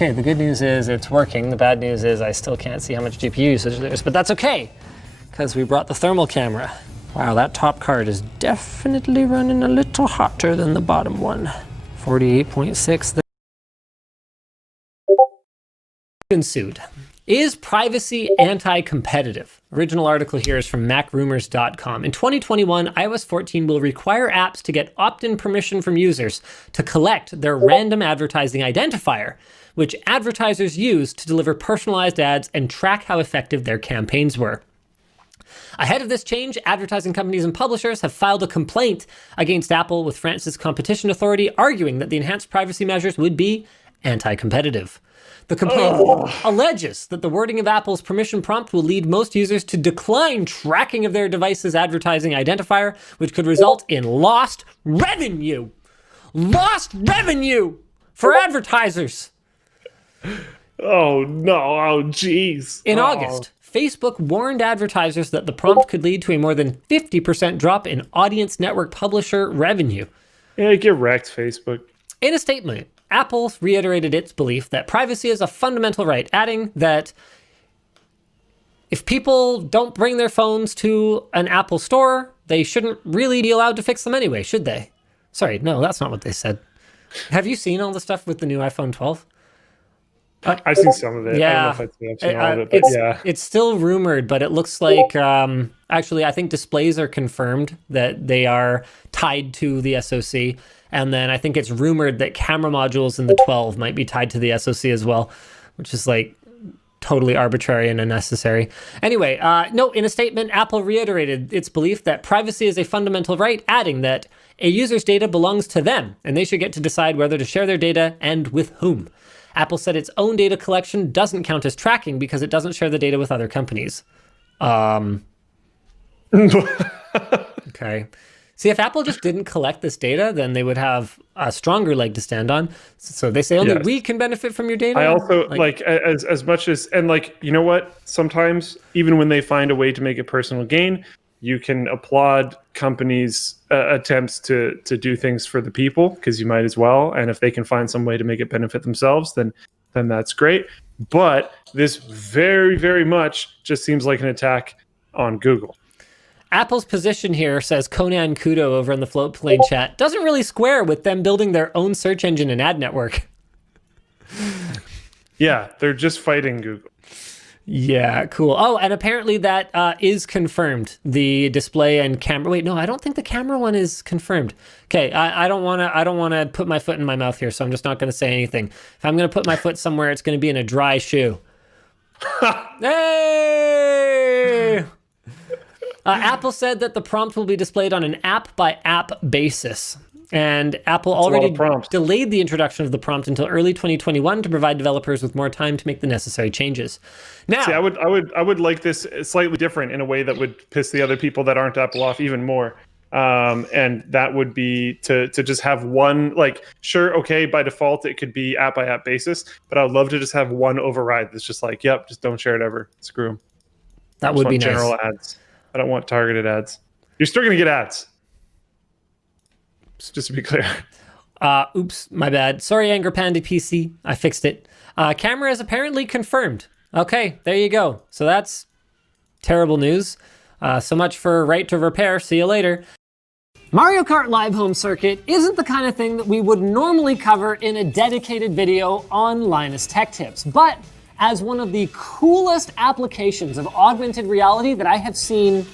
Okay, the good news is it's working. The bad news is I still can't see how much GPU usage there is, but that's okay, because we brought the thermal camera. Wow, that top card is definitely running a little hotter than the bottom one. 48.6. Ensued. Is privacy anti-competitive? Original article here is from macrumors.com. In 2021, iOS 14 will require apps to get opt-in permission from users to collect their random advertising identifier, which advertisers use to deliver personalized ads and track how effective their campaigns were. Ahead of this change, advertising companies and publishers have filed a complaint against Apple with France's competition authority, arguing that the enhanced privacy measures would be anti-competitive. The complaint alleges that the wording of Apple's permission prompt will lead most users to decline tracking of their device's advertising identifier, which could result in lost revenue. Lost revenue for advertisers. Oh, no. Oh, jeez. In August, Facebook warned advertisers that the prompt could lead to a more than 50% drop in audience network publisher revenue. Yeah, get wrecked, Facebook. In a statement, Apple reiterated its belief that privacy is a fundamental right, adding that if people don't bring their phones to an Apple store, they shouldn't really be allowed to fix them anyway, should they? Sorry, no, that's not what they said. Have you seen all the stuff with the new iPhone 12? I've seen some of it. Yeah, I don't know if I've seen all of it, but yeah. It's still rumored, but it looks like, actually, I think displays are confirmed that they are tied to the SoC. And then I think it's rumored that camera modules in the 12 might be tied to the SoC as well, which is like totally arbitrary and unnecessary. Anyway, no, in a statement, Apple reiterated its belief that privacy is a fundamental right, adding that a user's data belongs to them, and they should get to decide whether to share their data and with whom. Apple said its own data collection doesn't count as tracking because it doesn't share the data with other companies. Okay. See, if Apple just didn't collect this data, then they would have a stronger leg to stand on. So they say only we can benefit from your data. I also like as much as, and like, you know what? Sometimes even when they find a way to make it personal gain, you can applaud companies' attempts to do things for the people, because you might as well. And if they can find some way to make it benefit themselves, then that's great. But this very, very much just seems like an attack on Google. Apple's position here, says Conan Kudo over in the Floatplane chat, doesn't really square with them building their own search engine and ad network. Yeah, they're just fighting Google. Yeah, cool. Oh, and apparently that is confirmed. The display and camera. Wait, no, I don't think the camera one is confirmed. Okay, I don't want to put my foot in my mouth here, so I'm just not going to say anything. If I'm going to put my foot somewhere, it's going to be in a dry shoe. Hey! Apple said that the prompt will be displayed on an app-by-app basis. And Apple already delayed the introduction of the prompt until early 2021 to provide developers with more time to make the necessary changes. Now, see, I would like this slightly different in a way that would piss the other people that aren't Apple off even more. And that would be to just have one, like, sure, okay, by default it could be app by app basis, but I would love to just have one override that's just like, yep, just don't share it ever. Screw them. That would be nice. General ads. I don't want targeted ads. You're still going to get ads. Just to be clear. Oops, my bad. Sorry, Anger Panda PC. I fixed it. Camera is apparently confirmed. Okay, there you go. So that's terrible news. So much for right to repair. See you later. Mario Kart Live Home Circuit isn't the kind of thing that we would normally cover in a dedicated video on Linus Tech Tips, but as one of the coolest applications of augmented reality that I have seen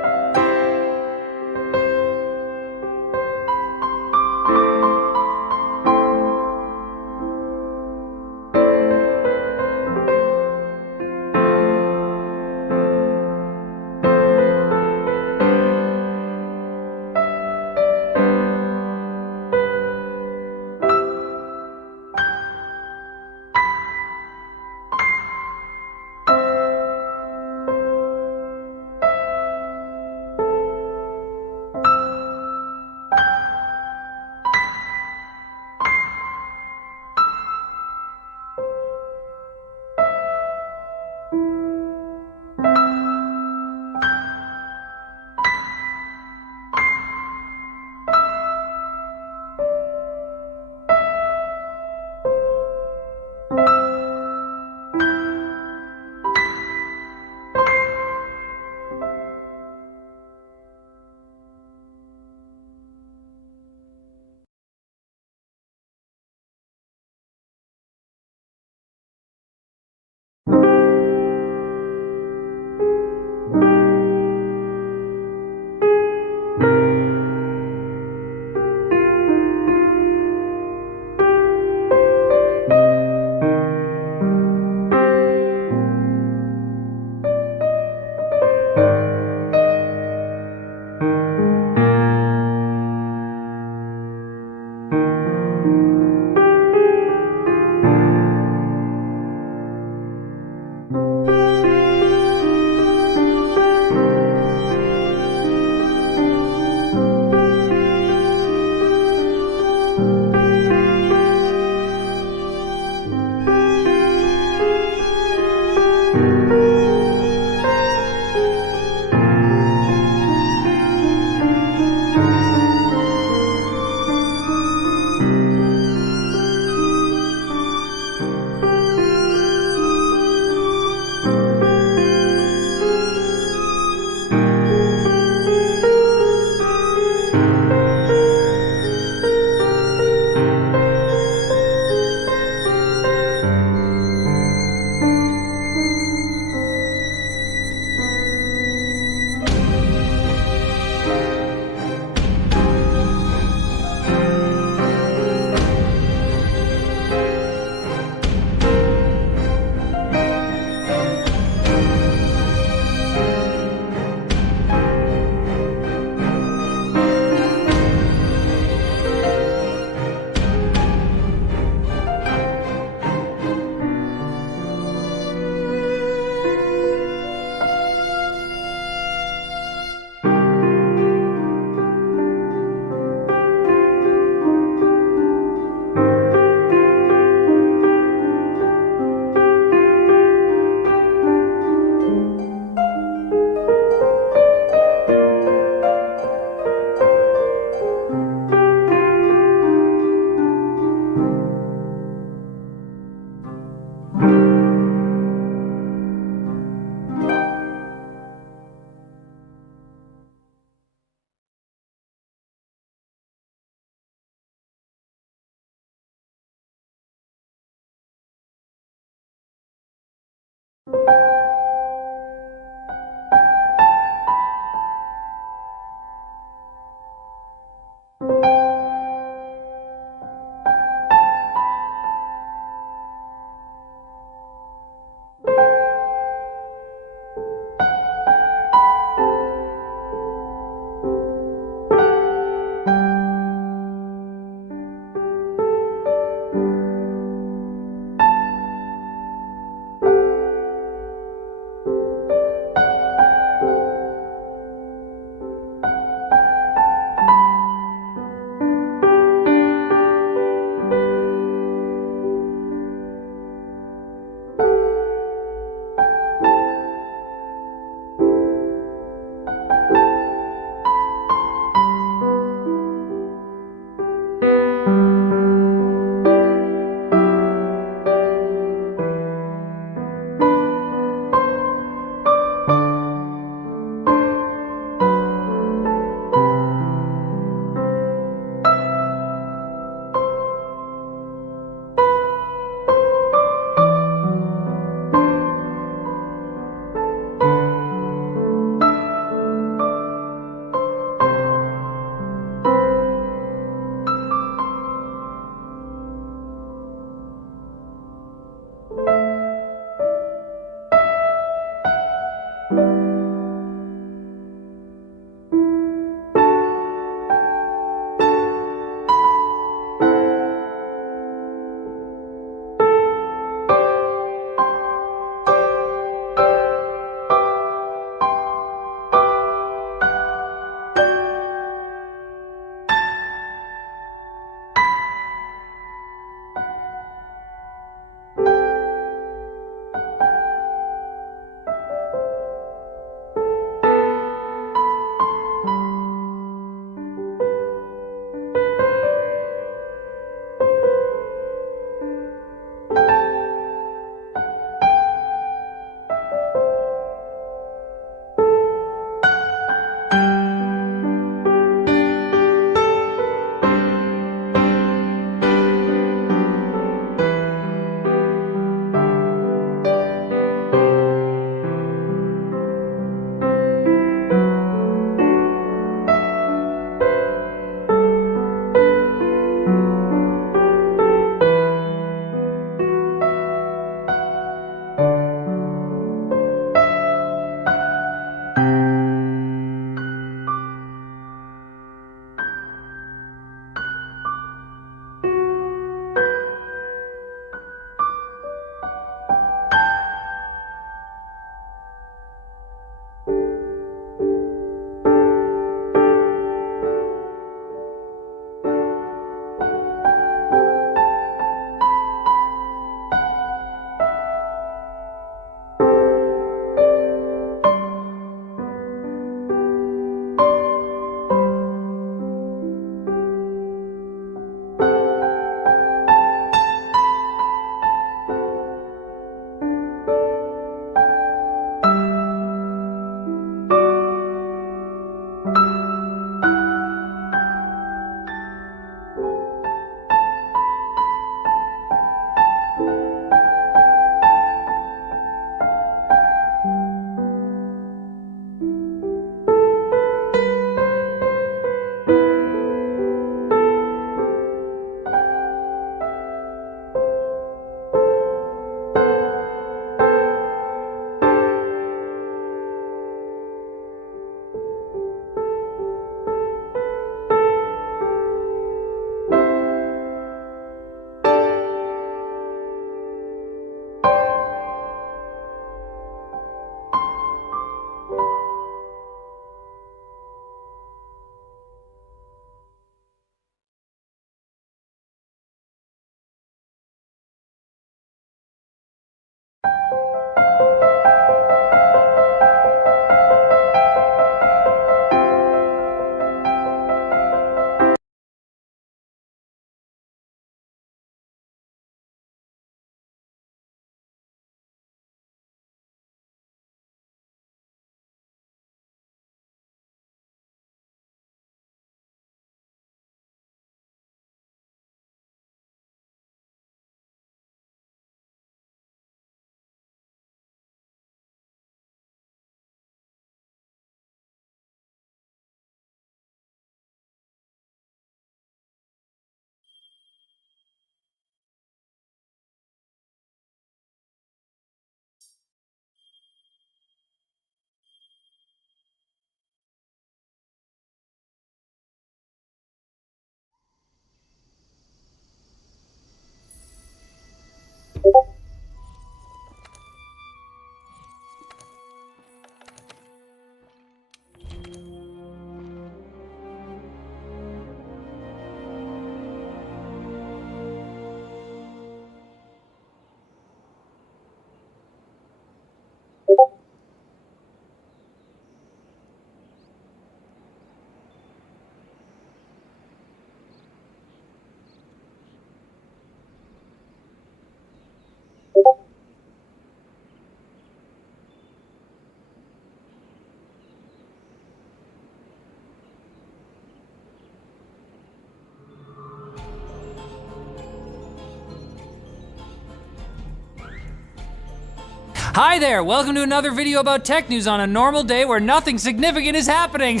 Hi there, welcome to another video about tech news on a normal day where nothing significant is happening.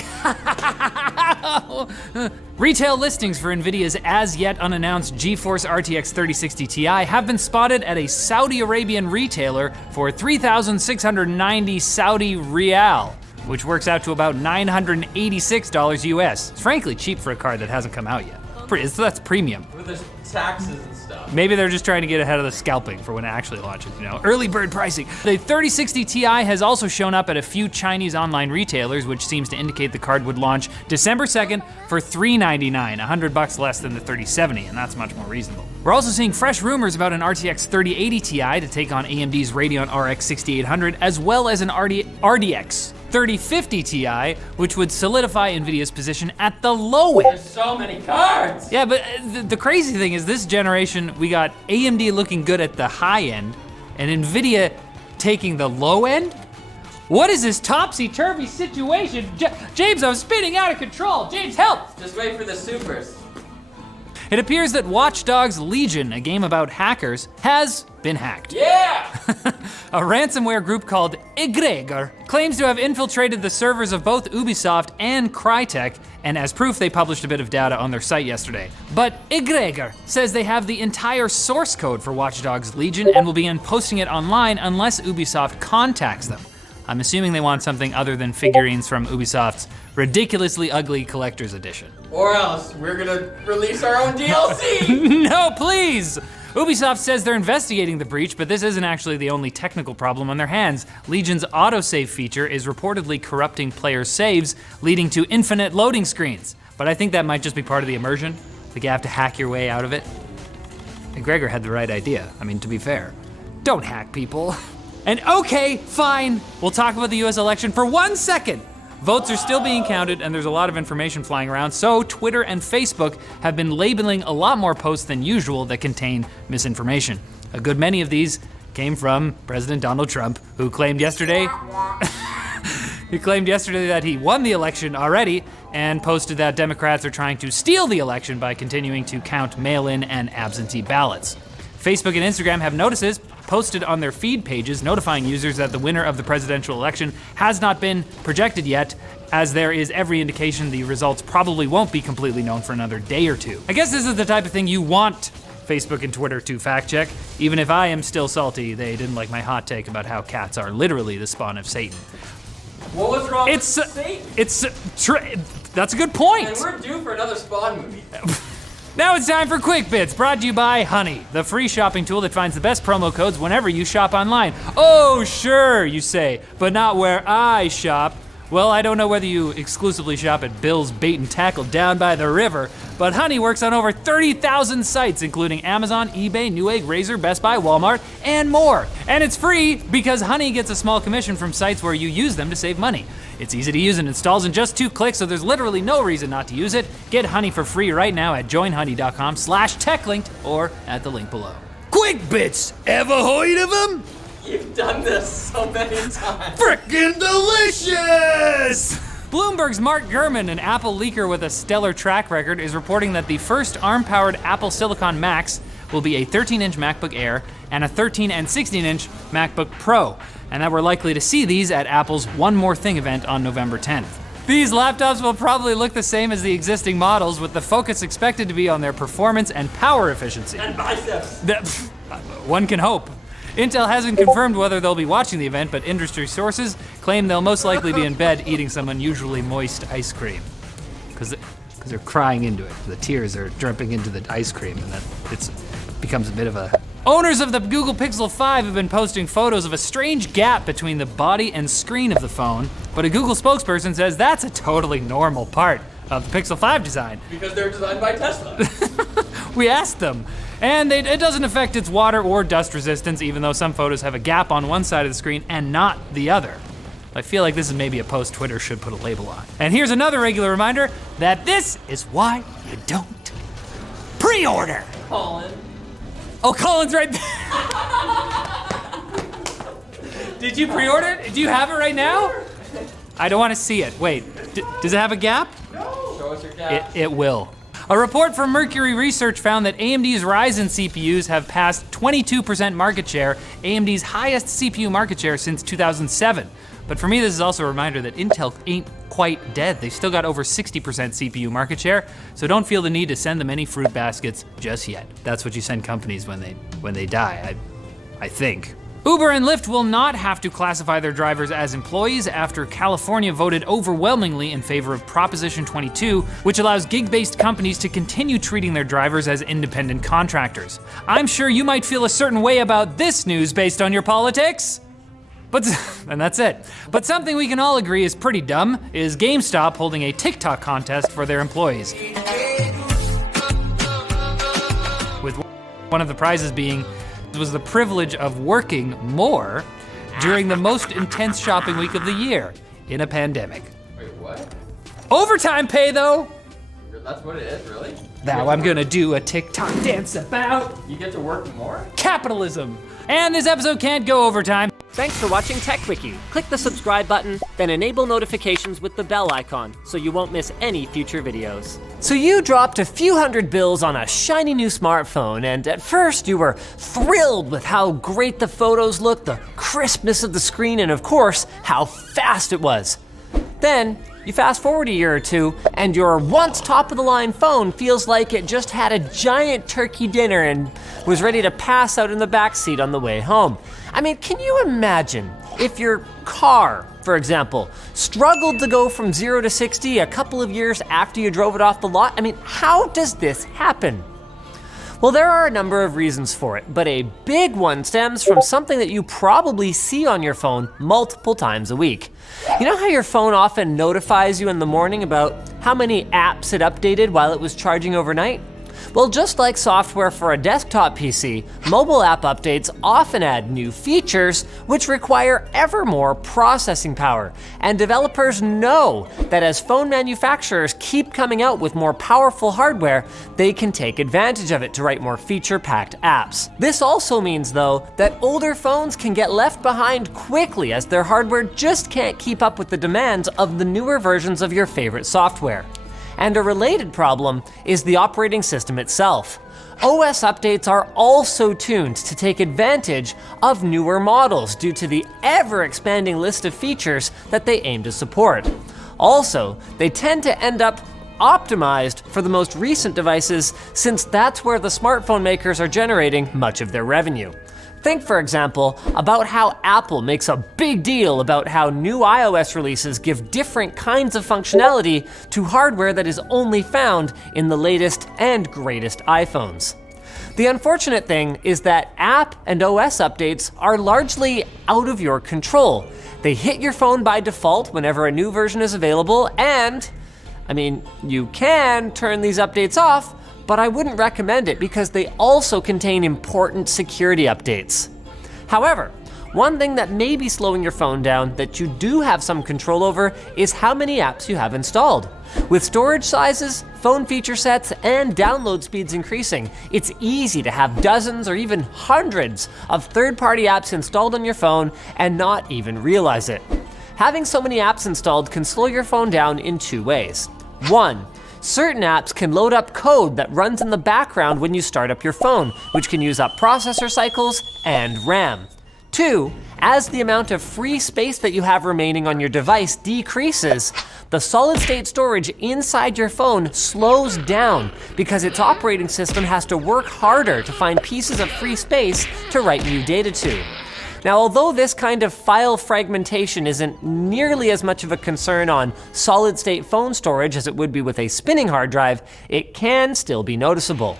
Retail listings for NVIDIA's as yet unannounced GeForce RTX 3060 Ti have been spotted at a Saudi Arabian retailer for 3,690 Saudi Rial, which works out to about $986 US. It's frankly cheap for a card that hasn't come out yet. That's premium. With the taxes and stuff. Maybe they're just trying to get ahead of the scalping for when it actually launches, you know? Early bird pricing. The 3060 Ti has also shown up at a few Chinese online retailers, which seems to indicate the card would launch December 2nd for $399, $100 less than the 3070, and that's much more reasonable. We're also seeing fresh rumors about an RTX 3080 Ti to take on AMD's Radeon RX 6800, as well as an RDX 3050 Ti, which would solidify NVIDIA's position at the low end. There's so many cards. Yeah, but the crazy thing is this generation, we got AMD looking good at the high end and NVIDIA taking the low end? What is this topsy-turvy situation? James, I'm spinning out of control. James, help! Just wait for the supers. It appears that Watch Dogs Legion, a game about hackers, has been hacked. Yeah! A ransomware group called Egregor claims to have infiltrated the servers of both Ubisoft and Crytek, and as proof they published a bit of data on their site yesterday. But Egregor says they have the entire source code for Watch Dogs Legion and will begin posting it online unless Ubisoft contacts them. I'm assuming they want something other than figurines from Ubisoft's ridiculously ugly collector's edition. Or else we're gonna release our own DLC. No, please! Ubisoft says they're investigating the breach, but this isn't actually the only technical problem on their hands. Legion's autosave feature is reportedly corrupting players' saves, leading to infinite loading screens. But I think that might just be part of the immersion. Like you have to hack your way out of it. And Gregor had the right idea. I mean, to be fair, don't hack people. And okay, fine, we'll talk about the US election for 1 second. Votes are still being counted and there's a lot of information flying around, so Twitter and Facebook have been labeling a lot more posts than usual that contain misinformation. A good many of these came from President Donald Trump, who claimed yesterday that he won the election already and posted that Democrats are trying to steal the election by continuing to count mail-in and absentee ballots. Facebook and Instagram have notices posted on their feed pages notifying users that the winner of the presidential election has not been projected yet, as there is every indication the results probably won't be completely known for another day or two. I guess this is the type of thing you want Facebook and Twitter to fact check, even if I am still salty they didn't like my hot take about how cats are literally the spawn of Satan. What was wrong with Satan? That's a good point. And we're due for another Spawn movie. Now it's time for Quick Bits, brought to you by Honey, the free shopping tool that finds the best promo codes whenever you shop online. Oh, sure, you say, but not where I shop. Well, I don't know whether you exclusively shop at Bill's Bait and Tackle down by the river, but Honey works on over 30,000 sites, including Amazon, eBay, Newegg, Razor, Best Buy, Walmart, and more. And it's free because Honey gets a small commission from sites where you use them to save money. It's easy to use and installs in just 2 clicks, so there's literally no reason not to use it. Get Honey for free right now at joinhoney.com/techlinked or at the link below. Quick Bits, ever heard of them? You've done this so many times. Frickin' delicious! Bloomberg's Mark Gurman, an Apple leaker with a stellar track record, is reporting that the first ARM-powered Apple Silicon Macs will be a 13-inch MacBook Air and a 13 and 16-inch MacBook Pro, and that we're likely to see these at Apple's One More Thing event on November 10th. These laptops will probably look the same as the existing models, with the focus expected to be on their performance and power efficiency. And biceps. One can hope. Intel hasn't confirmed whether they'll be watching the event, but industry sources claim they'll most likely be in bed eating some unusually moist ice cream. Because they're crying into it. The tears are dripping into the ice cream, and it becomes a bit of a... Owners of the Google Pixel 5 have been posting photos of a strange gap between the body and screen of the phone, but a Google spokesperson says that's a totally normal part of the Pixel 5 design. Because they're designed by Tesla. We asked them. And it doesn't affect its water or dust resistance, even though some photos have a gap on one side of the screen and not the other. I feel like this is maybe a post Twitter should put a label on. And here's another regular reminder that this is why you don't pre-order. Colin. Oh, Colin's right there. Did you pre-order it? Do you have it right now? I don't want to see it. Wait, does it have a gap? No. Show us your gap. It will. A report from Mercury Research found that AMD's Ryzen CPUs have passed 22% market share, AMD's highest CPU market share since 2007. But for me, this is also a reminder that Intel ain't quite dead. They've still got over 60% CPU market share, so don't feel the need to send them any fruit baskets just yet. That's what you send companies when they die, I think. Uber and Lyft will not have to classify their drivers as employees after California voted overwhelmingly in favor of Proposition 22, which allows gig-based companies to continue treating their drivers as independent contractors. I'm sure you might feel a certain way about this news based on your politics. And that's it. But something we can all agree is pretty dumb is GameStop holding a TikTok contest for their employees. With one of the prizes being was the privilege of working more during the most intense shopping week of the year in a pandemic. Wait, what? Overtime pay though? That's what it is, really? Now I'm gonna do a TikTok dance about You get to work more? capitalism. And this episode can't go overtime. Thanks for watching TechWiki. Click the subscribe button, then enable notifications with the bell icon so you won't miss any future videos. So you dropped a few hundred bills on a shiny new smartphone, and at first you were thrilled with how great the photos looked, the crispness of the screen, and of course, how fast it was. Then, you fast forward a year or two, and your once top-of-the-line phone feels like it just had a giant turkey dinner and was ready to pass out in the backseat on the way home. I mean, can you imagine if your car, for example, struggled to go from 0 to 60 a couple of years after you drove it off the lot? I mean, how does this happen? Well, there are a number of reasons for it, but a big one stems from something that you probably see on your phone multiple times a week. You know how your phone often notifies you in the morning about how many apps it updated while it was charging overnight? Well, just like software for a desktop PC, mobile app updates often add new features which require ever more processing power. And developers know that as phone manufacturers keep coming out with more powerful hardware, they can take advantage of it to write more feature-packed apps. This also means, though, that older phones can get left behind quickly as their hardware just can't keep up with the demands of the newer versions of your favorite software. And a related problem is the operating system itself. OS updates are also tuned to take advantage of newer models due to the ever-expanding list of features that they aim to support. Also, they tend to end up optimized for the most recent devices since that's where the smartphone makers are generating much of their revenue. Think, for example, about how Apple makes a big deal about how new iOS releases give different kinds of functionality to hardware that is only found in the latest and greatest iPhones. The unfortunate thing is that app and OS updates are largely out of your control. They hit your phone by default whenever a new version is available, and, you can turn these updates off, but I wouldn't recommend it because they also contain important security updates. However, one thing that may be slowing your phone down that you do have some control over is how many apps you have installed. With storage sizes, phone feature sets, and download speeds increasing, it's easy to have dozens or even hundreds of third-party apps installed on your phone and not even realize it. Having so many apps installed can slow your phone down in two ways. One, certain apps can load up code that runs in the background when you start up your phone, which can use up processor cycles and RAM. Two, as the amount of free space that you have remaining on your device decreases, the solid-state storage inside your phone slows down because its operating system has to work harder to find pieces of free space to write new data to. Now, although this kind of file fragmentation isn't nearly as much of a concern on solid-state phone storage as it would be with a spinning hard drive, it can still be noticeable.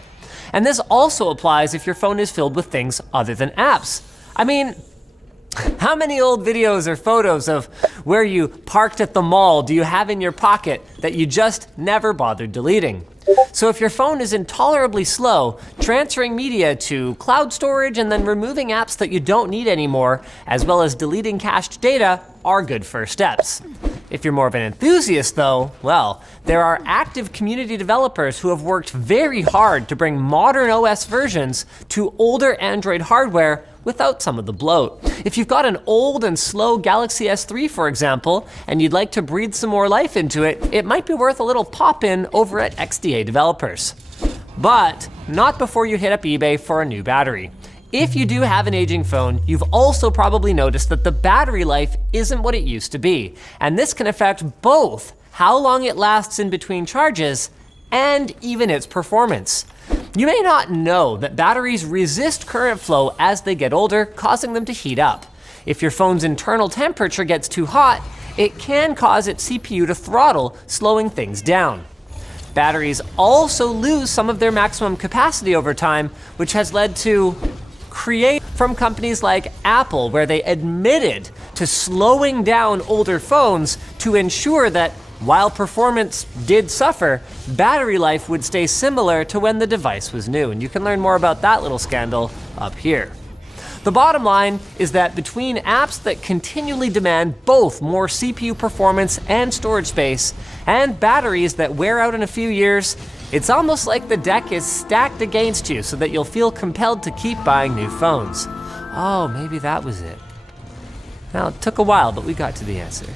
And this also applies if your phone is filled with things other than apps. How many old videos or photos of where you parked at the mall do you have in your pocket that you just never bothered deleting? So if your phone is intolerably slow, transferring media to cloud storage and then removing apps that you don't need anymore, as well as deleting cached data, are good first steps. If you're more of an enthusiast though, well, there are active community developers who have worked very hard to bring modern OS versions to older Android hardware without some of the bloat. If you've got an old and slow Galaxy S3, for example, and you'd like to breathe some more life into it, it might be worth a little pop-in over at XDA Developers. But not before you hit up eBay for a new battery. If you do have an aging phone, you've also probably noticed that the battery life isn't what it used to be. And this can affect both how long it lasts in between charges and even its performance. You may not know that batteries resist current flow as they get older, causing them to heat up. If your phone's internal temperature gets too hot, it can cause its CPU to throttle, slowing things down. Batteries also lose some of their maximum capacity over time, which has led to create from companies like Apple, where they admitted to slowing down older phones to ensure that while performance did suffer, battery life would stay similar to when the device was new. And you can learn more about that little scandal up here. The bottom line is that between apps that continually demand both more CPU performance and storage space, and batteries that wear out in a few years, it's almost like the deck is stacked against you so that you'll feel compelled to keep buying new phones. Oh, maybe that was it. Well, it took a while, but we got to the answer.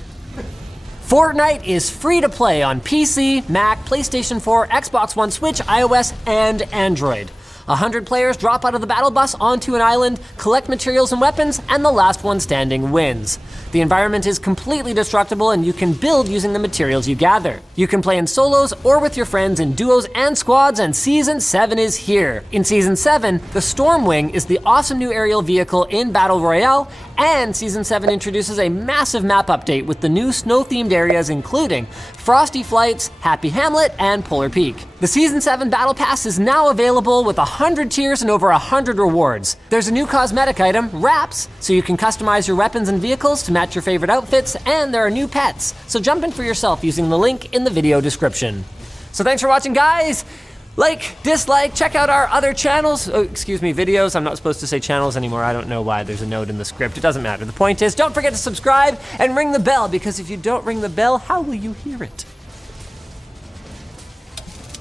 Fortnite is free to play on PC, Mac, PlayStation 4, Xbox One, Switch, iOS, and Android. 100 players drop out of the battle bus onto an island, collect materials and weapons, and the last one standing wins. The environment is completely destructible and you can build using the materials you gather. You can play in solos or with your friends in duos and squads, and Season 7 is here. In Season 7, the Stormwing is the awesome new aerial vehicle in Battle Royale, and Season 7 introduces a massive map update with the new snow-themed areas including Frosty Flights, Happy Hamlet, and Polar Peak. The Season 7 Battle Pass is now available with 100 tiers and over 100 rewards. There's a new cosmetic item, Wraps, so you can customize your weapons and vehicles to match your favorite outfits, and there are new pets, so jump in for yourself using the link in the video description. So thanks for watching, guys! Like, dislike, check out our other channels, videos. I'm not supposed to say channels anymore. I don't know why, there's a note in the script. It doesn't matter. The point is, don't forget to subscribe and ring the bell, because if you don't ring the bell, how will you hear it?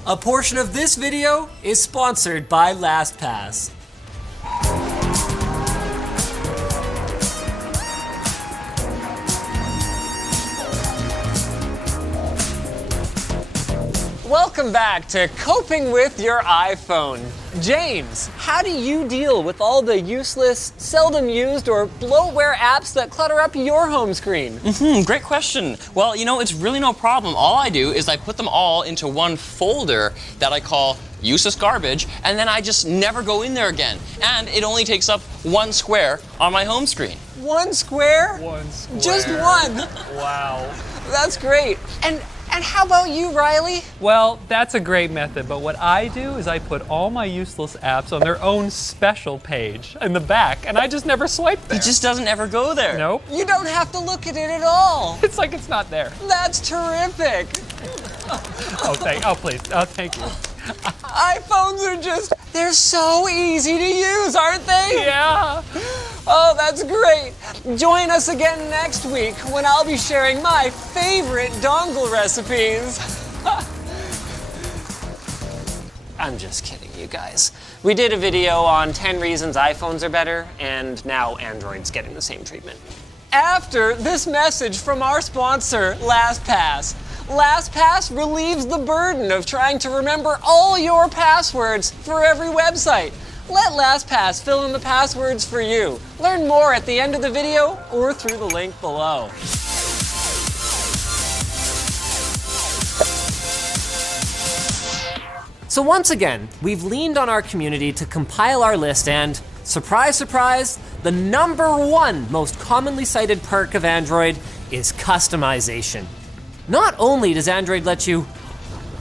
A portion of this video is sponsored by LastPass. Welcome back to Coping with Your iPhone. James, how do you deal with all the useless, seldom used, or bloatware apps that clutter up your home screen? Great question. Well, you know, it's really no problem. All I do is I put them all into one folder that I call useless garbage, and then I just never go in there again. And it only takes up 1 square on my home screen. 1 square? 1 square. Just one? Wow. That's great. And how about you, Riley? Well, that's a great method, but what I do is I put all my useless apps on their own special page in the back, and I just never swipe there. It just doesn't ever go there. Nope. You don't have to look at it at all. It's like it's not there. That's terrific. Thank you. iPhones are they're so easy to use, aren't they? Yeah. Oh, that's great. Join us again next week when I'll be sharing my favorite dongle recipes. I'm just kidding, you guys. We did a video on 10 reasons iPhones are better, and now Android's getting the same treatment. After this message from our sponsor, LastPass. LastPass relieves the burden of trying to remember all your passwords for every website. Let LastPass fill in the passwords for you. Learn more at the end of the video or through the link below. So once again, we've leaned on our community to compile our list, and surprise, surprise, the #1 most commonly cited perk of Android is customization. Not only does Android let you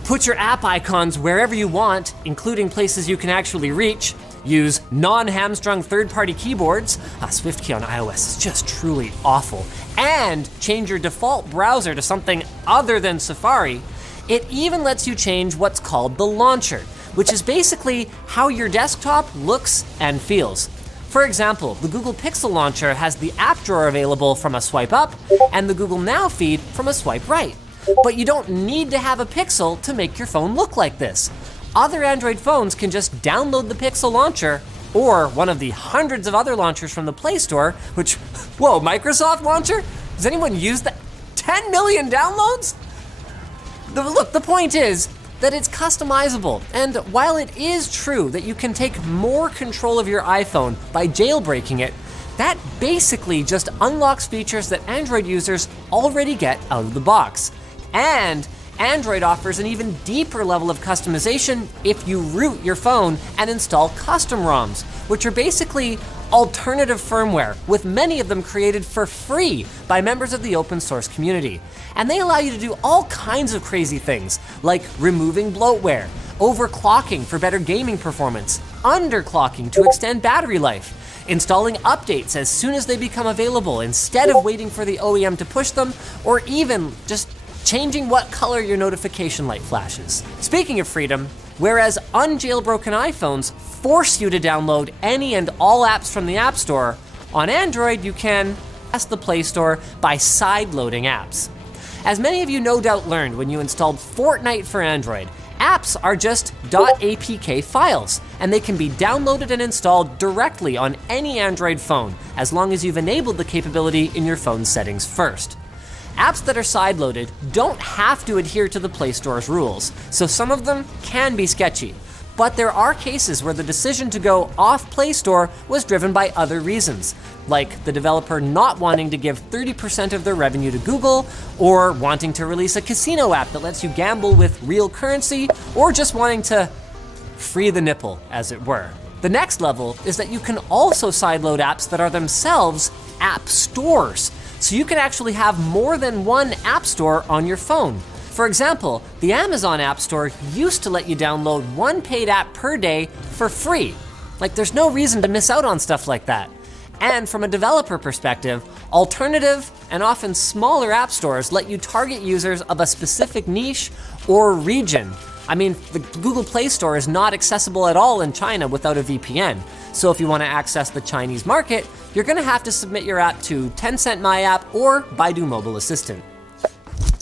put your app icons wherever you want, including places you can actually reach, use non-hamstrung third-party keyboards, SwiftKey on iOS is just truly awful, and change your default browser to something other than Safari, it even lets you change what's called the launcher, which is basically how your desktop looks and feels. For example, the Google Pixel Launcher has the app drawer available from a swipe up and the Google Now feed from a swipe right. But you don't need to have a Pixel to make your phone look like this. Other Android phones can just download the Pixel Launcher or one of the hundreds of other launchers from the Play Store, which, whoa, Microsoft Launcher? Does anyone use that? 10 million downloads? Look, the point is that it's customizable, and while it is true that you can take more control of your iPhone by jailbreaking it, that basically just unlocks features that Android users already get out of the box. And Android offers an even deeper level of customization if you root your phone and install custom ROMs, which are basically alternative firmware, with many of them created for free by members of the open source community. And they allow you to do all kinds of crazy things, like removing bloatware, overclocking for better gaming performance, underclocking to extend battery life, installing updates as soon as they become available instead of waiting for the OEM to push them, or even just changing what color your notification light flashes. Speaking of freedom, whereas unjailbroken iPhones force you to download any and all apps from the App Store, on Android you can access the Play Store by sideloading apps. As many of you no doubt learned when you installed Fortnite for Android, apps are just .apk files, and they can be downloaded and installed directly on any Android phone, as long as you've enabled the capability in your phone's settings first. Apps that are sideloaded don't have to adhere to the Play Store's rules, so some of them can be sketchy. But there are cases where the decision to go off Play Store was driven by other reasons, like the developer not wanting to give 30% of their revenue to Google, or wanting to release a casino app that lets you gamble with real currency, or just wanting to free the nipple, as it were. The next level is that you can also sideload apps that are themselves app stores, so you can actually have more than one app store on your phone. For example, the Amazon App Store used to let you download one paid app per day for free. Like, there's no reason to miss out on stuff like that. And from a developer perspective, alternative and often smaller app stores let you target users of a specific niche or region. I mean, the Google Play Store is not accessible at all in China without a VPN. So if you want to access the Chinese market, you're going to have to submit your app to Tencent My App or Baidu Mobile Assistant.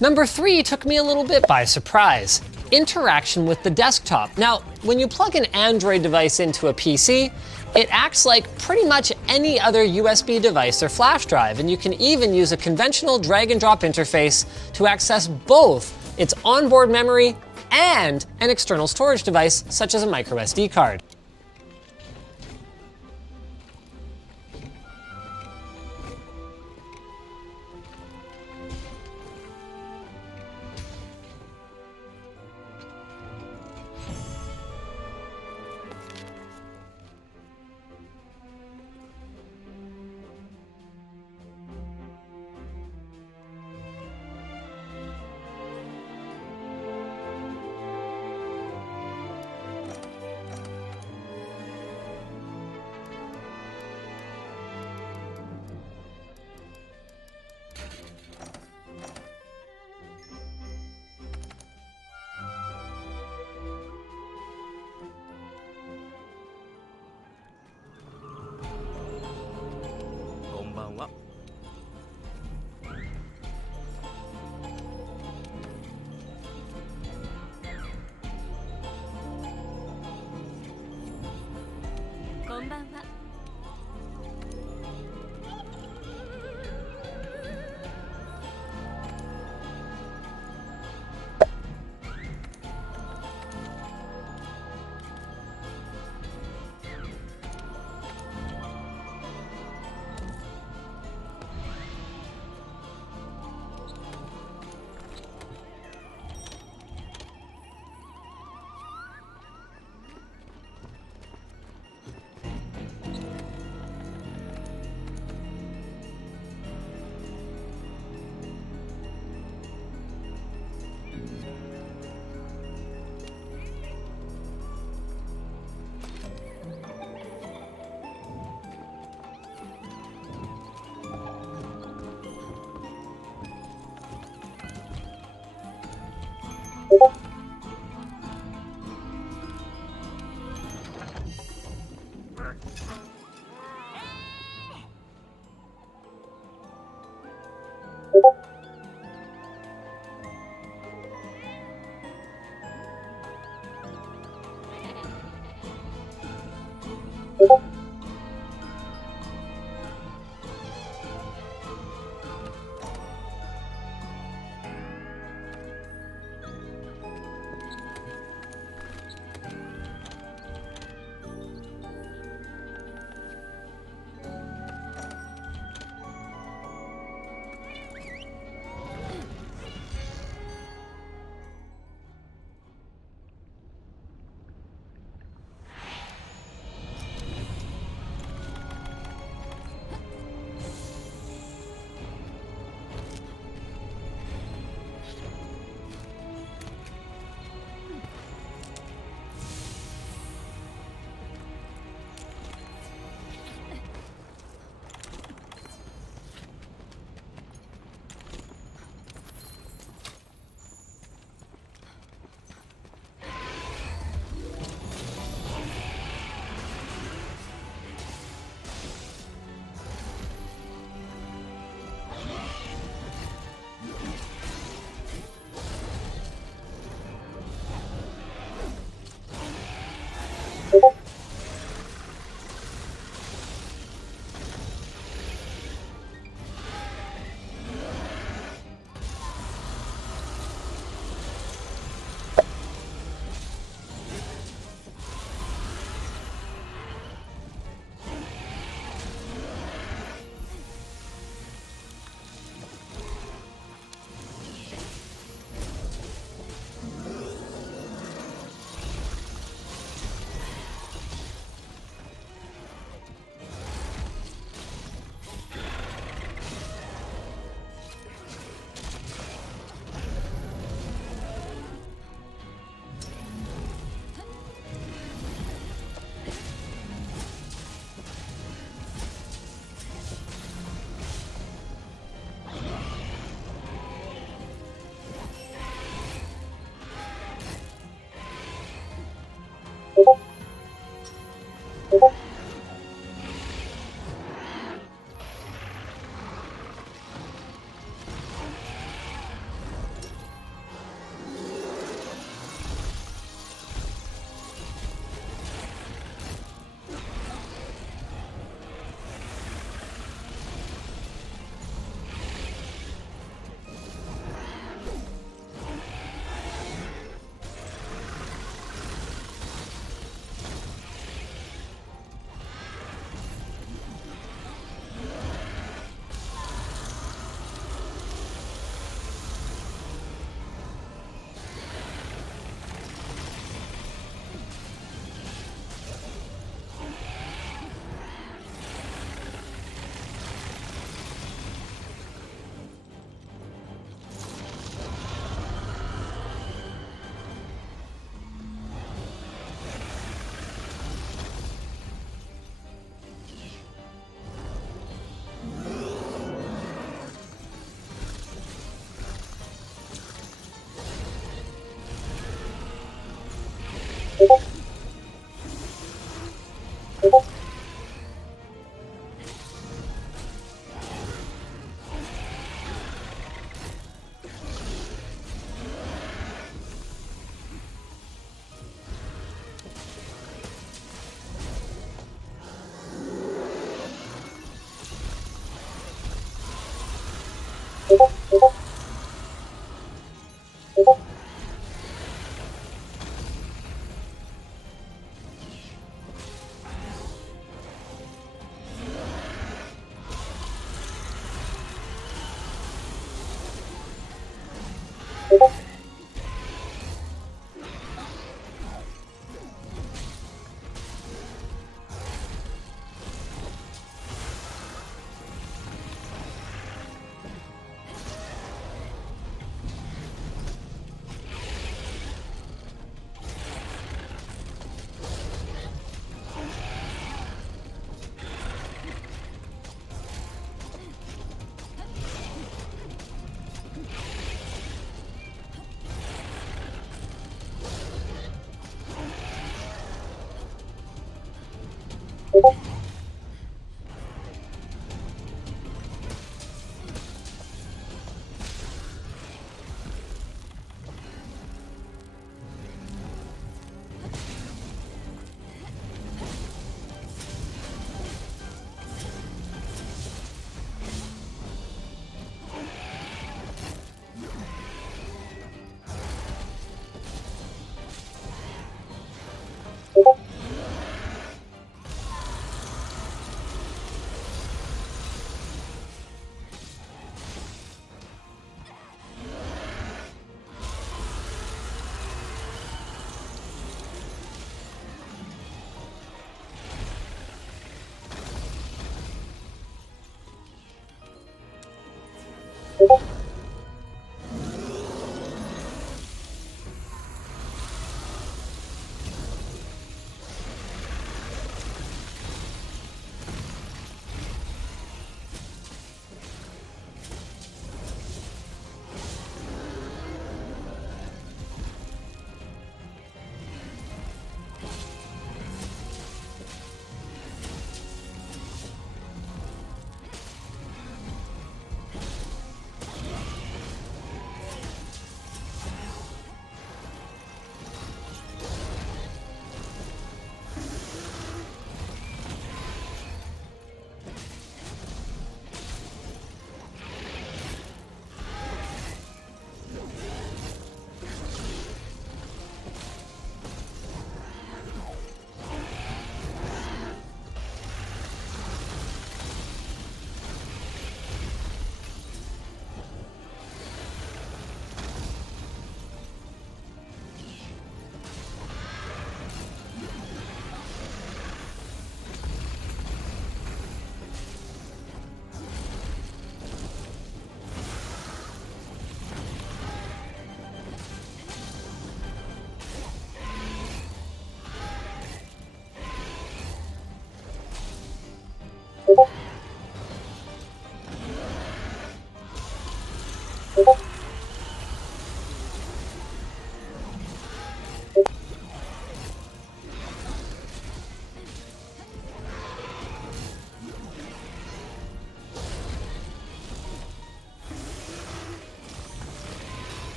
Number 3 took me a little bit by surprise. Interaction with the desktop. Now, when you plug an Android device into a PC, it acts like pretty much any other USB device or flash drive, and you can even use a conventional drag and drop interface to access both its onboard memory and an external storage device such as a microSD card.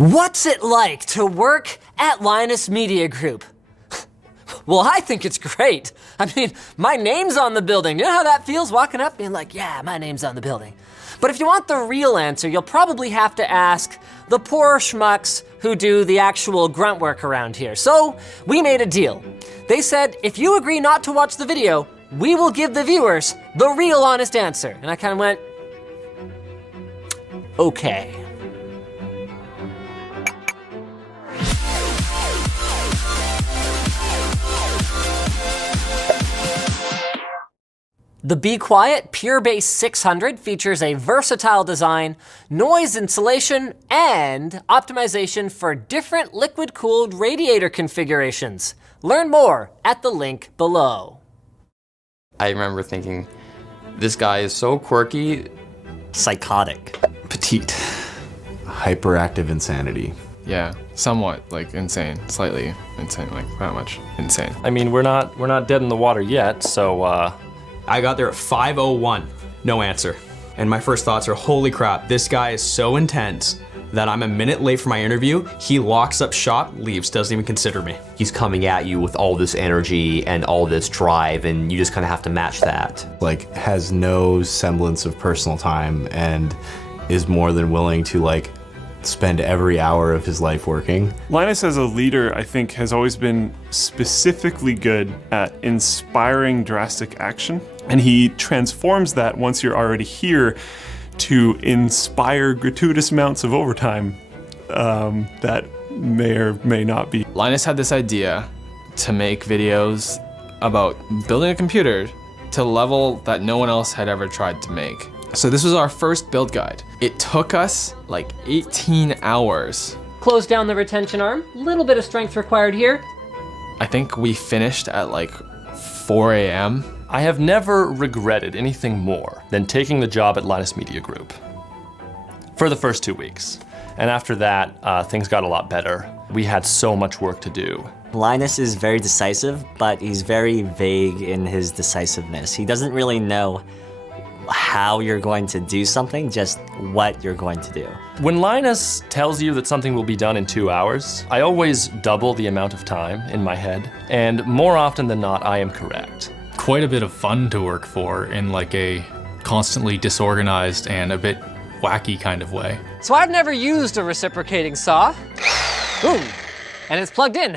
What's it like to work at Linus Media Group? Well, I think it's great. I mean, my name's on the building. You know how that feels, walking up being like, yeah, my name's on the building. But if you want the real answer, you'll probably have to ask the poor schmucks who do the actual grunt work around here. So we made a deal. They said, if you agree not to watch the video, we will give the viewers the real honest answer. And I kind of went, okay. The Be Quiet Pure Base 600 features a versatile design, noise insulation, and optimization for different liquid-cooled radiator configurations. Learn more at the link below. I remember thinking, this guy is so quirky. Psychotic. Petite. Hyperactive insanity. Yeah, somewhat like insane, slightly insane, like not much insane. I mean, we're not dead in the water yet, so I got there at 5:01, no answer. And my first thoughts are, holy crap, this guy is so intense that I'm a minute late for my interview, he locks up shop, leaves, doesn't even consider me. He's coming at you with all this energy and all this drive, and you just kind of have to match that. Like, has no semblance of personal time and is more than willing to, like, spend every hour of his life working. Linus as a leader, I think, has always been specifically good at inspiring drastic action. And he transforms that once you're already here to inspire gratuitous amounts of overtime that may or may not be. Linus had this idea to make videos about building a computer to a level that no one else had ever tried to make. So this was our first build guide. It took us like 18 hours. Close down the retention arm. A little bit of strength required here. I think we finished at like 4 a.m. I have never regretted anything more than taking the job at Linus Media Group for the first 2 weeks. And after that, things got a lot better. We had so much work to do. Linus is very decisive, but he's very vague in his decisiveness. He doesn't really know how you're going to do something, just what you're going to do. When Linus tells you that something will be done in 2 hours, I always double the amount of time in my head, and more often than not, I am correct. Quite a bit of fun to work for in like a constantly disorganized and a bit wacky kind of way. So I've never used a reciprocating saw. Boom, and it's plugged in.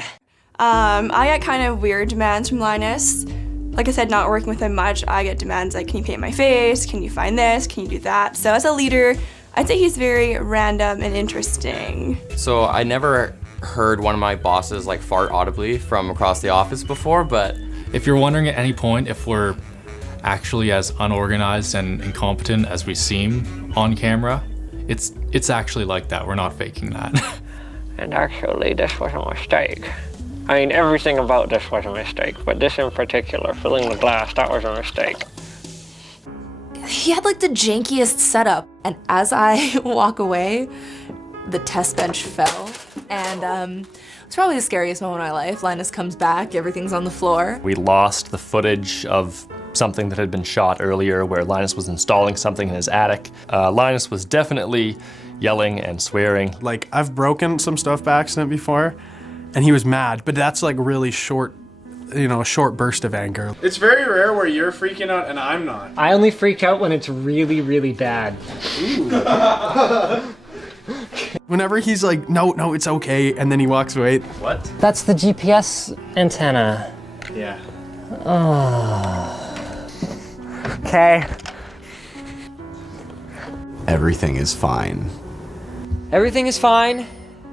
I get kind of weird demands from Linus. Like I said, not working with him much, I get demands like, can you paint my face? Can you find this? Can you do that? So as a leader, I'd say he's very random and interesting. So I never heard one of my bosses like fart audibly from across the office before, but if you're wondering at any point if we're actually as unorganized and incompetent as we seem on camera, it's actually like that. We're not faking that. And actually, this was a mistake. I mean, everything about this was a mistake, but this in particular, filling the glass, that was a mistake. He had like the jankiest setup, and as I walk away, the test bench fell, and it's probably the scariest moment of my life. Linus comes back, everything's on the floor. We lost the footage of something that had been shot earlier where Linus was installing something in his attic. Linus was definitely yelling and swearing. Like, I've broken some stuff by accident before, and he was mad, but that's like really short, you know, a short burst of anger. It's very rare where you're freaking out and I'm not. I only freak out when it's really, really bad. Whenever he's like, no, it's okay, and then he walks away. What? That's the GPS antenna. Yeah. Oh. Okay. Everything is fine. Everything is fine,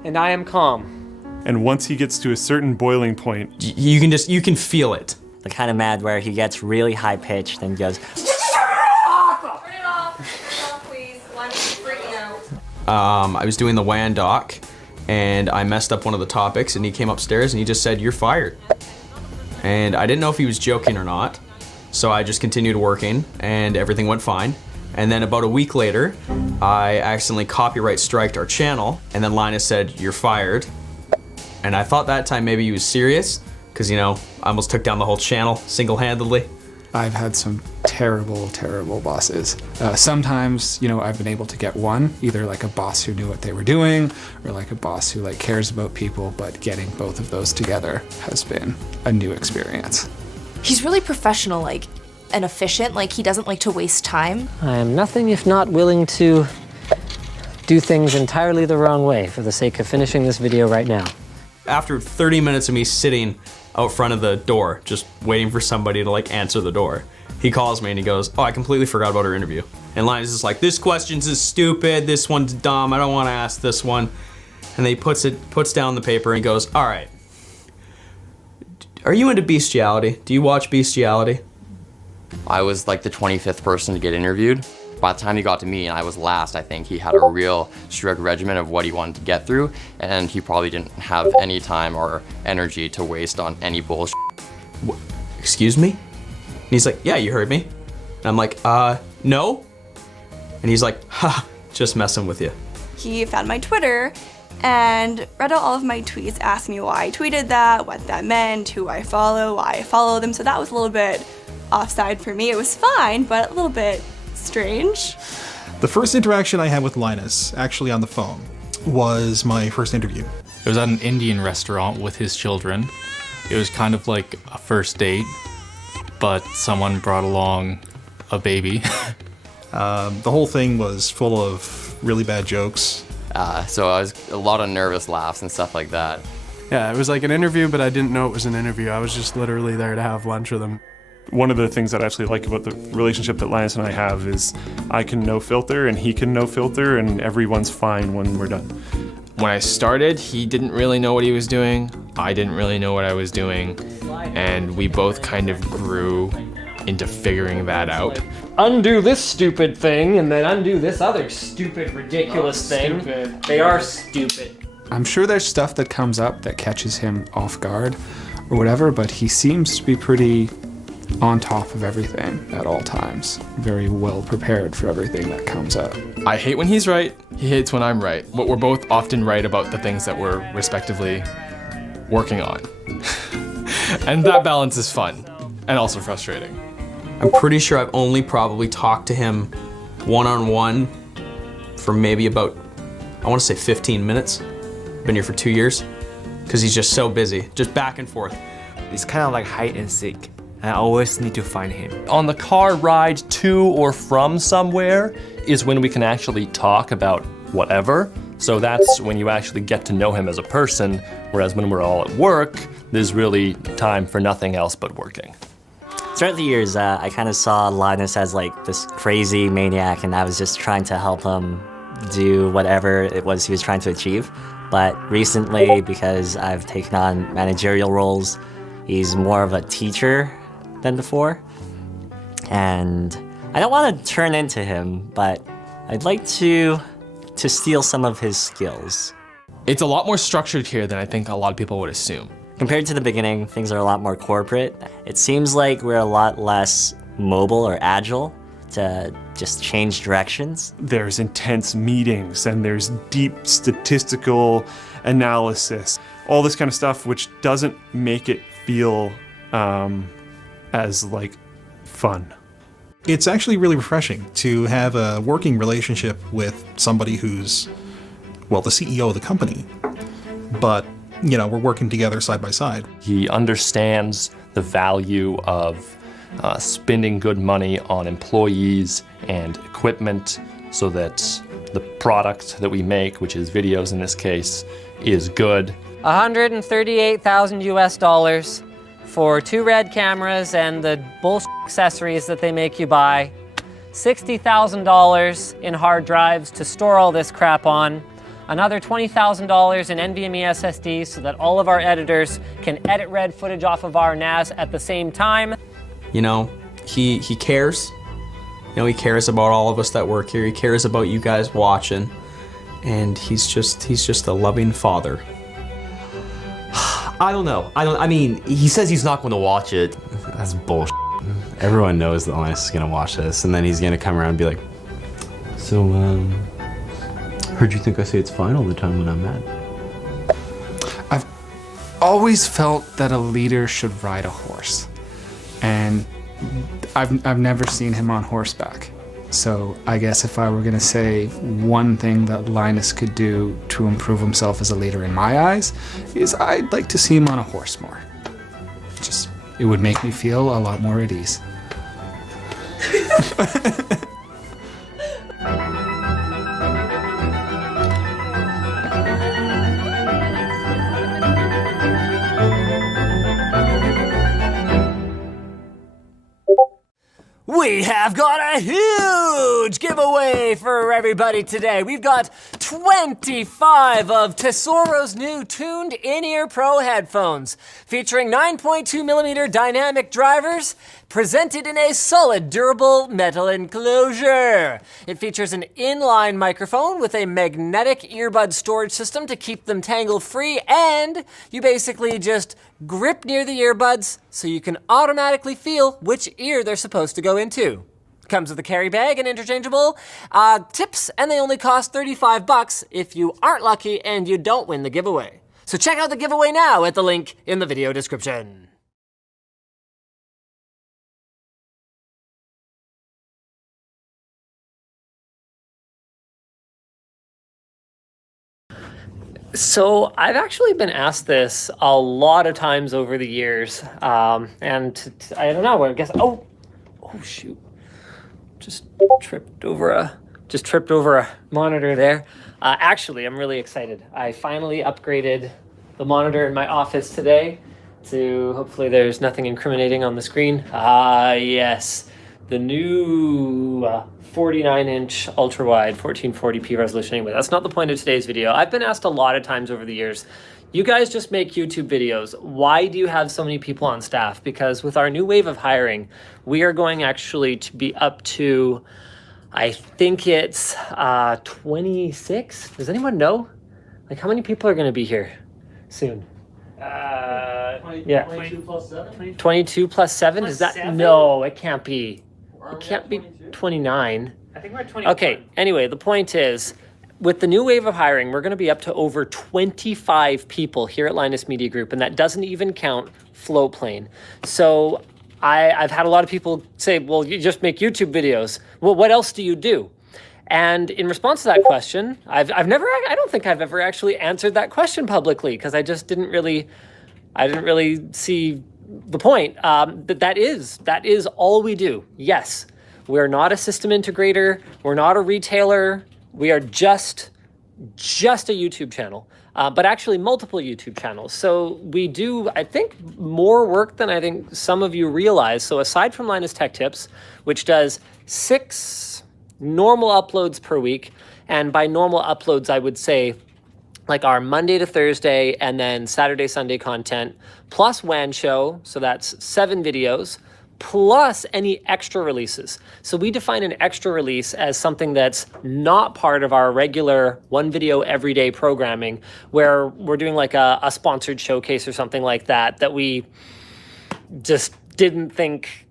and I am calm. And once he gets to a certain boiling point, you can feel it. The kind of mad where he gets really high pitched and goes, I was doing the WAN doc and I messed up one of the topics and he came upstairs and he just said, "You're fired." And I didn't know if he was joking or not. So I just continued working and everything went fine. And then about a week later, I accidentally copyright striked our channel and then Linus said, "You're fired." And I thought that time maybe he was serious because, you know, I almost took down the whole channel single-handedly. I've had some terrible, terrible bosses. Sometimes, I've been able to get one, either like a boss who knew what they were doing, or like a boss who like cares about people, but getting both of those together has been a new experience. He's really professional, and efficient. He doesn't like to waste time. I am nothing if not willing to do things entirely the wrong way for the sake of finishing this video right now. After 30 minutes of me sitting out front of the door, just waiting for somebody to answer the door, he calls me and he goes, "Oh, I completely forgot about our interview." And Linus is like, "This question's is stupid, this one's dumb, I don't want to ask this one." And then he puts down the paper and he goes, "All right, are you into bestiality? Do you watch bestiality?" I was like the 25th person to get interviewed. By the time he got to me and I was last, I think he had a real strict regimen of what he wanted to get through, and he probably didn't have any time or energy to waste on any bullshit. Excuse me? And he's like, "Yeah, you heard me." And I'm like, no. And he's like, "Ha, just messing with you." He found my Twitter and read out all of my tweets, asked me why I tweeted that, what that meant, who I follow, why I follow them. So that was a little bit offside for me. It was fine, but a little bit strange. The first interaction I had with Linus, actually on the phone, was my first interview. It was at an Indian restaurant with his children. It was kind of like a first date, but someone brought along a baby. The whole thing was full of really bad jokes. So I was a lot of nervous laughs and stuff like that. Yeah, it was like an interview, but I didn't know it was an interview. I was just literally there to have lunch with him. One of the things that I actually like about the relationship that Linus and I have is I can no filter and he can no filter, and everyone's fine when we're done. When I started, he didn't really know what he was doing. I didn't really know what I was doing. And we both kind of grew into figuring that out. Undo this stupid thing and then undo this other stupid, ridiculous thing. Stupid. They are stupid. I'm sure there's stuff that comes up that catches him off guard or whatever, but he seems to be pretty on top of everything at all times. Very well prepared for everything that comes up. I hate when he's right, he hates when I'm right, but we're both often right about the things that we're respectively working on. And that balance is fun and also frustrating. I'm pretty sure I've only probably talked to him one-on-one for maybe about, I want to say 15 minutes. Been here for 2 years. Because he's just so busy, just back and forth. It's kind of like hide and seek. I always need to find him. On the car ride to or from somewhere is when we can actually talk about whatever. So that's when you actually get to know him as a person, whereas when we're all at work, there's really time for nothing else but working. Throughout the years, I kind of saw Linus as this crazy maniac, and I was just trying to help him do whatever it was he was trying to achieve. But recently, because I've taken on managerial roles, he's more of a teacher than before. And I don't want to turn into him, but I'd like to steal some of his skills. It's a lot more structured here than I think a lot of people would assume. Compared to the beginning, things are a lot more corporate. It seems like we're a lot less mobile or agile to just change directions. There's intense meetings and there's deep statistical analysis, all this kind of stuff, which doesn't make it feel as fun. It's actually really refreshing to have a working relationship with somebody who's, well, the CEO of the company, but we're working together side by side. He understands the value of spending good money on employees and equipment so that the product that we make, which is videos in this case, is good. $138,000 US for 2 Red cameras and the bullshit accessories that they make you buy. $60,000 in hard drives to store all this crap on. Another $20,000 in NVMe SSDs so that all of our editors can edit Red footage off of our NAS at the same time. He cares. He cares about all of us that work here. He cares about you guys watching. And he's just a loving father. I don't know. I mean, he says he's not going to watch it. That's bullshit. Everyone knows that Linus is going to watch this, and then he's going to come around and be like, "So, heard you think I say it's fine all the time when I'm mad." I've always felt that a leader should ride a horse. And I've never seen him on horseback. So I guess if I were going to say one thing that Linus could do to improve himself as a leader in my eyes, is I'd like to see him on a horse more. Just, it would make me feel a lot more at ease. We have got a huge giveaway for everybody today. We've got 25 of Tesoro's new tuned in-ear Pro headphones featuring 9.2mm dynamic drivers presented in a solid, durable metal enclosure. It features an inline microphone with a magnetic earbud storage system to keep them tangle-free, and you basically just grip near the earbuds so you can automatically feel which ear they're supposed to go into. Comes with a carry bag and interchangeable tips, and they only cost $35 if you aren't lucky and you don't win the giveaway. So check out the giveaway now at the link in the video description. So I've actually been asked this a lot of times over the years, and I don't know, I guess, oh shoot, just tripped over a monitor there. Actually, I'm really excited. I finally upgraded the monitor in my office today to, hopefully there's nothing incriminating on the screen. Yes, the new 49-inch ultra-wide 1440p resolution. Anyway, that's not the point of today's video. I've been asked a lot of times over the years, you guys just make YouTube videos. Why do you have so many people on staff? Because with our new wave of hiring, we are going actually to be up to, I think it's 26? Does anyone know? Like, how many people are going to be here soon? 22 plus 7? 22 plus 7? Is that? 7? No, it can't be. It can't be 29. I think we're at 21. Okay, anyway, the point is, with the new wave of hiring, we're going to be up to over 25 people here at Linus Media Group, and that doesn't even count Flowplane. So I've had a lot of people say, well, you just make YouTube videos. Well, what else do you do? And in response to that question, I don't think I've ever actually answered that question publicly, because I just didn't really see the point. That is all we do. Yes, we're not a system integrator. We're not a retailer. We are just a YouTube channel, but actually multiple YouTube channels. So we do, I think, more work than I think some of you realize. So aside from Linus Tech Tips, which does 6 normal uploads per week, and by normal uploads, I would say like our Monday to Thursday and then Saturday, Sunday content, plus WAN show, so that's 7 videos, plus any extra releases. So we define an extra release as something that's not part of our regular 1 video every day programming, where we're doing like a sponsored showcase or something like that we just didn't think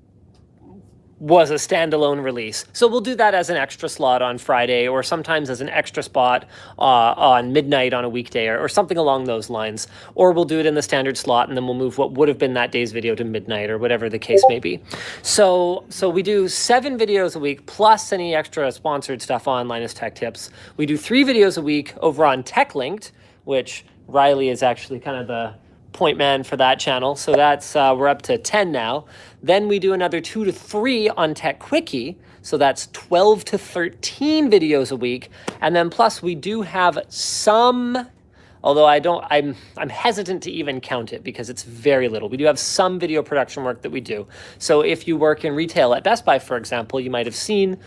was a standalone release. So we'll do that as an extra slot on Friday, or sometimes as an extra spot on midnight on a weekday, or something along those lines. Or we'll do it in the standard slot, and then we'll move what would have been that day's video to midnight, or whatever the case may be. So we do 7 videos a week, plus any extra sponsored stuff on Linus Tech Tips. We do 3 videos a week over on TechLinked, which Riley is actually kind of the point man for that channel. So that's, we're up to 10 now. Then we do another 2 to 3 on Tech Quickie. So that's 12 to 13 videos a week. And then plus we do have some, although I'm hesitant to even count it because it's very little. We do have some video production work that we do. So if you work in retail at Best Buy, for example, you might have seen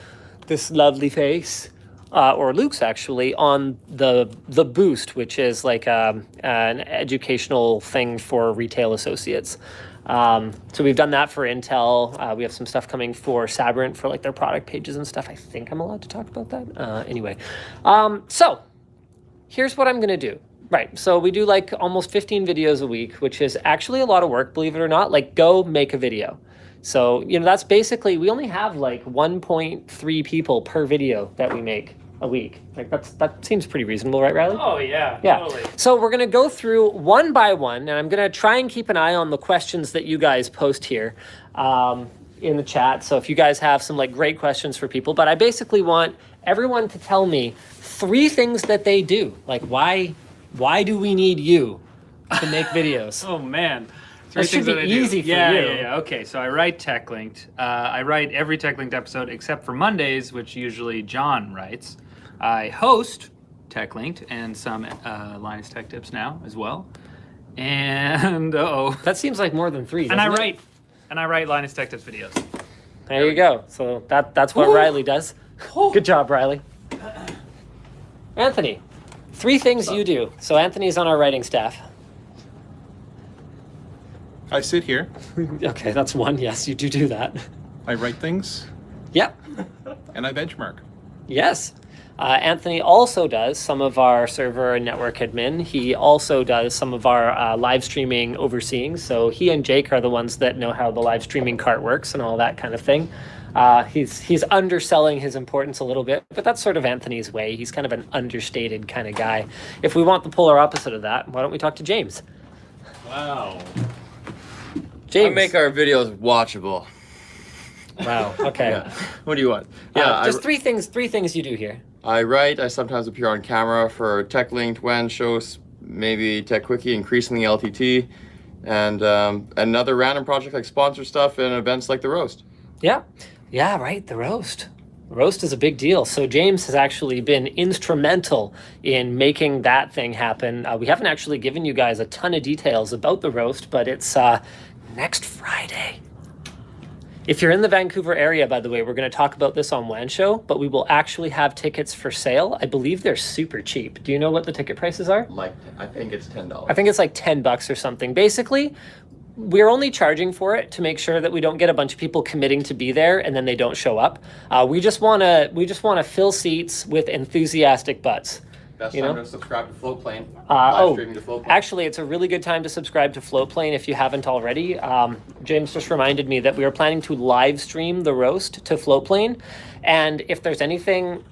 this lovely face, or Luke's actually, on the Boost, which is like an educational thing for retail associates. So we've done that for Intel. We have some stuff coming for Sabrent for like their product pages and stuff. I think I'm allowed to talk about that. Anyway, so here's what I'm gonna do. Right, so we do like almost 15 videos a week, which is actually a lot of work, believe it or not. Like, go make a video. So, that's basically, we only have like 1.3 people per video that we make a week. Like, that seems pretty reasonable, right, Riley? Oh, yeah, totally. So we're going to go through one by one, and I'm going to try and keep an eye on the questions that you guys post here. in the chat. So if you guys have some like great questions for people, but I basically want everyone to tell me 3 things that they do. Like why do we need you to make videos? Oh man. That should be easy for you. Yeah. Okay, so I write TechLinked. I write every TechLinked episode except for Mondays, which usually John writes. I host TechLinked and some Linus Tech Tips now as well. And that seems like more than 3. And I doesn't it? write Linus Tech Tips videos. There you go. So that's what Riley does. Good job, Riley. Anthony, 3 things you do. So Anthony's on our writing staff. I sit here. Okay, that's 1. Yes, you do that. I write things. Yep. And I benchmark. Yes. Anthony also does some of our server and network admin. He also does some of our live streaming overseeing. So he and Jake are the ones that know how the live streaming cart works and all that kind of thing. He's underselling his importance a little bit, but that's sort of Anthony's way. He's kind of an understated kind of guy. If we want the polar opposite of that, why don't we talk to James? Wow. James. I make our videos watchable. Wow. Okay. Yeah. What do you want? Yeah. Just 3 things you do here. I write. I sometimes appear on camera for TechLinked, WAN shows, maybe Tech Quickie, increasingly LTT, and another random project like sponsor stuff and events like the Roast. Yeah. Yeah, right. The Roast. The Roast is a big deal. So James has actually been instrumental in making that thing happen. We haven't actually given you guys a ton of details about the Roast, but it's next Friday. If you're in the Vancouver area, by the way, we're going to talk about this on WAN Show, but we will actually have tickets for sale. I believe they're super cheap. Do you know what the ticket prices are? Like, I think it's $10. I think it's like $10 or something. Basically, we're only charging for it to make sure that we don't get a bunch of people committing to be there and then they don't show up. We just want to fill seats with enthusiastic butts. Best You time know? to subscribe to Floatplane. Live streaming to Floatplane. Actually, it's a really good time to subscribe to Floatplane if you haven't already. James just reminded me that we are planning to live stream the Roast to Floatplane, and if there's anything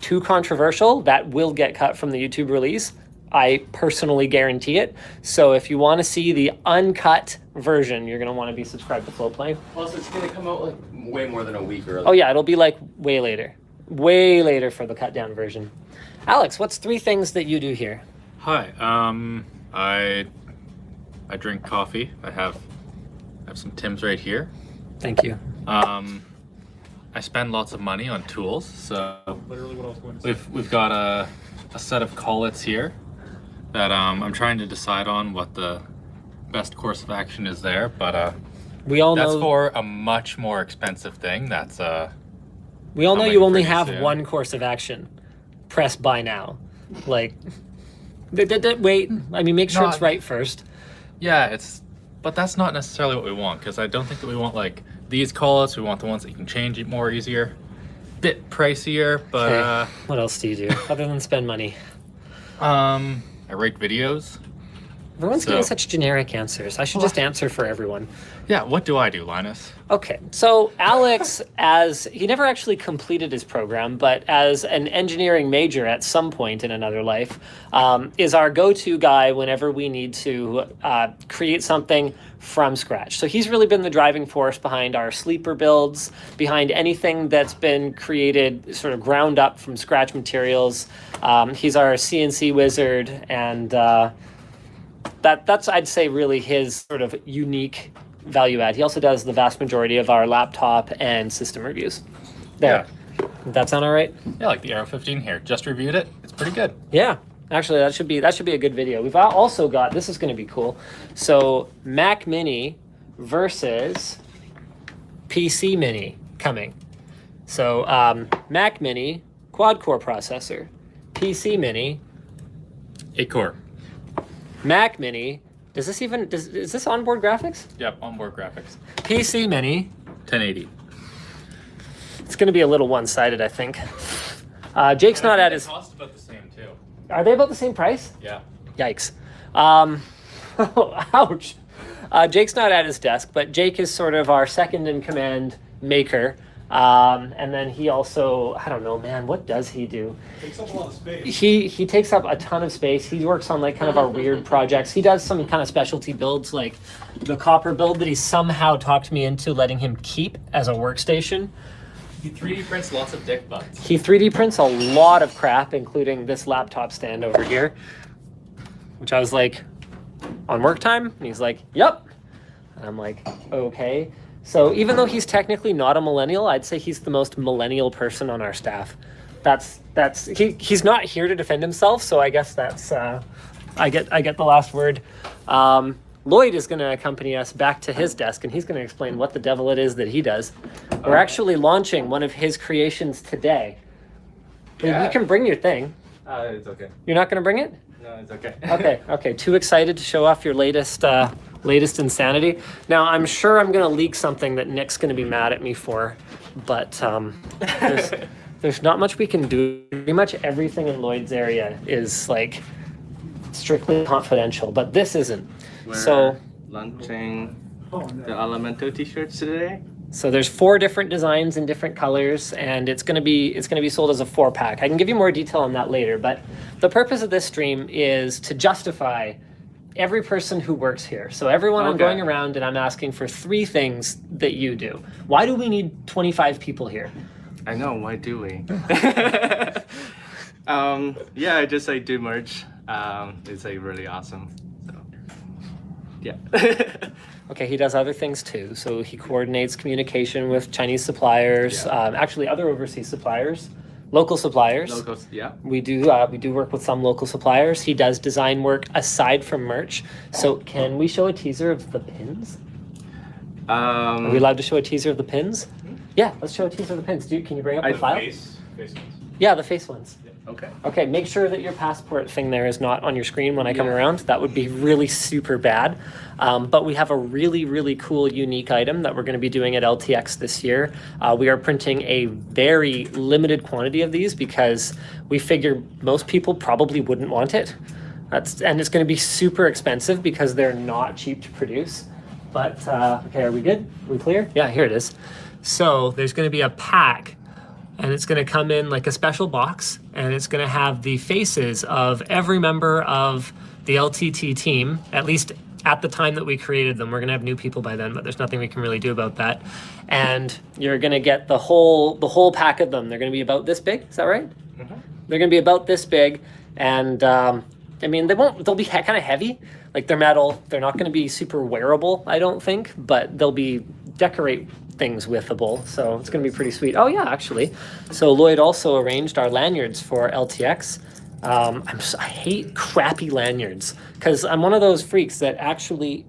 too controversial, that will get cut from the YouTube release. I personally guarantee it. So if you want to see the uncut version, you're going to want to be subscribed to Floatplane. Plus, it's going to come out like way more than a week early. Oh yeah, it'll be like way later for the cut down version. Alex, what's 3 things that you do here? Hi. I drink coffee. I have some Tim's right here. Thank you. I spend lots of money on tools. So we've got a set of collets here that I'm trying to decide on what the best course of action is there. But we all that's know for a much more expensive thing. That's we all know you only pretty have soon. 1 course of action. Press buy now. Like, wait. I mean, make sure it's right first. Yeah, but that's not necessarily what we want, because I don't think that we want like these call-outs. We want the ones that you can change it more easier. Bit pricier, but Okay. What else do you do other than spend money? I rate videos. Everyone's giving such generic answers. I should just answer for everyone. Yeah, what do I do, Linus? Okay, so Alex, he never actually completed his program, but as an engineering major at some point in another life, is our go-to guy whenever we need to create something from scratch. So he's really been the driving force behind our sleeper builds, behind anything that's been created sort of ground up from scratch materials. He's our CNC wizard, and that's, I'd say, really his sort of unique value add. He also does the vast majority of our laptop and system reviews. There. Yeah. Does that sound all right? Yeah, like the Aero 15 here. Just reviewed it. It's pretty good. Yeah. Actually, that should be a good video. We've also got, this is going to be cool. So Mac Mini versus PC Mini coming. So Mac Mini, quad-core processor. PC Mini, 8-core. Mac Mini, is this onboard graphics? Yep, onboard graphics. PC Mini, 1080. it's going to be a little one-sided, I think. Jake's not at his... They cost about the same too. Are they about the same price? Yeah. Yikes. Ouch. Jake's not at his desk, but Jake is sort of our second-in-command maker. And then he also, I don't know, man, what does he do? Takes up a lot of space. He takes up a ton of space. He works on like kind of our weird projects. He does some kind of specialty builds, like the copper build that he somehow talked me into letting him keep as a workstation. He 3D prints lots of dick butts. He 3D prints a lot of crap, including this laptop stand over here, which I was like, on work time? And he's like, yep. And I'm like, okay. So even though he's technically not a millennial, I'd say he's the most millennial person on our staff. He's not here to defend himself, so I guess that's I get the last word. Lloyd is going to accompany us back to his desk, and he's going to explain what the devil it is that he does. We're actually launching one of his creations today. Yeah. You can bring your thing. It's okay. You're not going to bring it? No, it's okay. Okay. Too excited to show off your latest insanity. Now, I'm sure I'm going to leak something that Nick's going to be mad at me for, but there's not much we can do. Pretty much everything in Lloyd's area is like strictly confidential, but this isn't. We're launching the Elemento t-shirts today. So there's 4 different designs in different colors, and it's gonna be sold as a 4-pack. I can give you more detail on that later, but the purpose of this stream is to justify every person who works here. So everyone, I'm going around and I'm asking for 3 things that you do. Why do we need 25 people here? I know, why do we? Yeah, I just like do merch. It's like really awesome. So yeah. Okay, he does other things too. So he coordinates communication with Chinese suppliers, actually other overseas suppliers, local suppliers. Locals, yeah. We do work with some local suppliers. He does design work aside from merch. So can we show a teaser of the pins? Are we allowed to show a teaser of the pins? Yeah, let's show a teaser of the pins. Can you bring up the file? Face ones. Yeah, the face ones. Okay. Okay, make sure that your passport thing there is not on your screen when I come around. That would be really super bad. But we have a really, really cool, unique item that we're going to be doing at LTX this year. We are printing a very limited quantity of these because we figure most people probably wouldn't want it. And it's going to be super expensive because they're not cheap to produce. But, okay, are we good? Are we clear? Yeah, here it is. So there's going to be a pack, and it's going to come in like a special box, and it's going to have the faces of every member of the LTT team, at least at the time that we created them. We're going to have new people by then, but there's nothing we can really do about that. And you're going to get the whole pack of them. They're going to be about this big. Is that right? Mm-hmm. They're going to be about this big, and I mean, they'll be kind of heavy. Like, they're metal. They're not going to be super wearable, I don't think, but they'll be decorate things withable, so it's going to be pretty sweet. Oh yeah, actually. So Lloyd also arranged our lanyards for LTX. I hate crappy lanyards because I'm one of those freaks that actually.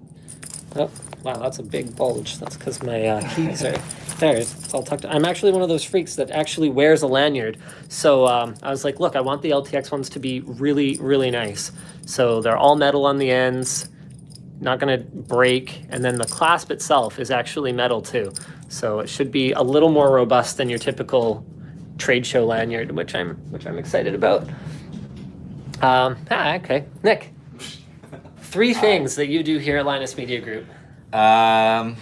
Oh wow, that's a big bulge. That's because my keys are there. It's all tucked. I'm actually one of those freaks that actually wears a lanyard. So I was like, look, I want the LTX ones to be really, really nice. So they're all metal on the ends, not going to break, and then the clasp itself is actually metal too. So it should be a little more robust than your typical trade show lanyard, which I'm excited about. Okay, Nick. 3 things that you do here at Linus Media Group. I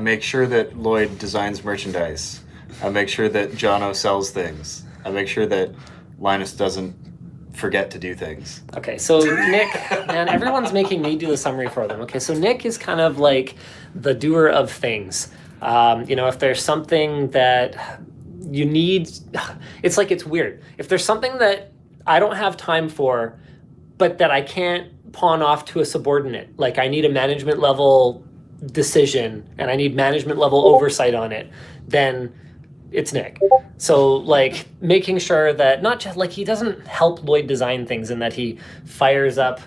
make sure that Lloyd designs merchandise. I make sure that Jono sells things. I make sure that Linus doesn't forget to do things. Okay, so Nick, man, everyone's making me do the summary for them. Okay, so Nick is kind of like the doer of things. If there's something that you need, it's weird. If there's something that I don't have time for, but that I can't pawn off to a subordinate, like I need a management level decision and I need management level oversight on it, then it's Nick. So like making sure that not just like he doesn't help Lloyd design things and that he fires up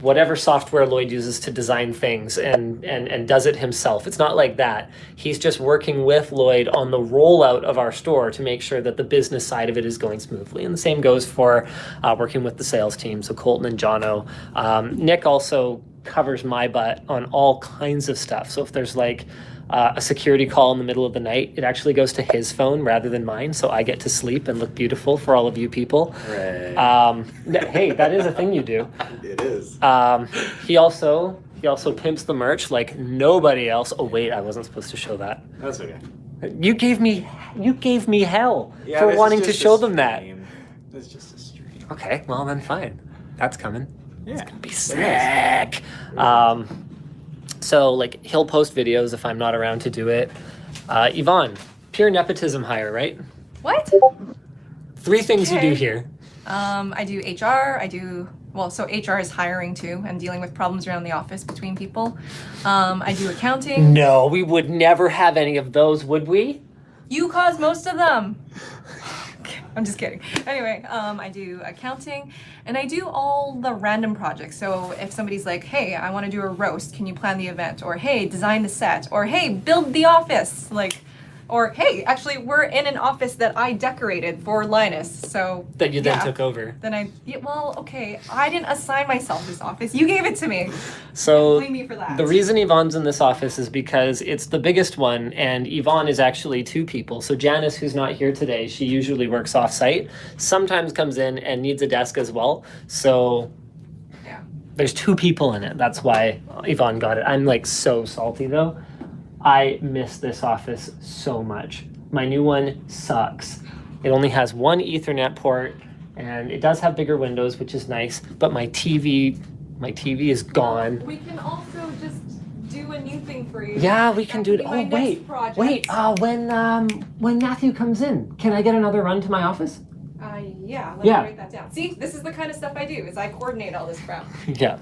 whatever software Lloyd uses to design things and does it himself. It's not like that. He's just working with Lloyd on the rollout of our store to make sure that the business side of it is going smoothly. And the same goes for working with the sales team, so Colton and Jono. Nick also covers my butt on all kinds of stuff. So if there's like a security call in the middle of the night, it actually goes to his phone rather than mine, so I get to sleep and look beautiful for all of you people. Right. Hey, that is a thing you do. It is. He also pimps the merch like nobody else. Oh wait, I wasn't supposed to show that. That's okay. You gave me hell Yeah, for this is wanting to just a show them that. It's just a stream. Okay, well then fine. That's coming. Yeah. It's gonna be sick. So like he'll post videos if I'm not around to do it. Yvonne, pure nepotism hire, right? What? 3 things you do Okay. here. I do HR. So HR is hiring too and dealing with problems around the office between people. I do accounting. No, we would never have any of those, would we? You caused most of them. I'm just kidding. Anyway, I do accounting and I do all the random projects. So if somebody's like, hey, I want to do a roast, can you plan the event? Or hey, design the set. Or hey, build the office. Or hey, actually, we're in an office that I decorated for Linus. So That you then yeah. took over. Then okay, I didn't assign myself this office. You gave it to me. So Blame me for that. the reason Yvonne's in this office is because it's the biggest one, and Yvonne is actually 2 people. So Janice, who's not here today, she usually works off-site, sometimes comes in and needs a desk as well. So there's 2 people in it. That's why Yvonne got it. I'm like so salty though. I miss this office so much. My new one sucks. It only has 1 Ethernet port, and it does have bigger windows, which is nice, but my TV is gone. We can also just do a new thing for you. Yeah, we can do it. That could be Oh, my next project. wait. When Matthew comes in, can I get another run to my office? Let Yeah. me write that down. See, this is the kind of stuff I do, is I coordinate all this crap. Yeah.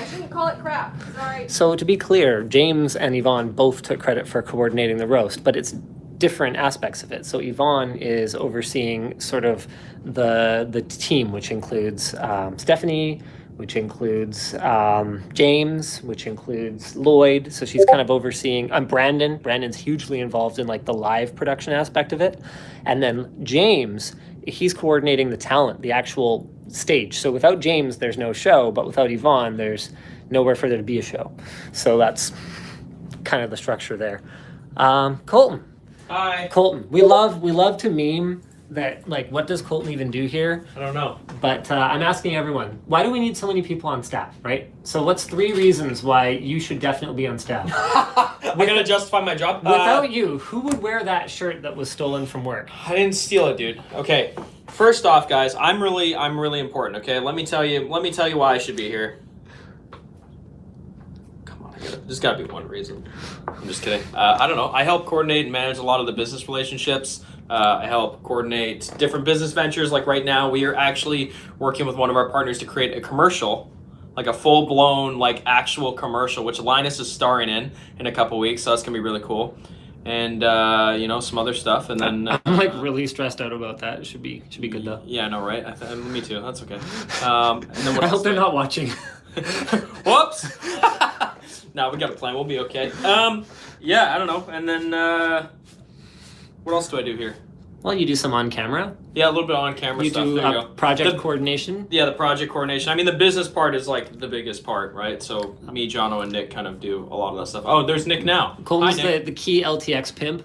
I shouldn't call it crap, sorry. So to be clear, James and Yvonne both took credit for coordinating the roast, but it's different aspects of it. So Yvonne is overseeing sort of the team, which includes Stephanie, which includes James, which includes Lloyd. So she's kind of overseeing. Brandon. Brandon's hugely involved in like the live production aspect of it, and then James, he's coordinating the talent, the actual stage. So without James, there's no show, but without Yvonne, there's nowhere for there to be a show. So that's kind of the structure there. Colton. Hi. Colton, we love to meme that, like, what does Colton even do here? I don't know. But I'm asking everyone, why do we need so many people on staff, right? So what's 3 reasons why you should definitely be on staff? We're gonna justify my job. Without you, who would wear that shirt that was stolen from work? I didn't steal it, dude. Okay. First off, guys, I'm really important. Okay, let me tell you why I should be here. Come on, there's gotta be one reason. I'm just kidding. I don't know. I help coordinate and manage a lot of the business relationships. I help coordinate different business ventures. Like right now, we are actually working with one of our partners to create a commercial, like a full-blown, like actual commercial, which Linus is starring in a couple weeks. So that's gonna be really cool. And some other stuff, and then I'm like really stressed out about that. It should be good though. Yeah, no, right? Me too. That's okay. And then what I else hope they're not watching. Whoops. No, we got a plan. We'll be okay. Yeah, I don't know. And then what else do I do here? Well, you do some on camera. Yeah, a little bit on camera You stuff. do There you go. project coordination. Yeah, the project coordination. I mean, the business part is like the biggest part, right? So me, Jono, and Nick kind of do a lot of that stuff. Oh, there's Nick now. Colton's Hi, Nick. the key LTX pimp.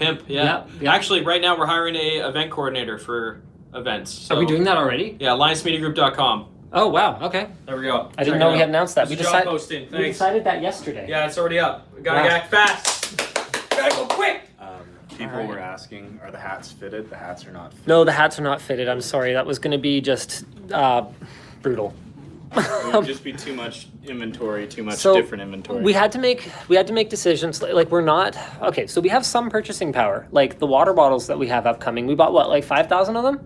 Pimp, yeah. Actually, right now we're hiring a event coordinator for events. So, Are we doing that already? Yeah, alliancemediagroup.com. Oh wow, okay. There we go. I didn't know we had announced that. It's We a job decided posting. we Thanks. decided that yesterday. Yeah, it's already up. We gotta Wow. act fast. Gotta go quick. People Alright. were asking, are the hats fitted? The hats are not fitted. No, the hats are not fitted. I'm sorry. That was going to be just brutal. It would just be too much inventory, too much So, different inventory. We had to make decisions. Like we're not okay. So we have some purchasing power. Like the water bottles that we have upcoming. We bought what, like 5,000 of them?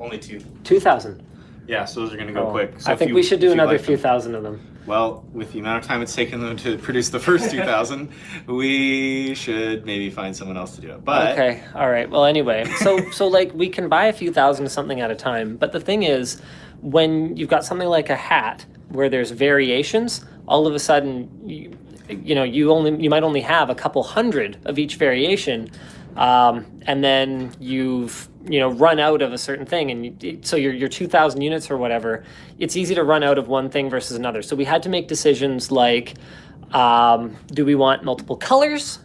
Only 2. 2,000. Yeah, so those are going to go Oh, quick. So I if think you- we should do if you another like few them- thousand of them. Well, with the amount of time it's taken them to produce the first 2,000, we should maybe find someone else to do it. But Okay. All right. Well, anyway, so like we can buy a few thousand of something at a time. But the thing is, when you've got something like a hat where there's variations, all of a sudden, you might only have a couple hundred of each variation, and then you've run out of a certain thing, and so your 2,000 units or whatever, it's easy to run out of one thing versus another. So we had to make decisions like, do we want multiple colors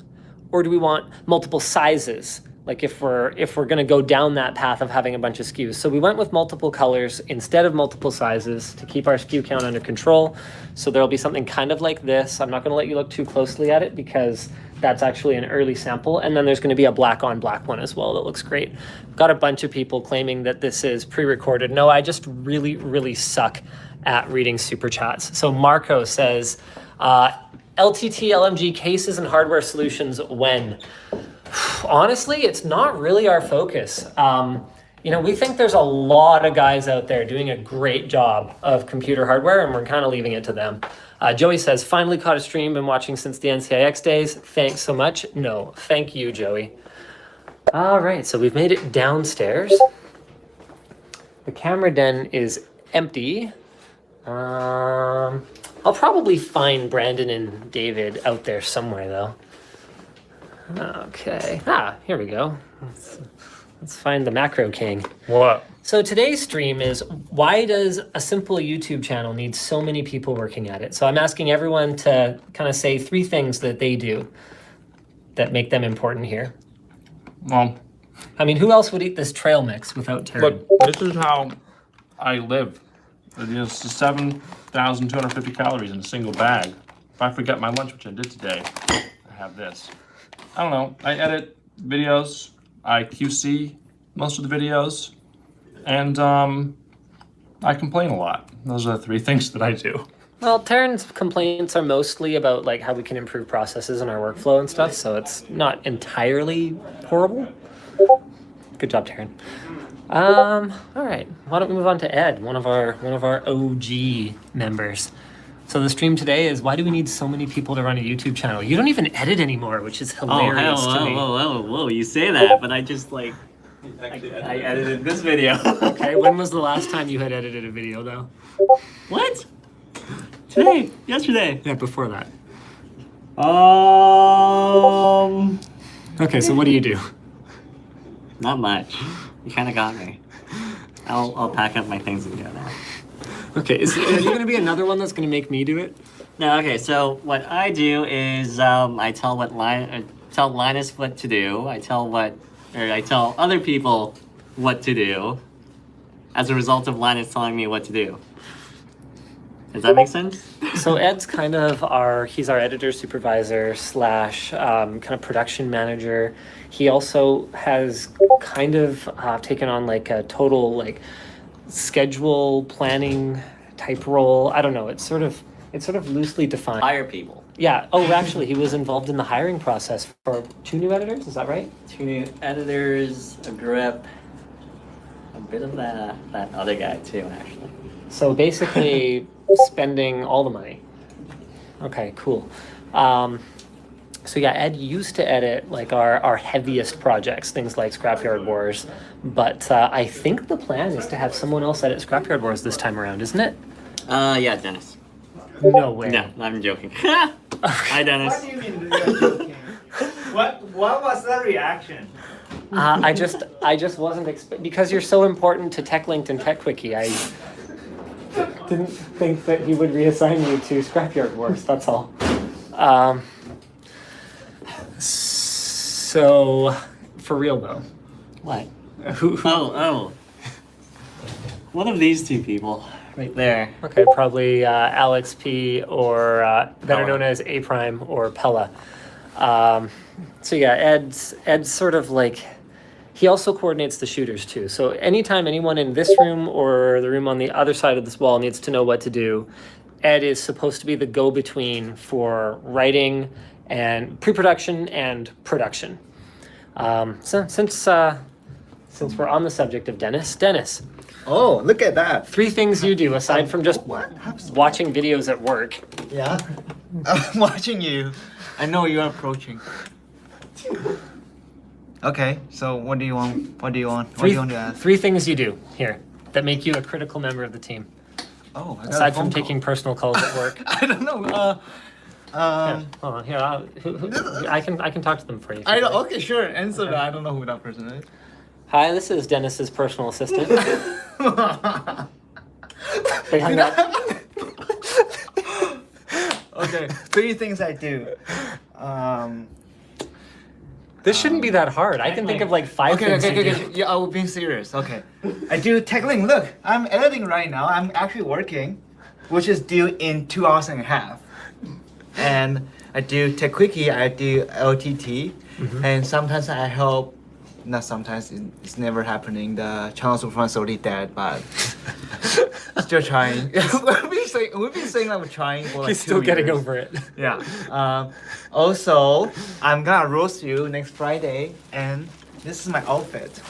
or do we want multiple sizes? like if we're going to go down that path of having a bunch of SKUs. So we went with multiple colors instead of multiple sizes to keep our SKU count under control. So there'll be something kind of like this. I'm not going to let you look too closely at it because that's actually an early sample. And then there's going to be a black on black one as well that looks great. Got a bunch of people claiming that this is pre-recorded. No, I just really, really suck at reading super chats. So Marco says, LTT LMG cases and hardware solutions when? Honestly, it's not really our focus. We think there's a lot of guys out there doing a great job of computer hardware, and we're kind of leaving it to them. Joey says, finally caught a stream, been watching since the NCIX days. Thanks so much. No, thank you, Joey. All right, so we've made it downstairs. The camera den is empty. I'll probably find Brandon and David out there somewhere, though. Okay. Here we go. Let's find the macro king. What? So today's stream is, why does a simple YouTube channel need so many people working at it? So I'm asking everyone to kind of say 3 things that they do that make them important here. Well, I mean, who else would eat this trail mix without Terry? look, this is how I live. It's 7,250 calories in a single bag. If I forget my lunch, which I did today, I have this. I don't know. I edit videos. I QC most of the videos. And I complain a lot. Those are the 3 things that I do. Well, Taryn's complaints are mostly about like how we can improve processes in our workflow and stuff, so it's not entirely horrible. Good job, Taryn. All right. Why don't we move on to Ed, one of our OG members. So the stream today is, why do we need so many people to run a YouTube channel? You don't even edit anymore, which is hilarious to me. Whoa, you say that, but I just I edited this video. Okay, when was the last time you had edited a video, though? What? Today? Yesterday? Yeah, before that. Okay, so what do you do? Not much. You kind of got me. I'll pack up my things and go now. Okay, are you going to be another one that's going to make me do it? No, okay, so what I do is I tell Linus what to do. I tell other people what to do as a result of Linus telling me what to do. Does that make sense? So Ed's kind of he's our editor supervisor / kind of production manager. He also has kind of taken on like a total like schedule planning type role. I don't know. It's sort of loosely defined. Hire people. Yeah. Oh, actually, he was involved in the hiring process for 2 new editors. Is that right? 2 new editors, a grip, a bit of that other guy too, actually. So basically, spending all the money. Okay, cool. So yeah, Ed used to edit like our heaviest projects, things like Scrapyard Wars, but I think the plan is to have someone else edit Scrapyard Wars this time around, isn't it? Yeah, Dennis. No way. No, I'm joking. Hi, Dennis. What do you mean you're joking? What was that reaction? I just wasn't because you're so important to TechLinked and TechQuickie. I didn't think that he would reassign you to Scrapyard Wars. That's all. So, for real though. What? Oh. One of these 2 people right there. Okay, probably Alex P or better known as A Prime or Pella. So yeah, Ed's sort of like, he also coordinates the shooters too. So anytime anyone in this room or the room on the other side of this wall needs to know what to do, Ed is supposed to be the go-between for writing and pre-production and production. So since we're on the subject of Dennis. Oh, look at that. 3 things you do aside from just watching videos at work. Yeah. I'm watching you. I know you're approaching. Okay, so what do you want? What do you want to ask? 3 things you do here that make you a critical member of the team. Oh, aside from taking personal calls at work. I don't know. Hold on, here. I can talk to them for you. Okay, sure. Answer that. I don't know who that person is. Hi, this is Dennis's personal assistant. They hung up. Okay, 3 things I do. This shouldn't be that hard. I can think of like 5 things you do. Yeah, I was being serious. Okay. I do tackling. Look, I'm editing right now. I'm actually working, which is due in 2 hours and a half. And I do Tech Quickie, I do LTT, and sometimes I help. Not sometimes, it's never happening. The channel superfan is already dead, but still trying. we've been saying that we're trying for like He's 2 still getting years. over it. Yeah. Also, I'm gonna roast you next Friday, and this is my outfit.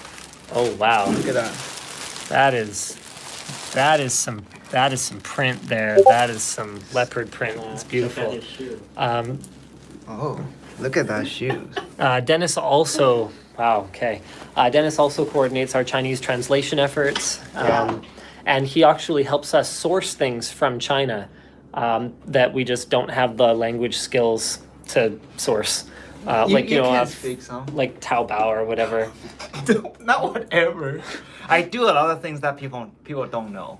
Oh wow! Look at that. That is some print there. That is some leopard print. It's beautiful. Oh, look at that shoes. Dennis also. Wow. Okay. Dennis also coordinates our Chinese translation efforts, and he actually helps us source things from China that we just don't have the language skills to source. Like you know, can speak some. like Taobao or whatever. Not whatever. I do a lot of things that people don't know.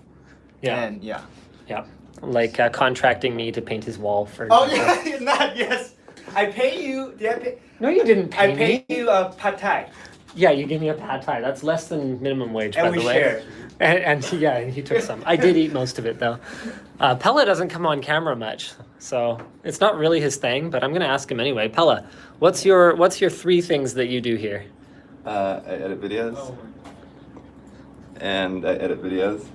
Yeah. And yeah. Yeah. Like contracting me to paint his wall for. Oh example. yeah, not yes. I pay you. Did I pay? No, you didn't pay I paid you a pad thai. Yeah, you gave me a pad thai. That's less than minimum wage, And by we the way. shared. And yeah, he took some. I did eat most of it though. Pella doesn't come on camera much, so it's not really his thing. But I'm gonna ask him anyway. Pella, what's your 3 things that you do here? I edit videos. And I edit videos.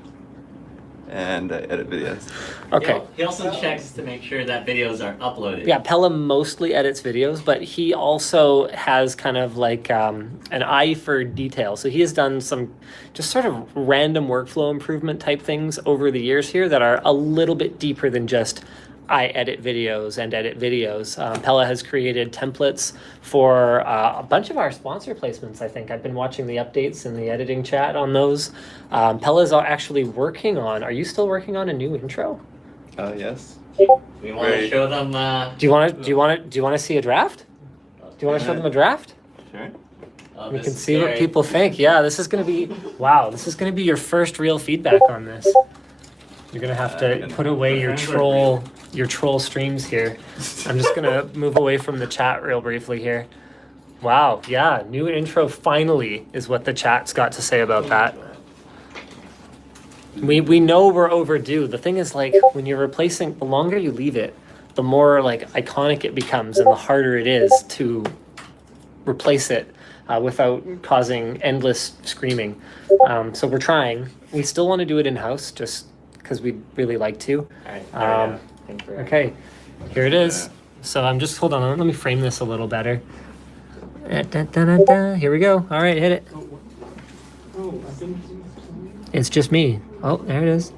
And I edit videos. Okay. He also checks to make sure that videos are uploaded. Yeah, Pella mostly edits videos, but he also has kind of like an eye for detail. So he has done some just sort of random workflow improvement type things over the years here that are a little bit deeper than just I edit videos and edit videos. Pella has created templates for a bunch of our sponsor placements, I think. I've been watching the updates in the editing chat on those. Pella's actually working on, are you still working on a new intro? Yes. We want to show them. Do you want to see a draft? Do you want to show them a draft? Sure. We can see what people think. Yeah, this is going to be, wow, this is going to be your first real feedback on this. You're going to have to put away your troll streams here. I'm just going to move away from the chat real briefly here. Wow, yeah, new intro finally is what the chat's got to say about that. We know we're overdue. The thing is, like, when you're replacing, the longer you leave it, the more like iconic it becomes and the harder it is to replace it without causing endless screaming. So we're trying. We still want to do it in-house just because we'd really like to. Okay, here it is. So I'm just, hold on, let me frame this a little better. Here we go. All right, hit it. It's just me. Oh, there it is.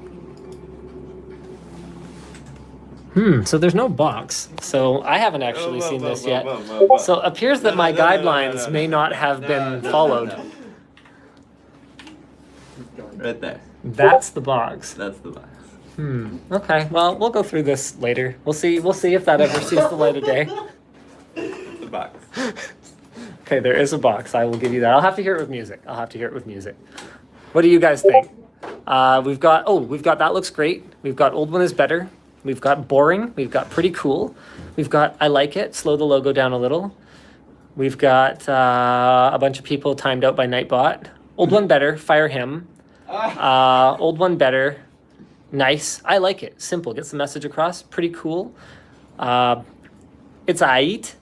So there's no box. So I haven't actually seen this yet. So it appears that my guidelines may not have been followed. Right there. That's the box. That's the box. Okay. Well, we'll go through this later. We'll see if that ever sees the light of day. The box. Okay, there is a box. I will give you that. I'll have to hear it with music. What do you guys think? We've got that looks great. We've got old one is better. We've got boring. We've got pretty cool. We've got I like it. Slow the logo down a little. We've got a bunch of people timed out by Nightbot. Old one better. Fire him. Old one better. Nice. I like it. Simple. Gets the message across. Pretty cool. It's aight.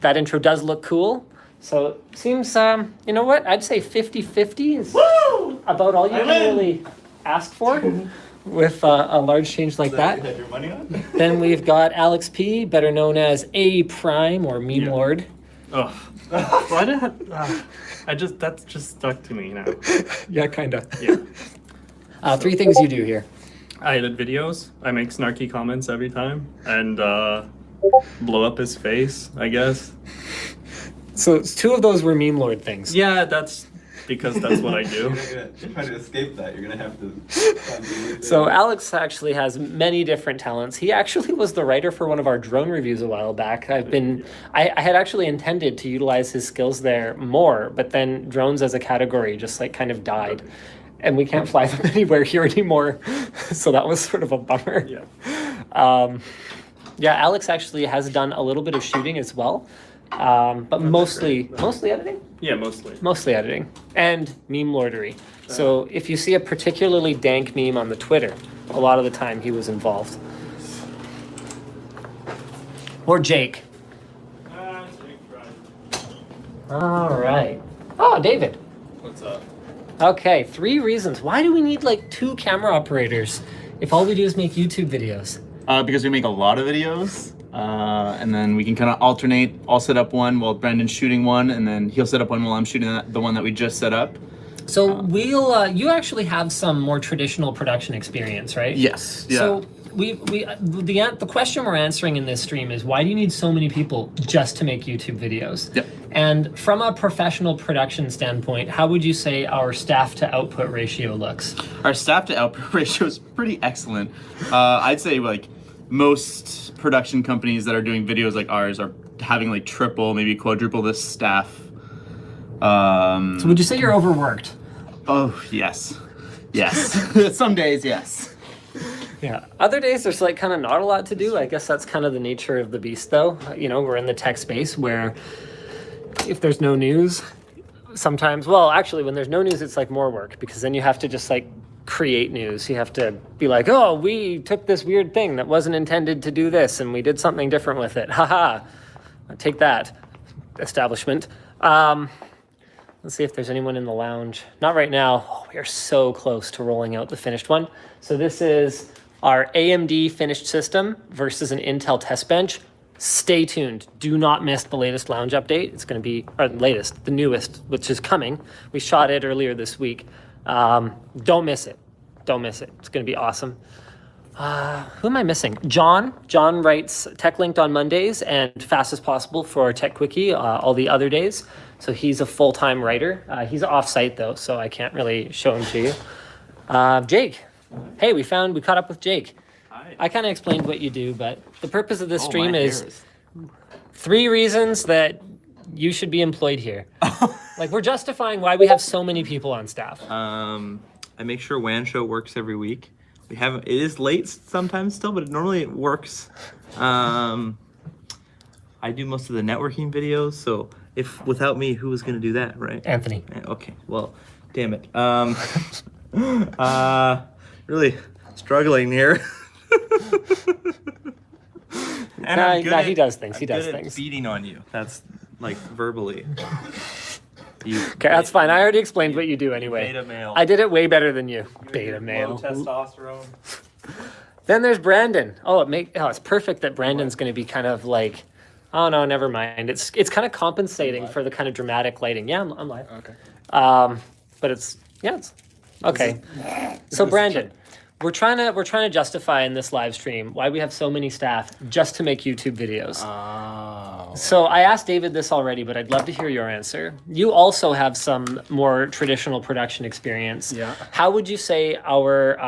That intro does look cool. So it seems, you know what? I'd say 50-50 is about all you can really ask for with a large change like that. Your money on? Then we've got Alex P, better known as A Prime or Meme Lord. Oh. Why did that's just stuck to me now. Yeah, kinda. Yeah. 3 things you do here. I edit videos. I make snarky comments every time and blow up his face, I guess. So 2 of those were Meme Lord things. Yeah, that's because that's what I do. You're trying to escape that. You're gonna have to. So Alex actually has many different talents. He actually was the writer for one of our drone reviews a while back. I had actually intended to utilize his skills there more, but then drones as a category just like kind of died. And we can't fly them anywhere here anymore. So that was sort of a bummer. Yeah. Yeah, Alex actually has done a little bit of shooting as well. but mostly editing. Yeah, mostly. Mostly editing and meme lordery. So if you see a particularly dank meme on the Twitter, a lot of the time he was involved. Or Jake. All right. Oh, David. What's up? Okay, 3 reasons. Why do we need like 2 camera operators if all we do is make YouTube videos? Because we make a lot of videos, and then we can kind of alternate. I'll set up one while Brendan's shooting one, and then he'll set up one while I'm shooting the one that we just set up. So you actually have some more traditional production experience, right? Yes. Yeah. So the question we're answering in this stream is, why do you need so many people just to make YouTube videos? Yep. And from a professional production standpoint, how would you say our staff to output ratio looks? Our staff to output ratio is pretty excellent. I'd say like most production companies that are doing videos like ours are having like triple, maybe quadruple this staff. So would you say you're overworked? Oh, yes. Yes. Some days, yes. Yeah. Other days there's like kind of not a lot to do. I guess that's kind of the nature of the beast though. You know, we're in the tech space where if there's no news, sometimes, well, actually when there's no news, it's like more work because then you have to just like create news. You have to be like, oh, we took this weird thing that wasn't intended to do this and we did something different with it. Haha. Take that, establishment. Let's see if there's anyone in the lounge. Not right now. Oh, we are so close to rolling out the finished one. So this is our AMD finished system versus an Intel test bench. Stay tuned. Do not miss the latest lounge update. It's going to be, or the newest, which is coming. We shot it earlier this week. Don't miss it. Don't miss it. It's going to be awesome. Who am I missing? John. John writes TechLinked on Mondays and Fast as Possible for Tech Quickie all the other days. So he's a full-time writer. He's off-site though, so I can't really show him to you. Jake. Hey, we caught up with Jake. Hi. I kind of explained what you do, but the purpose of this stream is 3 reasons that you should be employed here. Like we're justifying why we have so many people on staff. I make sure WAN show works every week. It is late sometimes still, but normally it works. I do most of the networking videos, so without me, who was gonna do that, right? Anthony. Okay, well, damn it. Really struggling here. And he does things. I'm good at beating on you. That's like verbally. Okay, that's fine. I already explained what you do anyway. Beta male. I did it way better than you. Beta male. Low testosterone. Then there's Brandon. It's perfect that Brandon's going to be kind of like, oh no, never mind. It's kind of compensating for the kind of dramatic lighting. Yeah, I'm live. Okay. But it's okay. So Brandon, we're trying to justify in this live stream why we have so many staff just to make YouTube videos. So I asked David this already, but I'd love to hear your answer. You also have some more traditional production experience. Yeah. How would you say our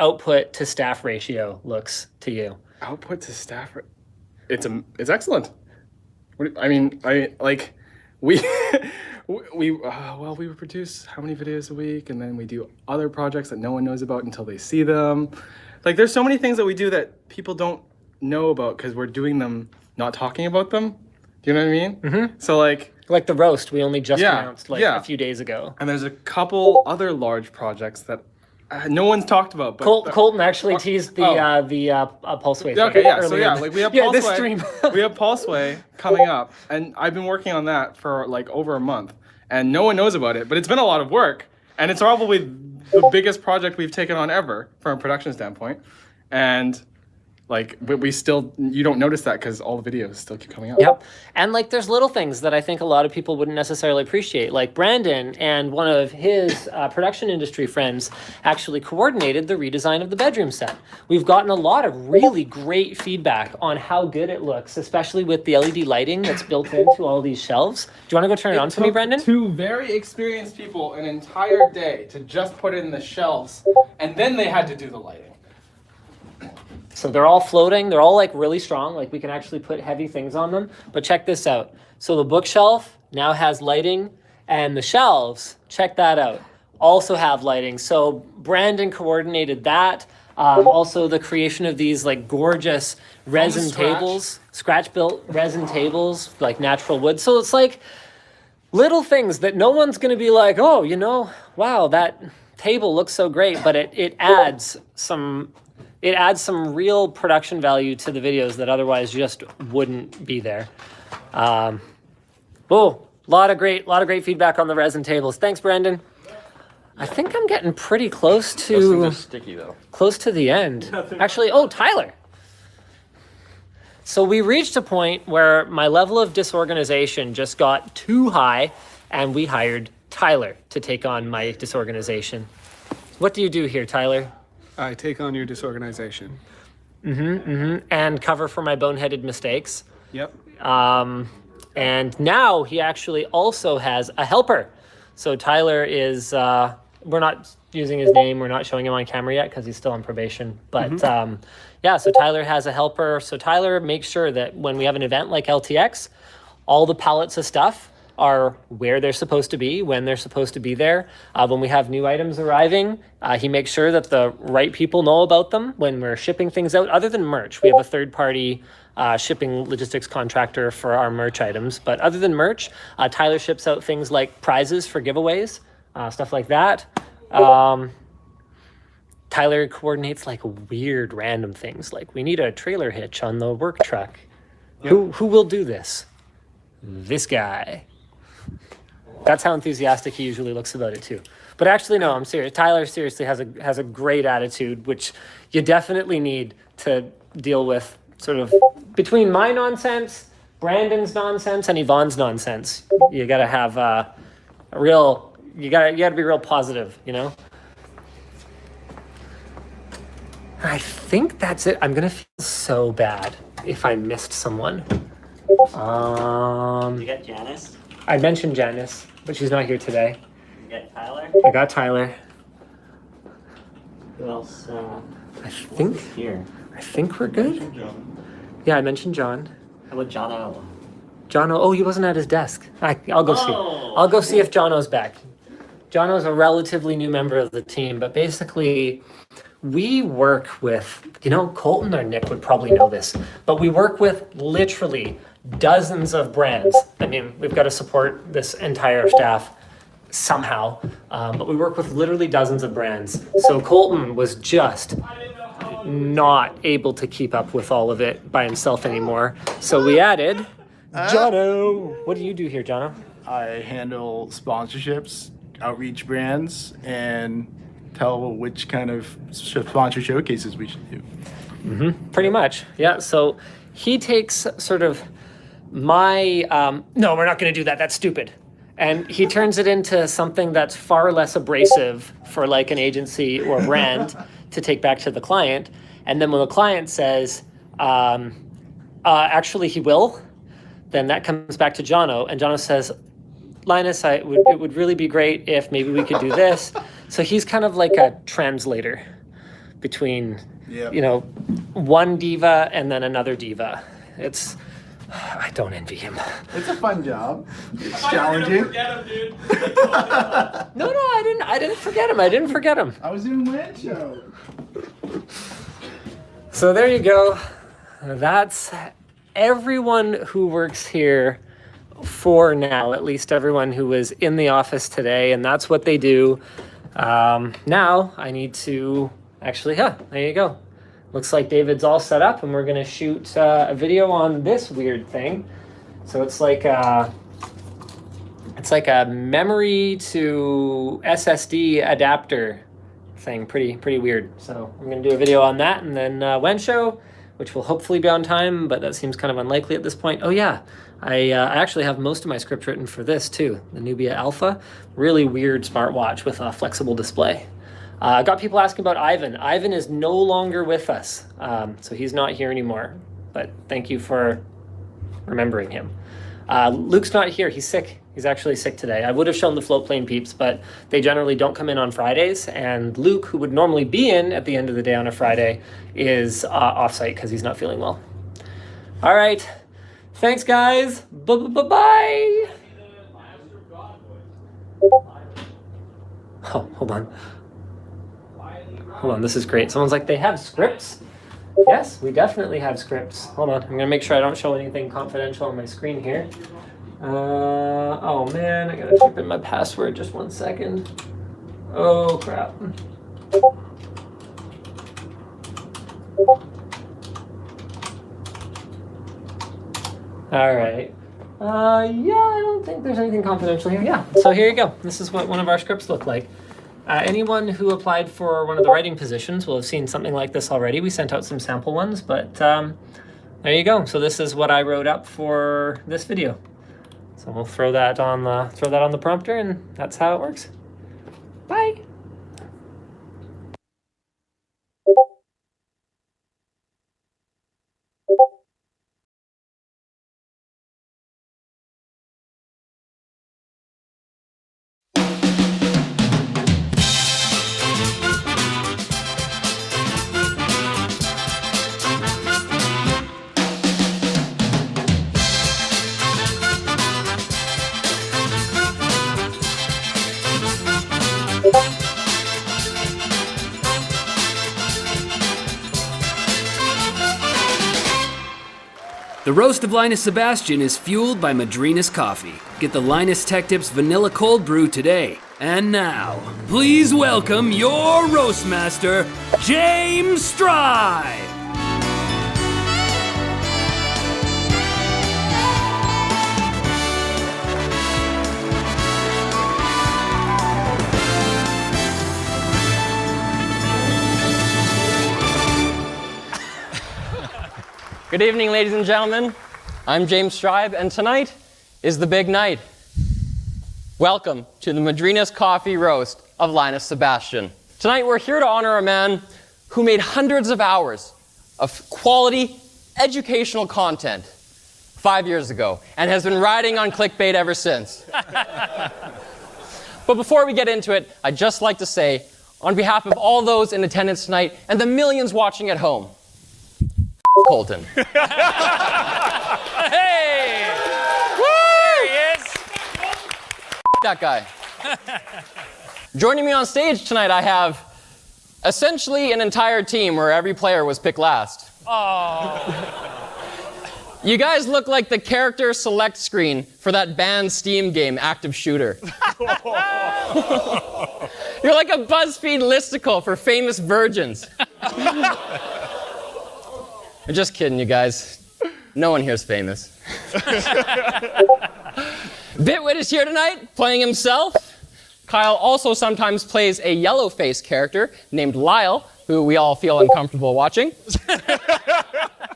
output to staff ratio looks to you? Output to staff, it's excellent. We produce how many videos a week, and then we do other projects that no one knows about until they see them. Like there's so many things that we do that people don't know about because we're doing them, not talking about them. Do you know what I mean? Mm-hmm. So like the roast we only just announced a few days ago. And there's a couple other large projects that no one's talked about. But Colton actually teased the Pulseway. Okay, yeah. So yeah, like we have Pulseway. This stream. We have Pulseway coming up, and I've been working on that for like over a month, and no one knows about it. But it's been a lot of work, and it's probably the biggest project we've taken on ever from a production standpoint. And like, but you don't notice that because all the videos still keep coming out. Yep. And like, there's little things that I think a lot of people wouldn't necessarily appreciate. Like Brandon and one of his production industry friends actually coordinated the redesign of the bedroom set. We've gotten a lot of really great feedback on how good it looks, especially with the LED lighting that's built into all these shelves. Do you want to go turn it on for me, Brendan? 2 very experienced people an entire day to just put in the shelves, and then they had to do the lighting. So they're all floating. They're all like really strong. Like we can actually put heavy things on them. But check this out. So the bookshelf now has lighting, and the shelves, check that out, also have lighting. So Brandon coordinated that. Also, the creation of these like gorgeous resin scratch. tables, scratch-built resin tables, like natural wood. So it's like little things that no one's going to be like, oh, you know, wow, that table looks so great, but it adds some real production value to the videos that otherwise just wouldn't be there. Oh, lot of great feedback on the resin tables. Thanks, Brandon. I think I'm getting pretty close Those things to are sticky though. close to the end. Actually, oh, Tyler. So we reached a point where my level of disorganization just got too high, and we hired Tyler to take on my disorganization. What do you do here, Tyler? I take on your disorganization. And cover for my boneheaded mistakes. Yep. And now he actually also has a helper. So Tyler is, we're not using his name, we're not showing him on camera yet because he's still on probation. But yeah, so Tyler has a helper. So Tyler makes sure that when we have an event like LTX, all the pallets of stuff are where they're supposed to be, when they're supposed to be there. When we have new items arriving, he makes sure that the right people know about them when we're shipping things out. Other than merch, we have a third-party shipping logistics contractor for our merch items. But other than merch, Tyler ships out things like prizes for giveaways, stuff like that. Tyler coordinates like weird random things, like we need a trailer hitch on the work truck. Who will do this? This guy. That's how enthusiastic he usually looks about it too. But actually, no, I'm serious. Tyler seriously has a great attitude, which you definitely need to deal with. Sort of between my nonsense, Brandon's nonsense, and Yvonne's nonsense. You gotta have you gotta be real positive, you know. I think that's it. I'm gonna feel so bad if I missed someone. Did you get Janice? I mentioned Janice, but she's not here today. You get Tyler? I got Tyler. Who else? I think Here. I think we're good. Yeah, I mentioned John. How about Jono? Jono, oh, he wasn't at his desk. I'll go see. Oh. I'll go see if Jono's back. Jono's a relatively new member of the team, but basically we work with, you know, Colton or Nick would probably know this, but we work with literally dozens of brands. I mean, we've got to support this entire staff somehow, but we work with literally dozens of brands. So Colton was just not able to keep up with all of it by himself anymore. So we added Jono. What do you do here, Jono? I handle sponsorships, outreach brands, and tell which kind of sponsor showcases we should do. Pretty much, yeah. So he takes sort of my, no, we're not going to do that. That's stupid. And he turns it into something that's far less abrasive for like an agency or brand to take back to the client. And then when the client says, actually he will, then that comes back to Jono. And Jono says, Linus, it would really be great if maybe we could do this. So he's kind of like a translator between, you know, one diva and then another diva. I don't envy him. It's a fun job. It's challenging. No, I didn't forget him. I was doing WAN show. So there you go. That's everyone who works here for now, at least everyone who was in the office today, and that's what they do. Now I need to actually, there you go. Looks like David's all set up, and we're gonna shoot a video on this weird thing. So it's like a memory to SSD adapter thing. Pretty weird. So I'm gonna do a video on that, and then WAN show, which will hopefully be on time, but that seems kind of unlikely at this point. Oh yeah, I actually have most of my script written for this too, the Nubia Alpha. Really weird smartwatch with a flexible display. I got people asking about Ivan. Ivan is no longer with us, so he's not here anymore, but thank you for remembering him. Luke's not here, he's sick. He's actually sick today. I would have shown the float plane peeps, but they generally don't come in on Fridays, and Luke, who would normally be in at the end of the day on a Friday, is off-site because he's not feeling well. All right, thanks guys, bye-bye. Oh, hold on. Hold on, this is great. Someone's like, they have scripts? Yes, we definitely have scripts. Hold on, I'm gonna make sure I don't show anything confidential on my screen here. Oh man, I gotta type in my password, just 1 second. Oh crap. All right. Yeah, I don't think there's anything confidential here. Yeah, so here you go. This is what one of our scripts look like. Anyone who applied for one of the writing positions will have seen something like this already. We sent out some sample ones, but there you go. So this is what I wrote up for this video. So we'll throw that on the prompter, and that's how it works. Bye. The roast of Linus Sebastian is fueled by Madrinas Coffee. Get the Linus Tech Tips Vanilla Cold Brew today. And now, please welcome your roast master, James Stride. Good evening, ladies and gentlemen. I'm James Stride, and tonight is the big night. Welcome to the Madrinas Coffee Roast of Linus Sebastian. Tonight we're here to honor a man who made hundreds of hours of quality educational content 5 years ago and has been riding on clickbait ever since. But before we get into it, I'd just like to say, on behalf of all those in attendance tonight and the millions watching at home, Colton. Hey! Woo! There he is. That guy. Joining me on stage tonight, I have essentially an entire team where every player was picked last. Oh. You guys look like the character select screen for that banned Steam game, Active Shooter. You're like a BuzzFeed listicle for famous virgins. I'm just kidding, you guys. No one here's famous. Bitwit is here tonight, playing himself. Kyle also sometimes plays a yellow-faced character named Lyle, who we all feel uncomfortable watching.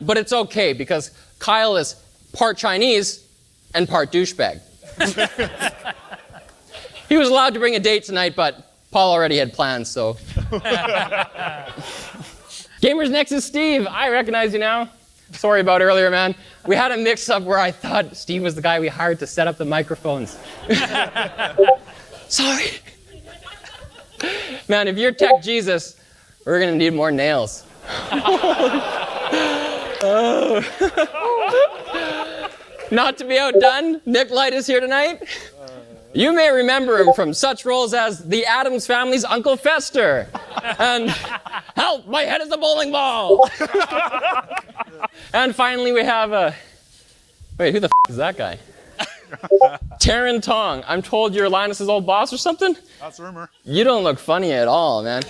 But it's okay, because Kyle is part Chinese and part douchebag. He was allowed to bring a date tonight, but Paul already had plans, so... Gamers Next is Steve. I recognize you now. Sorry about earlier, man. We had a mix-up where I thought Steve was the guy we hired to set up the microphones. Sorry. Man, if you're Tech Jesus, we're gonna need more nails. Not to be outdone, Nick Light is here tonight. You may remember him from such roles as the Addams Family's Uncle Fester and Help, my head is a bowling ball. And finally we have wait, who the is that guy? Taryn Tong. I'm told you're Linus's old boss or something? That's a rumor. You don't look funny at all, man.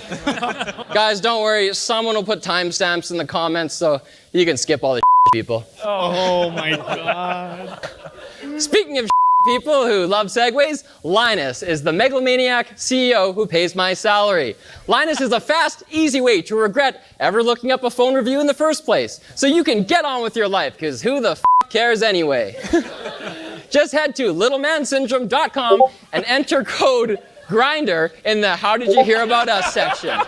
Guys, don't worry. Someone will put timestamps in the comments so you can skip all the people. Oh my god. Speaking of people who love segues, Linus is the megalomaniac CEO who pays my salary. Linus is a fast, easy way to regret ever looking up a phone review in the first place. So you can get on with your life, because who the cares anyway? Just head to littlemanssyndrome.com and enter code GRINDER in the How Did You Hear About Us section.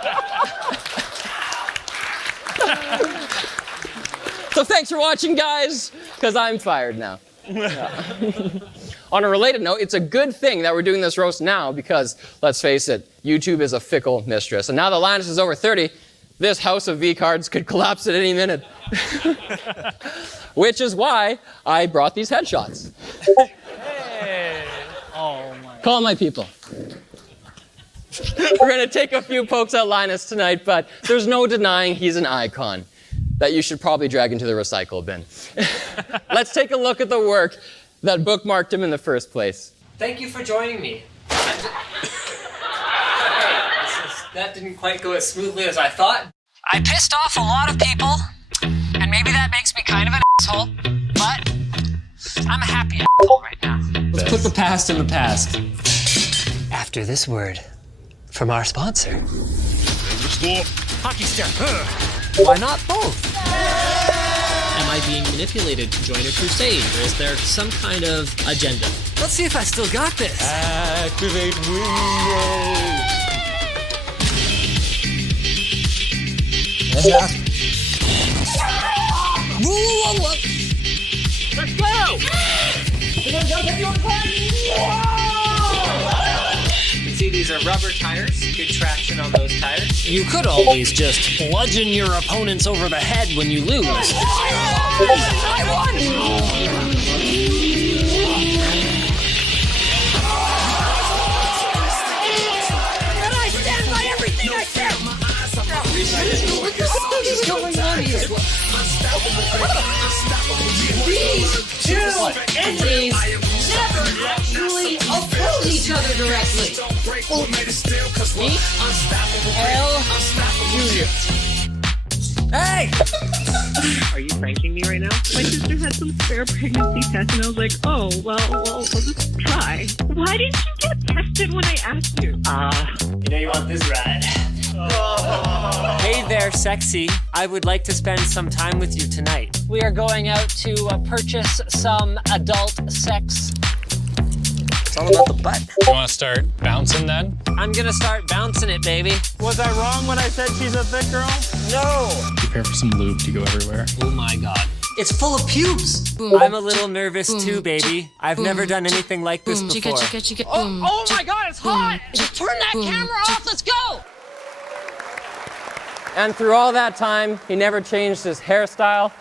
So thanks for watching, guys, because I'm fired now. On a related note, it's a good thing that we're doing this roast now because, let's face it, YouTube is a fickle mistress. And now that Linus is over 30, this house of V-cards could collapse at any minute. Which is why I brought these headshots. Hey. Oh my. Call my people. We're gonna take a few pokes at Linus tonight, but there's no denying he's an icon that you should probably drag into the recycle bin. Let's take a look at the work that bookmarked him in the first place. Thank you for joining me. That didn't quite go as smoothly as I thought. I pissed off a lot of people, and maybe that makes me kind of an asshole, but I'm a happy asshole right now. Let's put the past in the past. After this word from our sponsor. Hockey stick. Why not both? Am I being manipulated to join a crusade, or is there some kind of agenda? Let's see if I still got this. Activate Windows. Let's go! You see, these are rubber tires. Good traction on those tires. You could always just bludgeon your opponents over the head when you lose. I won! And I stand by everything I said! What is going on here? These two entities never actually oppose each other directly. Me? L. Junior. Hey! Are you pranking me right now? My sister had some spare pregnancy tests and I was like, oh, well, I'll just try. Why didn't you get tested when I asked you? You know you want this ride. Hey there, sexy. I would like to spend some time with you tonight. We are going out to purchase some adult sex. It's all about the butt. You want to start bouncing then? I'm gonna start bouncing it, baby. Was I wrong when I said she's a thick girl? No! Prepare for some lube to go everywhere. Oh my god. It's full of pubes. I'm a little nervous too, baby. I've never done anything like this before. Oh my god, it's hot! Turn that camera off, let's go! And through all that time, he never changed his hairstyle.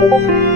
you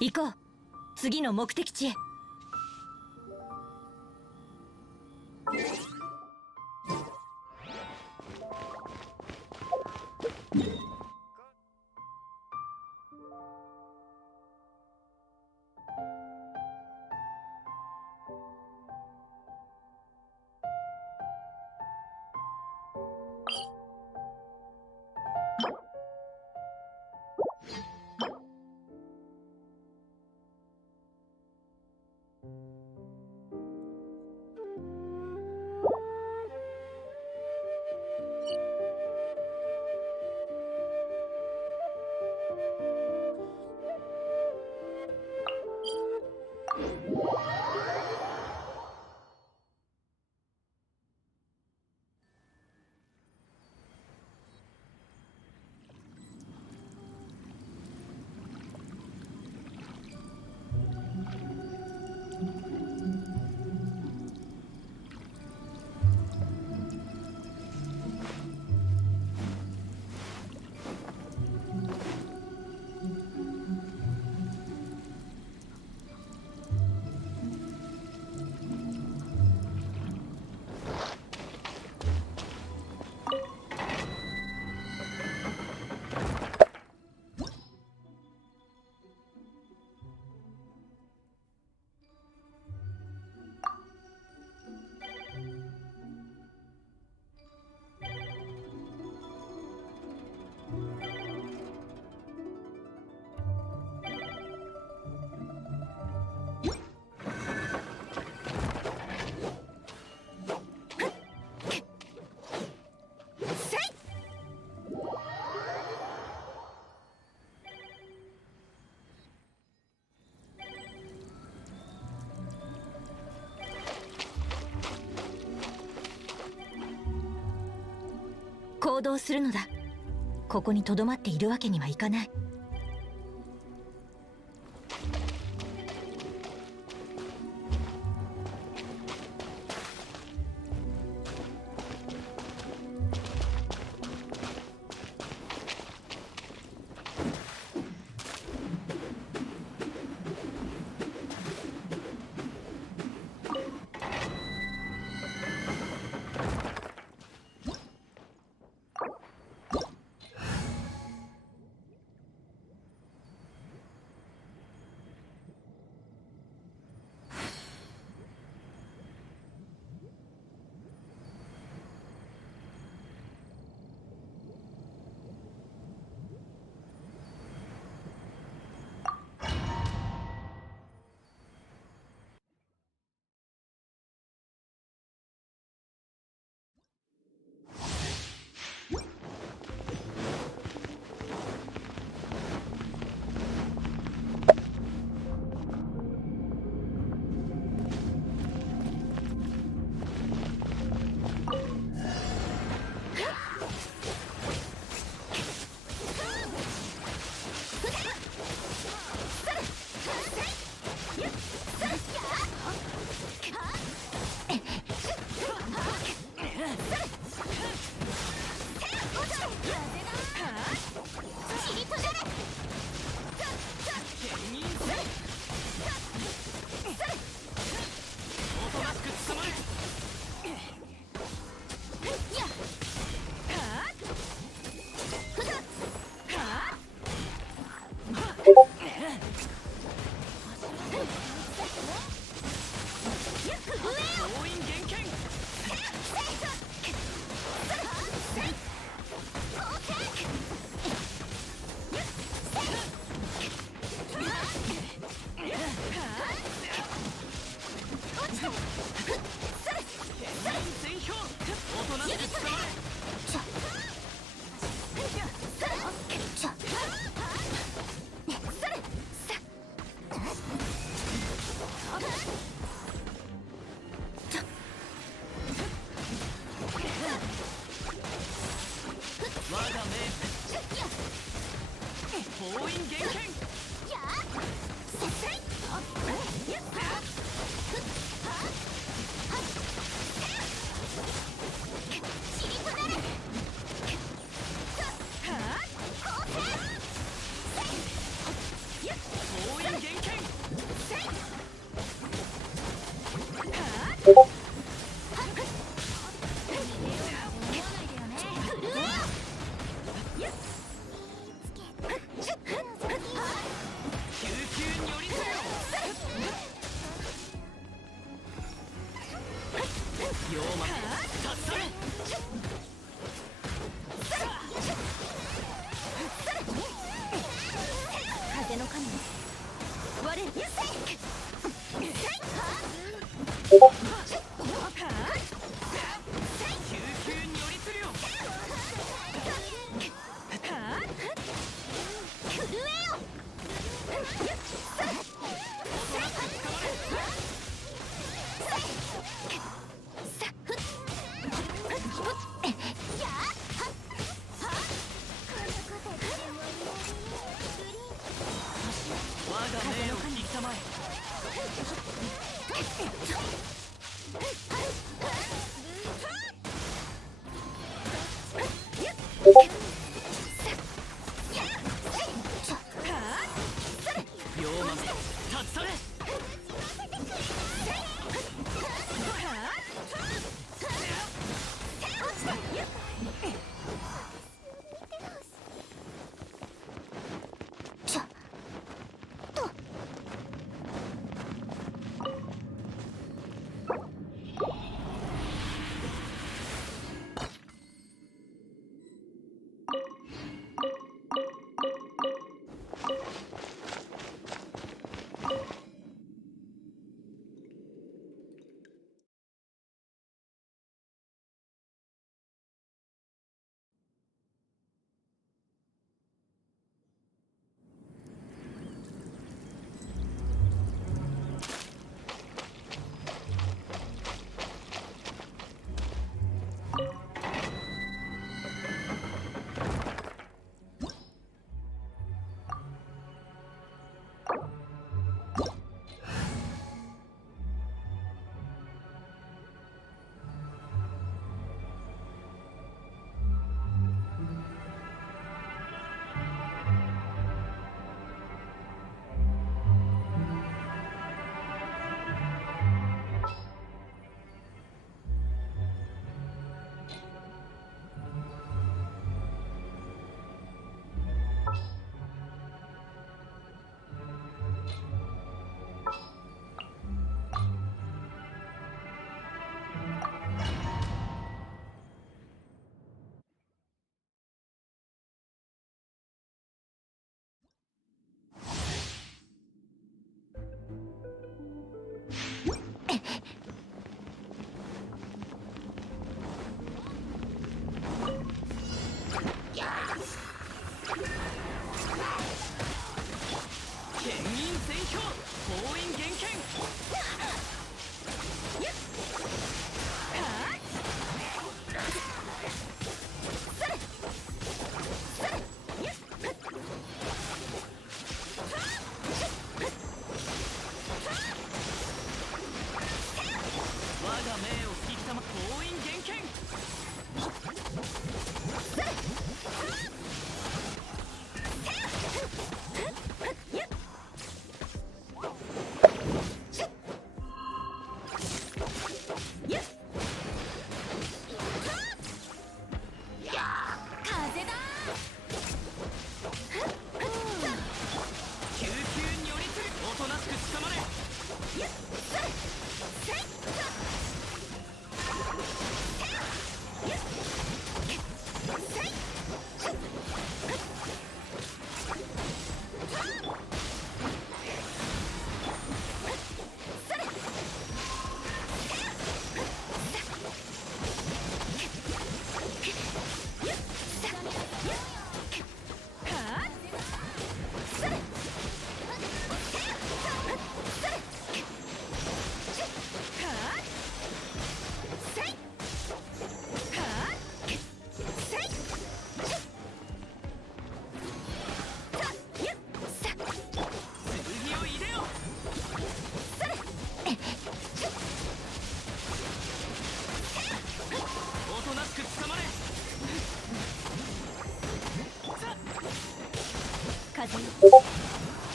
行こう。次の目的地へ。行動するのだ。ここに留まっているわけにはいかない。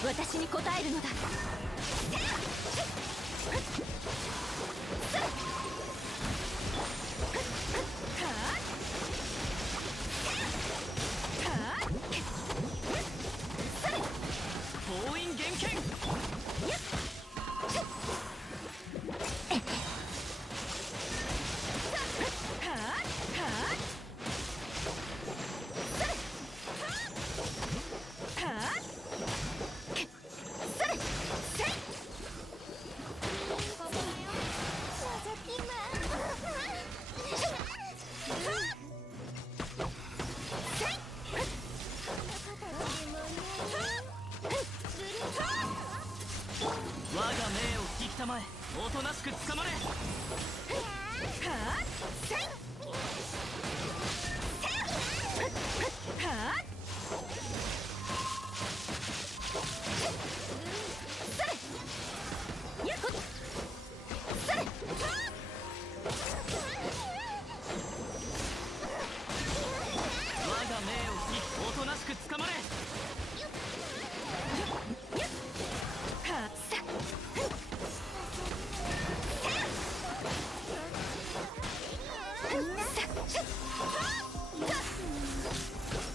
私に答えるのだ。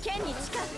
剣に近い。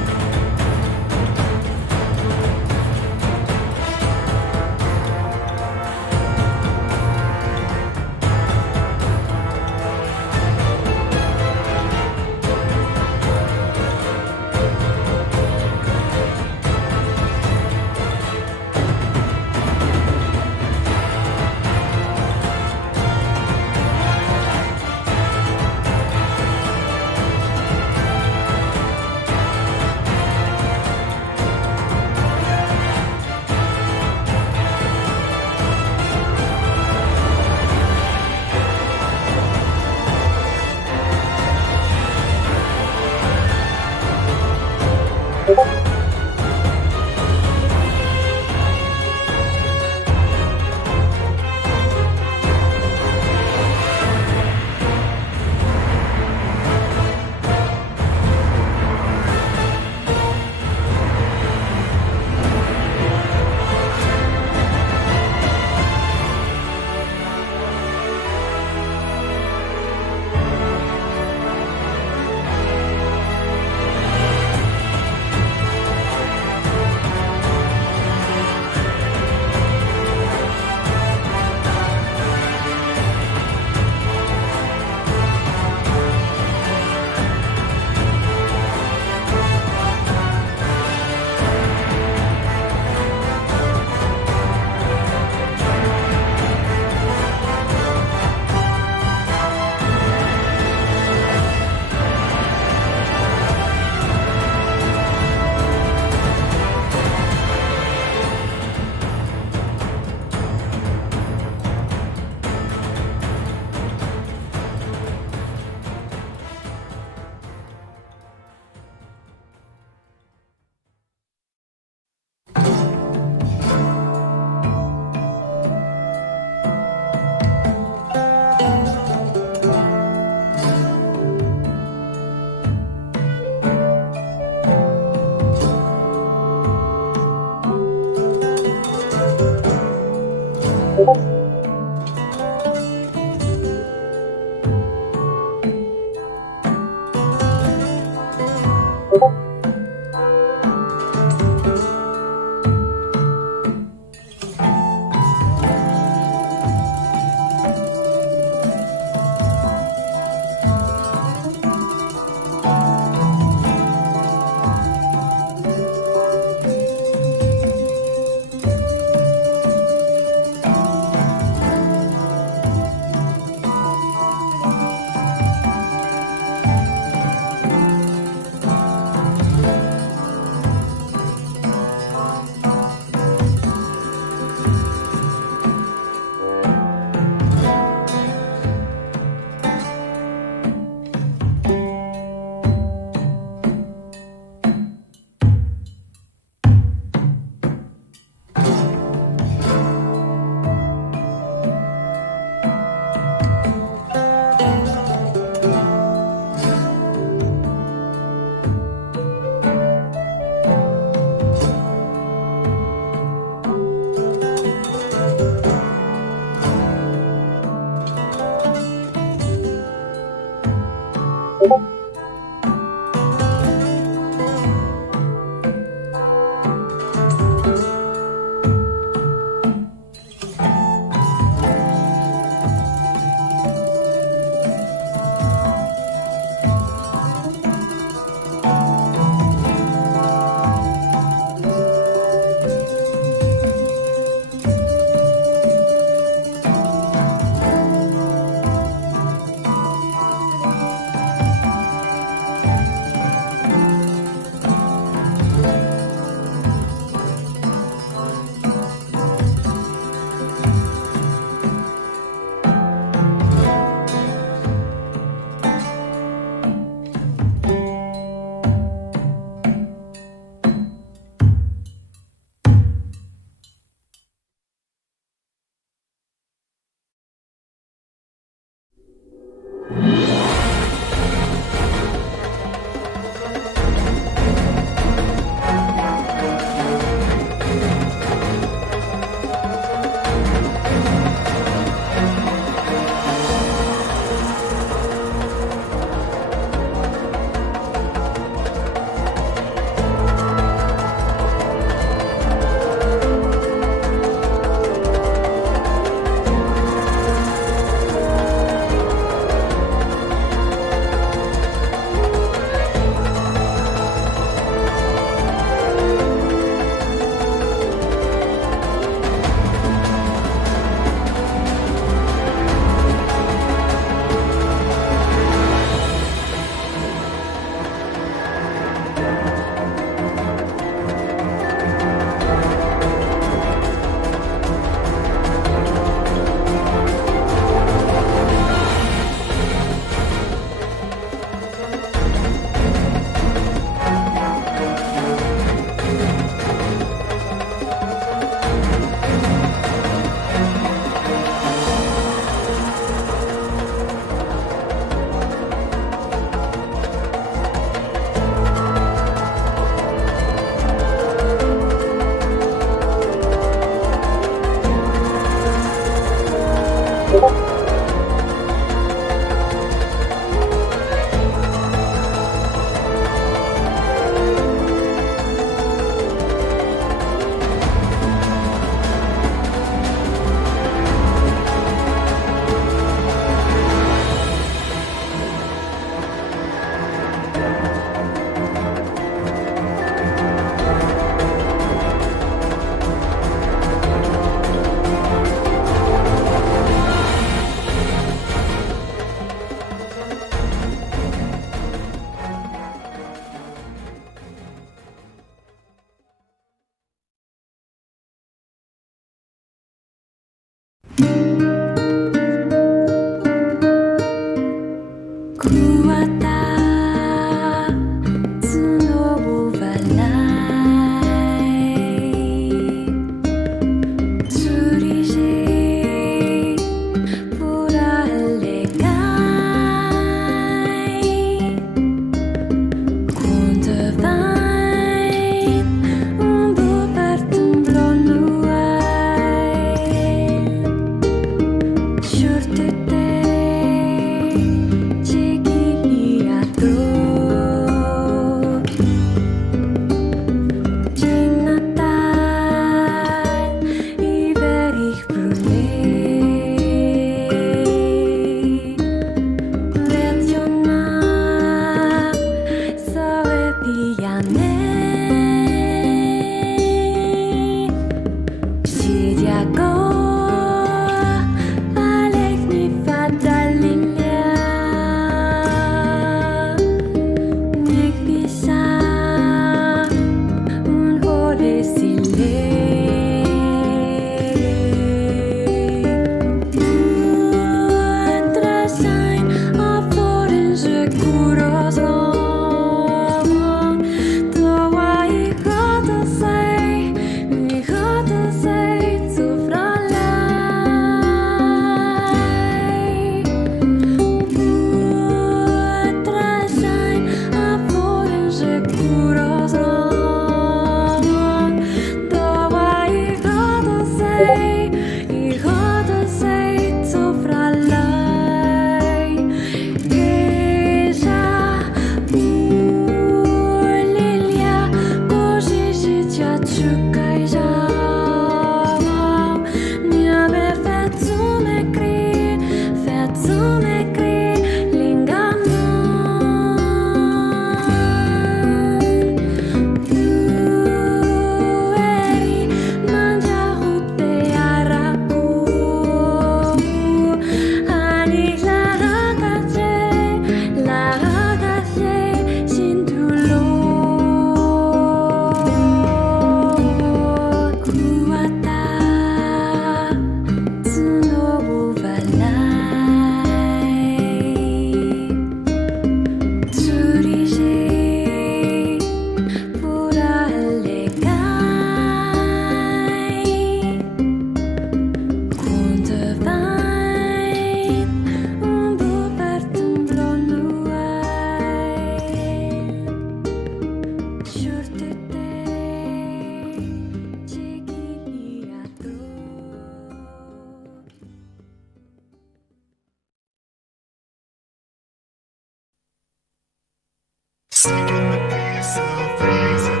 Sinking the peace of reason,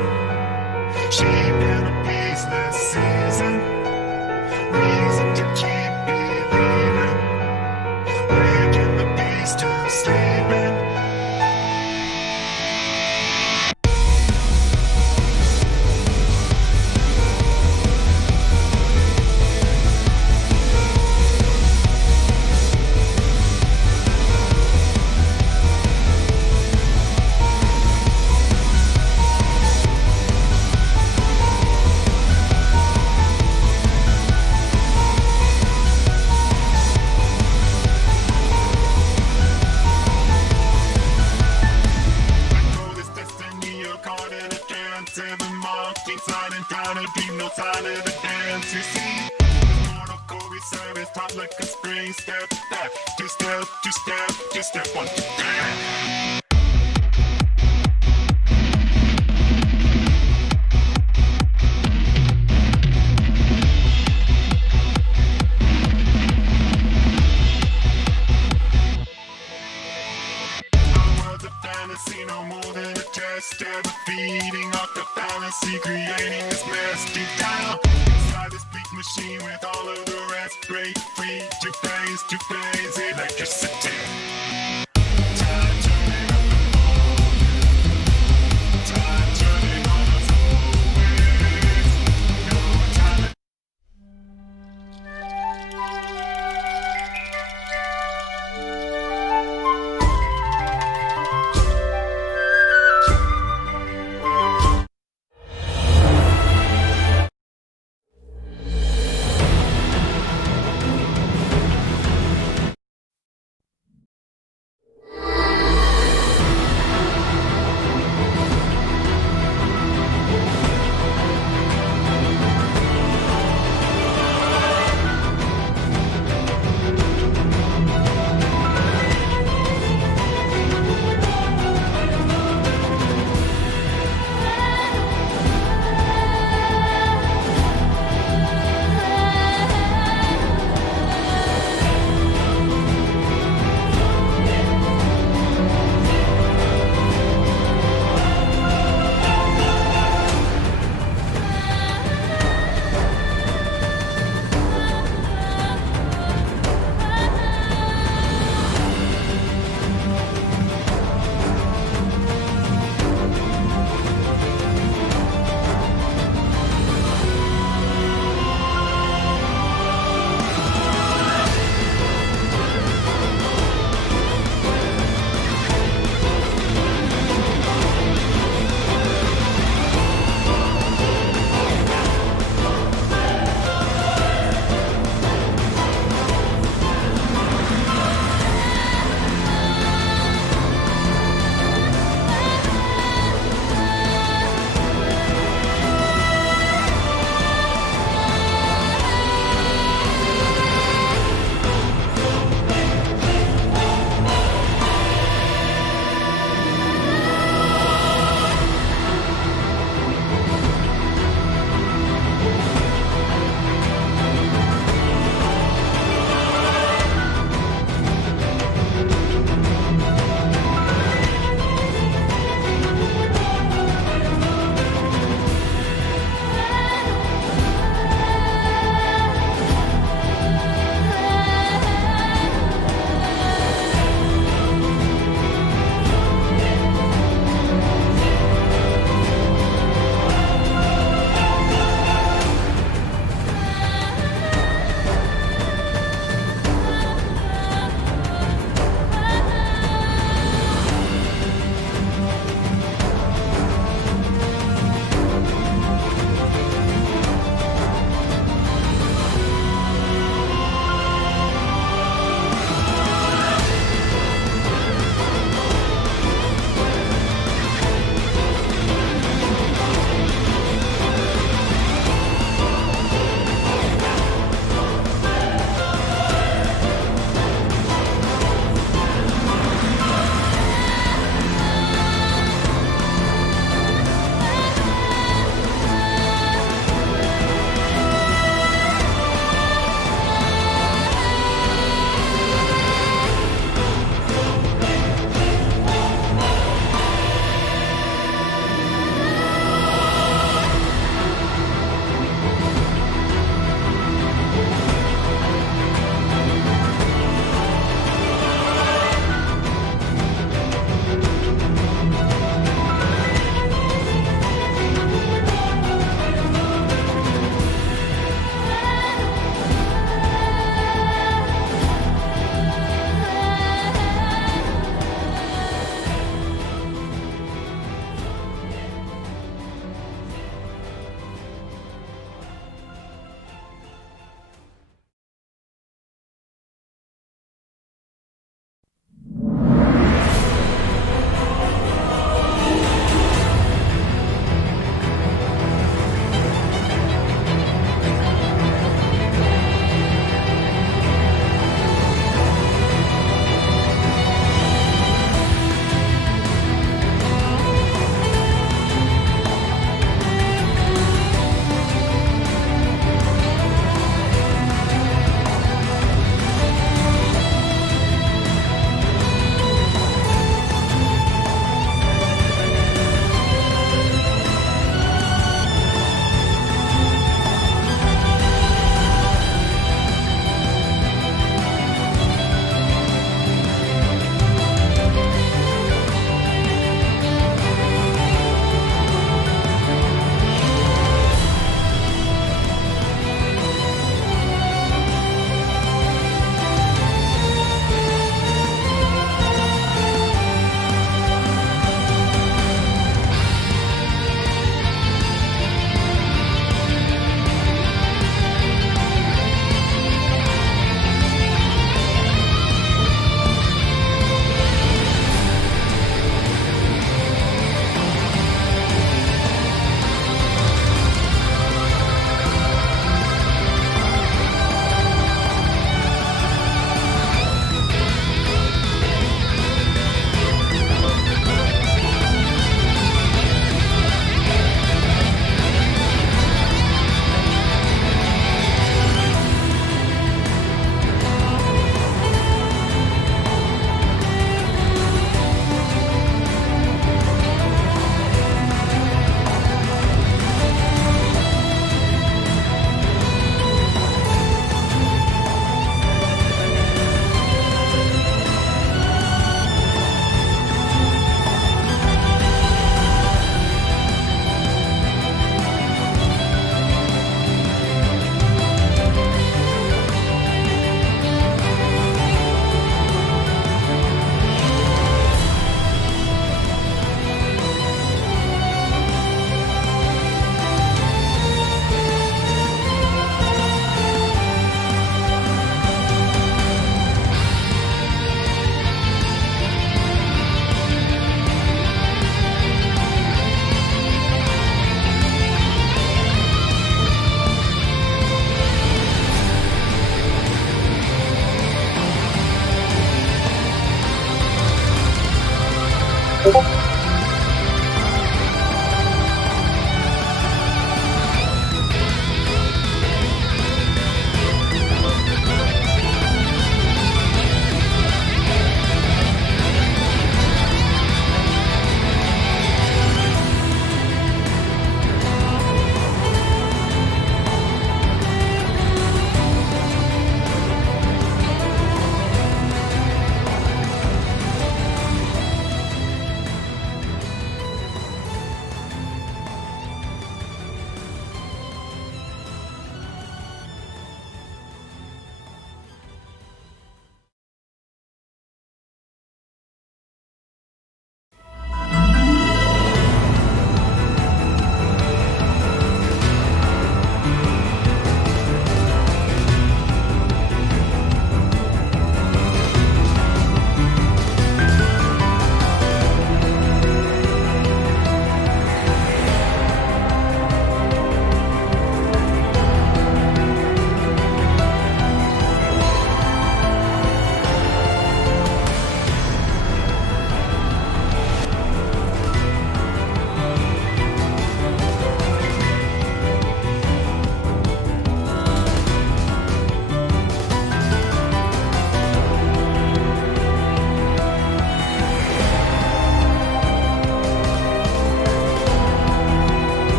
shaping a peaceless season. Reason to keep believing, waking the beast to sleeping.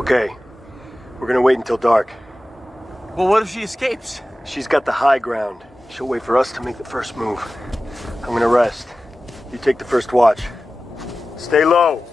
Okay. We're gonna wait until dark. Well, what if she escapes? She's got the high ground. She'll wait for us to make the first move. I'm gonna rest. You take the first watch. Stay low.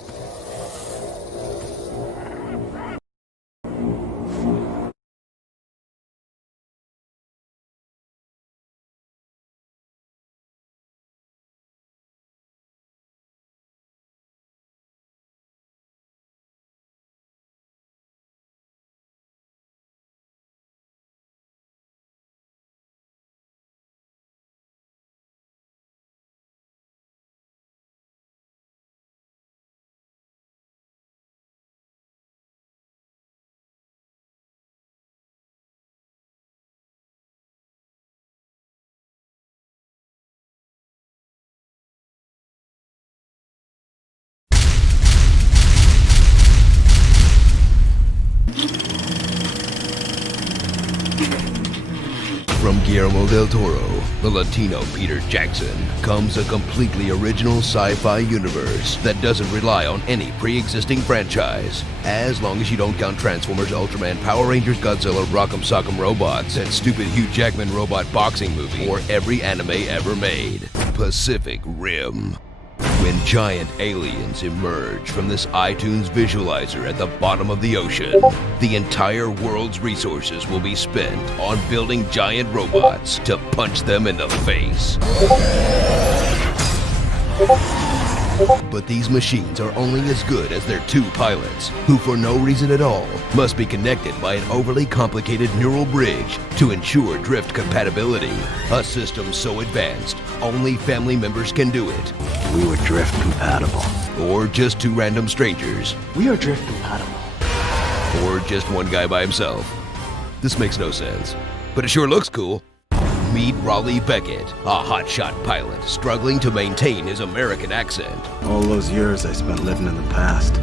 From Guillermo del Toro, the Latino Peter Jackson, comes a completely original sci-fi universe that doesn't rely on any pre-existing franchise. As long as you don't count Transformers, Ultraman, Power Rangers, Godzilla, Rock'em Sock'em Robots, and stupid Hugh Jackman robot boxing movie, or every anime ever made. Pacific Rim. When giant aliens emerge from this iTunes visualizer at the bottom of the ocean, the entire world's resources will be spent on building giant robots to punch them in the face. But these machines are only as good as their two pilots, who for no reason at all must be connected by an overly complicated neural bridge to ensure drift compatibility. A system so advanced, only family members can do it. We were drift compatible. Or just two random strangers. We are drift compatible. Or just one guy by himself. This makes no sense, but it sure looks cool. Meet Raleigh Beckett, a hotshot pilot struggling to maintain his American accent. All those years I spent living in the past.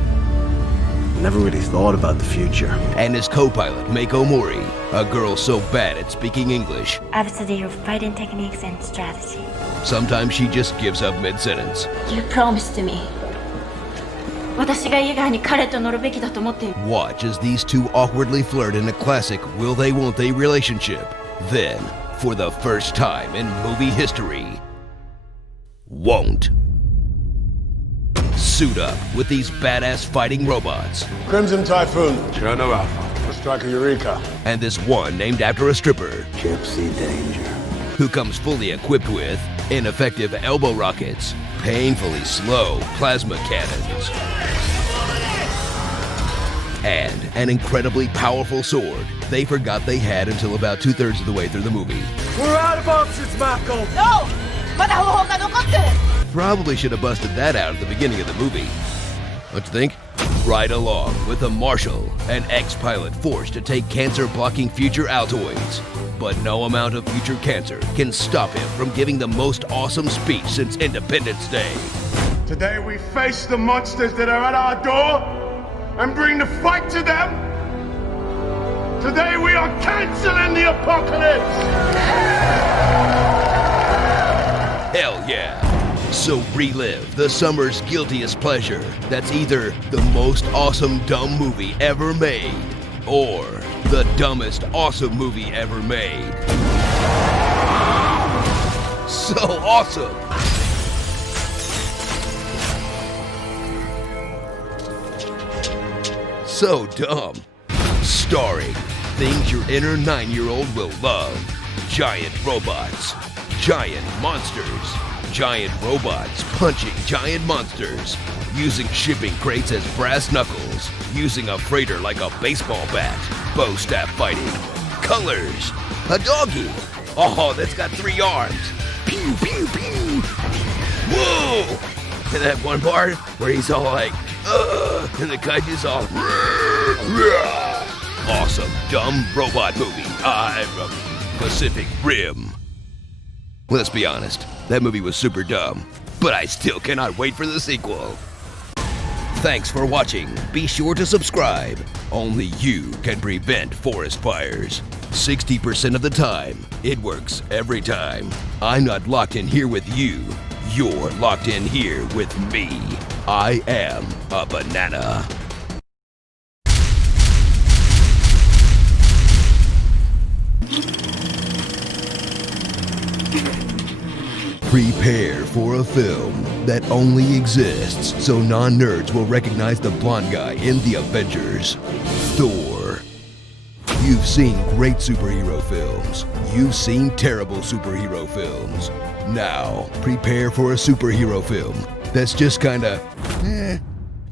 Never really thought about the future. And his co-pilot, Mako Mori, a girl so bad at speaking English. I've studied your fighting techniques and strategy. Sometimes she just gives up mid-sentence. You promised me. 私が以外に彼と乗るべきだと思っている。 Watch as these two awkwardly flirt in a classic will they won't they relationship. Then, for the first time in movie history, won't. Suit up with these badass fighting robots. Crimson Typhoon. Cherno Alpha. Striker Eureka. And this one named after a stripper. Gypsy Danger. Who comes fully equipped with ineffective elbow rockets, painfully slow plasma cannons, and an incredibly powerful sword they forgot they had until about 2/3 of the way through the movie. We're out of options, Mako. No! まだ方法が残ってる! Probably should have busted that out at the beginning of the movie. Don't you think? Ride along with a marshal, an ex-pilot forced to take cancer-blocking future Altoids. But no amount of future cancer can stop him from giving the most awesome speech since Independence Day. Today we face the monsters that are at our door and bring the fight to them. Today we are canceling the apocalypse. Hell yeah. So relive the summer's guiltiest pleasure that's either the most awesome dumb movie ever made or the dumbest awesome movie ever made. So awesome! So dumb. Starring things your inner 9-year-old will love. Giant robots. Giant monsters. Giant robots punching giant monsters. Using shipping crates as brass knuckles. Using a freighter like a baseball bat. Bow staff fighting. Colors. A doggy. Oh, that's got 3 arms. Pew, pew, pew. Whoa! And that one part where he's all like, and the kaiju's all, awesome, dumb robot movie. I'm from Pacific Rim. Let's be honest, that movie was super dumb, but I still cannot wait for the sequel. Thanks for watching. Be sure to subscribe. Only you can prevent forest fires. 60% of the time, it works every time. I'm not locked in here with you. You're locked in here with me. I am a banana. Prepare for a film that only exists so non-nerds will recognize the blonde guy in The Avengers, Thor. You've seen great superhero films. You've seen terrible superhero films. Now, prepare for a superhero film that's just kinda,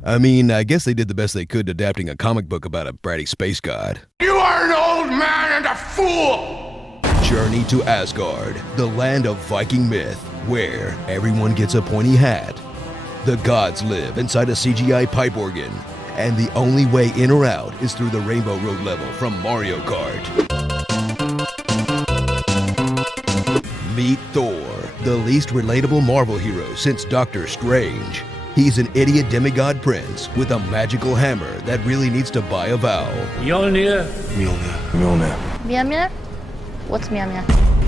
I mean, I guess they did the best they could adapting a comic book about a bratty space god. You are an old man and a fool. Journey to Asgard, the land of Viking myth, where everyone gets a pointy hat. The gods live inside a CGI pipe organ, and the only way in or out is through the Rainbow Road level from Mario Kart. Meet Thor, the least relatable Marvel hero since Doctor Strange. He's an idiot demigod prince with a magical hammer that really needs to buy a vowel. Mjolnir. Mjolnir. Mjolnir? What's Mjolnir?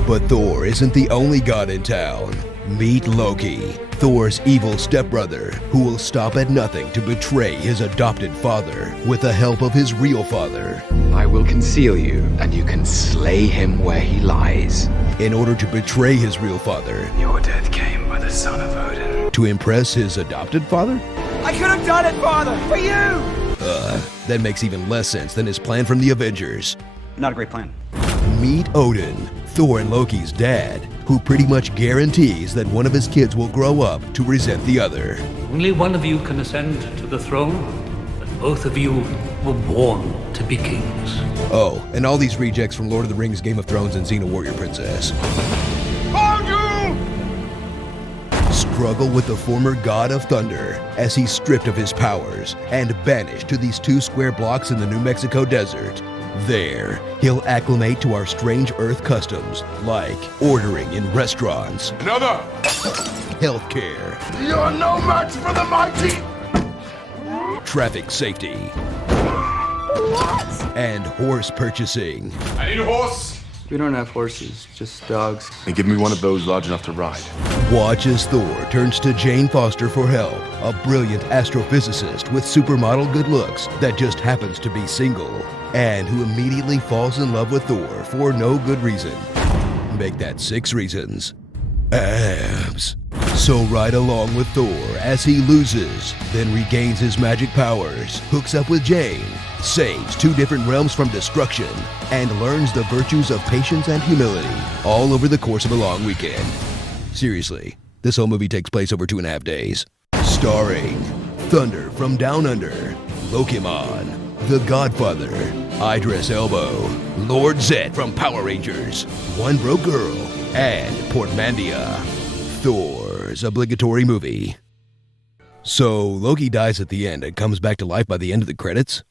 But Thor isn't the only god in town. Meet Loki, Thor's evil stepbrother, who will stop at nothing to betray his adopted father with the help of his real father. I will conceal you, and you can slay him where he lies. In order to betray his real father. Your death came by the son of Odin. To impress his adopted father? I could have done it, Father, for you. That makes even less sense than his plan from the Avengers. Not a great plan. Meet Odin, Thor and Loki's dad, who pretty much guarantees that one of his kids will grow up to resent the other. Only one of you can ascend to the throne, and both of you were born to be kings. Oh, and all these rejects from Lord of the Rings, Game of Thrones, and Xena Warrior Princess. Struggle with the former god of thunder as he's stripped of his powers and banished to these 2 square blocks in the New Mexico desert. There, he'll acclimate to our strange earth customs, like ordering in restaurants, Another! healthcare, You're no match for the mighty! traffic safety, and horse purchasing. I need a horse! We don't have horses, just dogs. And give me one of those large enough to ride. Watch as Thor turns to Jane Foster for help, a brilliant astrophysicist with supermodel good looks that just happens to be single, and who immediately falls in love with Thor for no good reason. Make that 6 reasons. Abs. So ride along with Thor as he loses, then regains his magic powers, hooks up with Jane, saves 2 different realms from destruction, and learns the virtues of patience and humility, all over the course of a long weekend. Seriously, this whole movie takes place over 2.5 days. Starring Thunder from Down Under, Lokimon, The Godfather, Idris Elba, Lord Zed from Power Rangers, One Broke Girl, and Portmandia. Thor's obligatory movie. So Loki dies at the end and comes back to life by the end of the credits?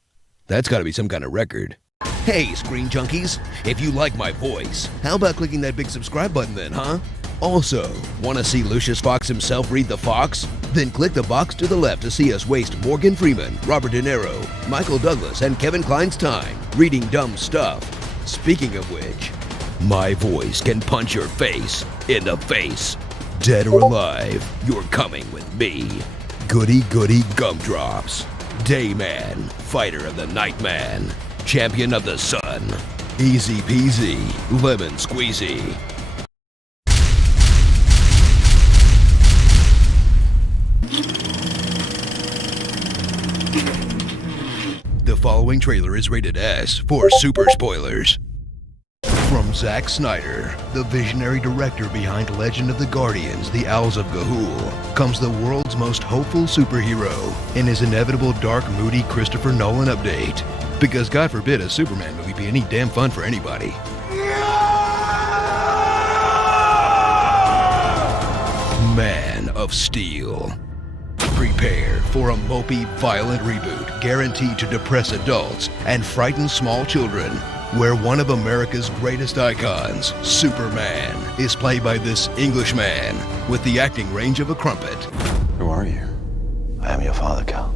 That's gotta be some kind of record. Hey, Screen Junkies, if you like my voice, how about clicking that big subscribe button then, huh? Also, want to see Lucius Fox himself read the Fox? Then click the box to the left to see us waste Morgan Freeman, Robert De Niro, Michael Douglas, and Kevin Kline's time reading dumb stuff. Speaking of which, my voice can punch your face in the face. Dead or alive, you're coming with me. Goody Goody Gumdrops. Dayman, fighter of the Nightman, champion of the sun. Easy peasy, lemon squeezy. The following trailer is rated S for super spoilers. From Zack Snyder, the visionary director behind Legend of the Guardians, The Owls of Ga'Hoole, comes the world's most hopeful superhero in his inevitable dark, moody Christopher Nolan update. Because God forbid a Superman movie be any damn fun for anybody. Man of Steel. Prepare for a mopey, violent reboot guaranteed to depress adults and frighten small children, where one of America's greatest icons, Superman, is played by this Englishman with the acting range of a crumpet. Who are you? I am your father, Cal.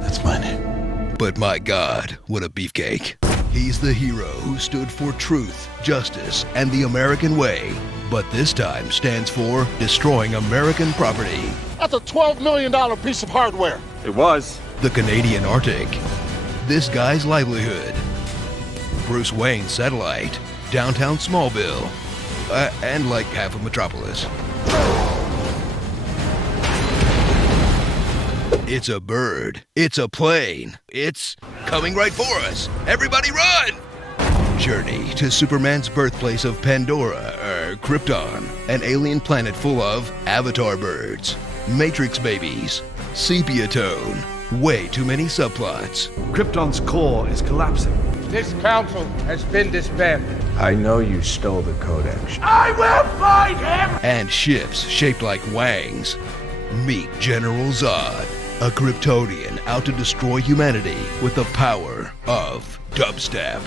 That's my name. But my God, what a beefcake. He's the hero who stood for truth, justice, and the American way, but this time stands for destroying American property. That's a $12 million piece of hardware. It was. The Canadian Arctic. This guy's livelihood. Bruce Wayne's satellite. Downtown Smallville. And like half of Metropolis. It's a bird. It's a plane. It's coming right for us. Everybody run! Journey to Superman's birthplace of Pandora, Krypton, an alien planet full of avatar birds, Matrix babies, sepia tone, way too many subplots. Krypton's core is collapsing. This council has been disbanded. I know you stole the Codex. I will find him! And ships shaped like wangs. Meet General Zod, a Kryptonian out to destroy humanity with the power of dubstep.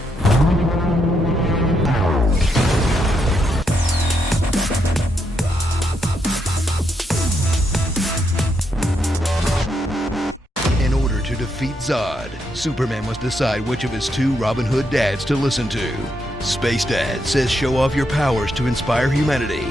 In order to defeat Zod, Superman must decide which of his 2 Robin Hood dads to listen to. Space Dad says show off your powers to inspire humanity.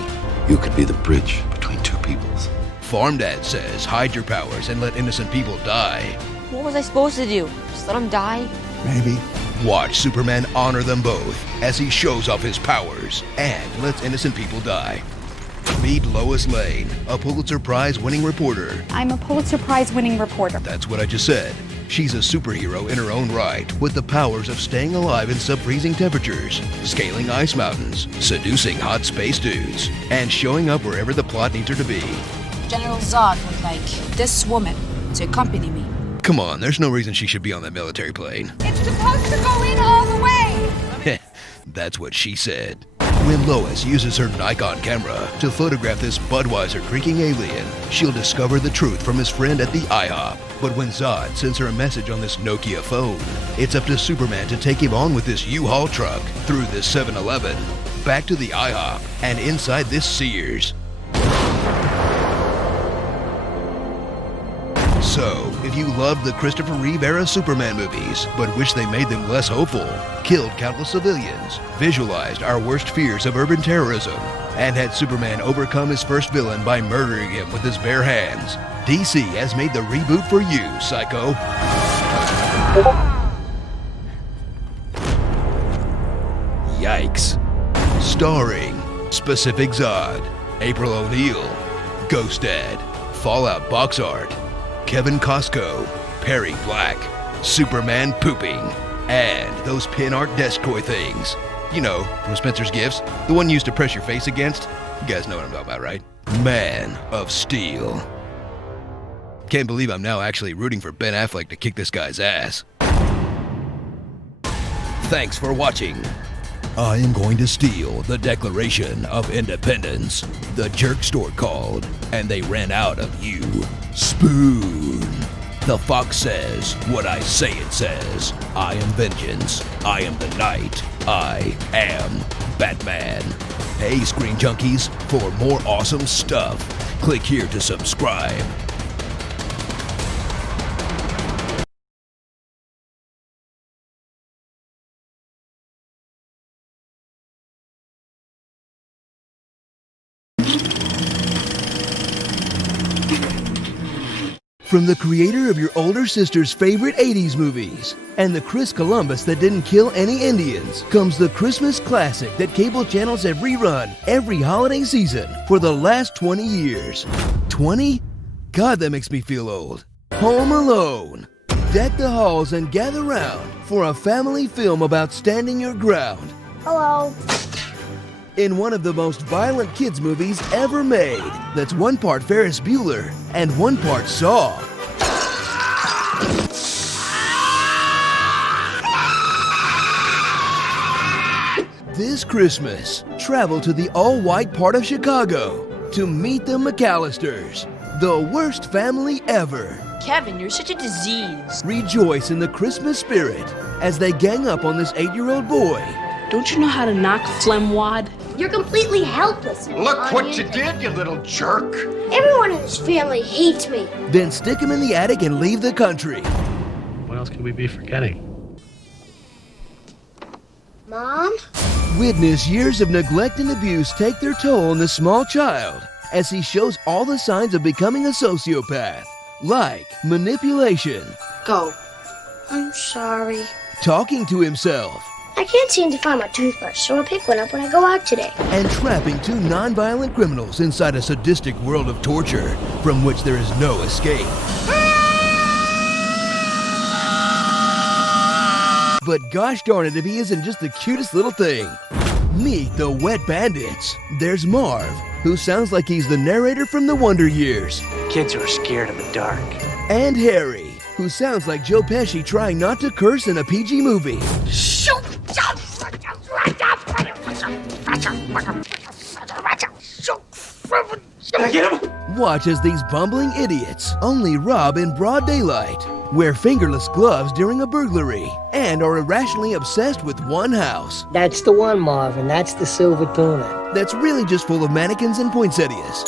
You could be the bridge between 2 peoples. Farm Dad says hide your powers and let innocent people die. What was I supposed to do? Just let him die? Maybe. Watch Superman honor them both as he shows off his powers and lets innocent people die. Meet Lois Lane, a Pulitzer Prize winning reporter. I'm a Pulitzer Prize winning reporter. That's what I just said. She's a superhero in her own right, with the powers of staying alive in sub-freezing temperatures, scaling ice mountains, seducing hot space dudes, and showing up wherever the plot needs her to be. General Zod would like this woman to accompany me. Come on, there's no reason she should be on that military plane. It's supposed to go in all the way! That's what she said. When Lois uses her Nikon camera to photograph this Budweiser drinking alien, she'll discover the truth from his friend at the IHOP. But when Zod sends her a message on this Nokia phone, it's up to Superman to take him on with this U-Haul truck, through this 7-Eleven, back to the IHOP, and inside this Sears. So, if you loved the Christopher Reeve era Superman movies, but wish they made them less hopeful, killed countless civilians, visualized our worst fears of urban terrorism, and had Superman overcome his first villain by murdering him with his bare hands, DC has made the reboot for you, Psycho. Yikes. Starring Specific Zod, April O'Neil, Ghost Dad, Fallout Box Art, Kevin Costco, Perry Black, Superman pooping, and those pin art desk toy things. You know, from Spencer's Gifts, the one used to press your face against. You guys know what I'm talking about, right? Man of Steel. Can't believe I'm now actually rooting for Ben Affleck to kick this guy's ass. Thanks for watching. I am going to steal the Declaration of Independence. The jerk store called, and they ran out of you. Spoon. The fox says what I say it says. I am vengeance. I am the night. I am Batman. Hey, Screen Junkies, for more awesome stuff, click here to subscribe. From the creator of your older sister's favorite 80s movies and the Chris Columbus that didn't kill any Indians comes the Christmas classic that cable channels have rerun every holiday season for the last 20 years. 20? God, that makes me feel old. Home Alone. Deck the halls and gather round for a family film about standing your ground. Hello. In one of the most violent kids movies ever made, that's one part Ferris Bueller and one part Saw. This Christmas, travel to the all-white part of Chicago to meet the McAllisters, the worst family ever. Kevin, you're such a disease. Rejoice in the Christmas spirit as they gang up on this 8-year-old boy. Don't you know how to knock phlegm wad? You're completely helpless. Look what you did, you little jerk. Everyone in this family hates me. Then stick him in the attic and leave the country. What else could we be forgetting? Mom? Witness years of neglect and abuse take their toll on the small child as he shows all the signs of becoming a sociopath, like manipulation. Go. I'm sorry. Talking to himself. I can't seem to find my toothbrush, so I'll pick one up when I go out today. And trapping two non-violent criminals inside a sadistic world of torture from which there is no escape. But gosh darn it if he isn't just the cutest little thing. Meet the Wet Bandits. There's Marv, who sounds like he's the narrator from the Wonder Years. Kids who are scared of the dark. And Harry, who sounds like Joe Pesci trying not to curse in a PG movie. Can I get him? Watch as these bumbling idiots only rob in broad daylight, wear fingerless gloves during a burglary, and are irrationally obsessed with one house. That's the one, Marvin. That's the silver tuna. That's really just full of mannequins and poinsettias.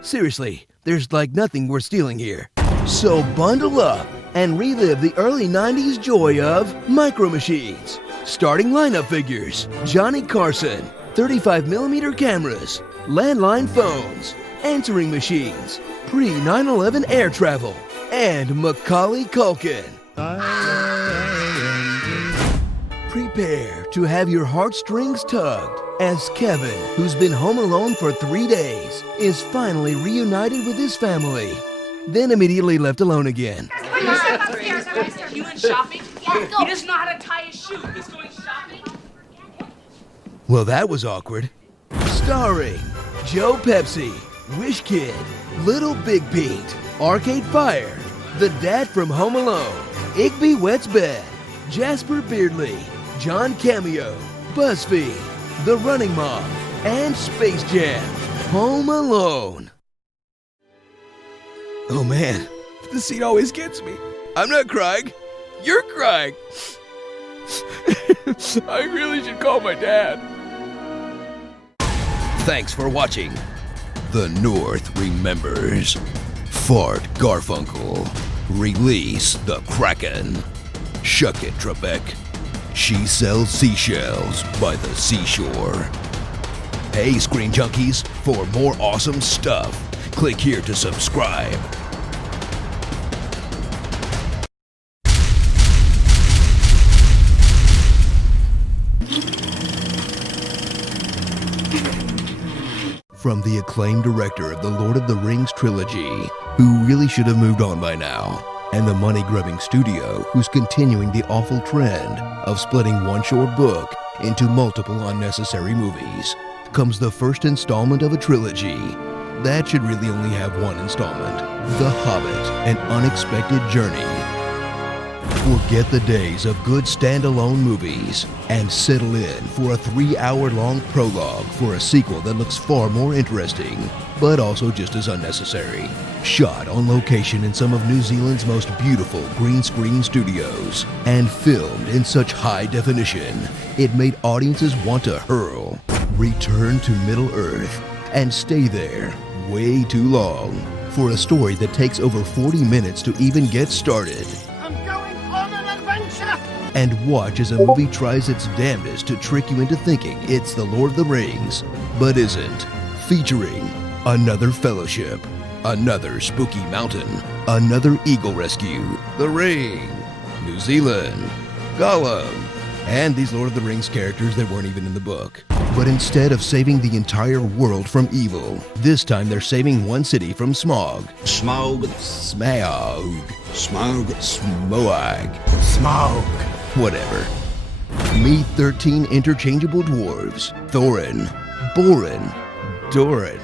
Seriously, there's like nothing worth stealing here. So bundle up and relive the early 90s joy of Micro Machines. Starting lineup figures, Johnny Carson, 35mm cameras, landline phones, answering machines, pre-9/11 air travel, and Macaulay Culkin. Prepare to have your heartstrings tugged as Kevin, who's been home alone for 3 days, is finally reunited with his family, then immediately left alone again. You went shopping? Yeah, he doesn't know how to tie his shoe. He's going shopping? Well, that was awkward. Starring Joe Pepsi, Wish Kid, Little Big Pete, Arcade Fire, the dad from Home Alone, Igby Wets Bed, Jasper Beardley, John Cameo, BuzzFeed, The Running Mom, and Space Jam. Home Alone. Oh man, this scene always gets me. I'm not crying. You're crying. I really should call my dad. Thanks for watching. The North remembers. Fart Garfunkel. Release the Kraken. Shuck it, Trebek. She sells seashells by the seashore. Hey, Screen Junkies, for more awesome stuff, click here to subscribe. From the acclaimed director of the Lord of the Rings trilogy, who really should have moved on by now, and the money-grubbing studio who's continuing the awful trend of splitting one short book into multiple unnecessary movies, comes the first installment of a trilogy that should really only have one installment: The Hobbit, An Unexpected Journey. Forget the days of good standalone movies and settle in for a 3-hour-long prologue for a sequel that looks far more interesting, but also just as unnecessary. Shot on location in some of New Zealand's most beautiful green screen studios and filmed in such high definition, it made audiences want to hurl, return to Middle-earth, and stay there way too long for a story that takes over 40 minutes to even get started. And watch as a movie tries its damnedest to trick you into thinking it's The Lord of the Rings, but isn't. Featuring another fellowship, another spooky mountain, another eagle rescue, The Ring, New Zealand, Gollum, and these Lord of the Rings characters that weren't even in the book. But instead of saving the entire world from evil, this time they're saving one city from smog. Smog. Smaug. Smog. Smoag. Smog. Whatever. Meet 13 interchangeable dwarves: Thorin, Borin, Doran,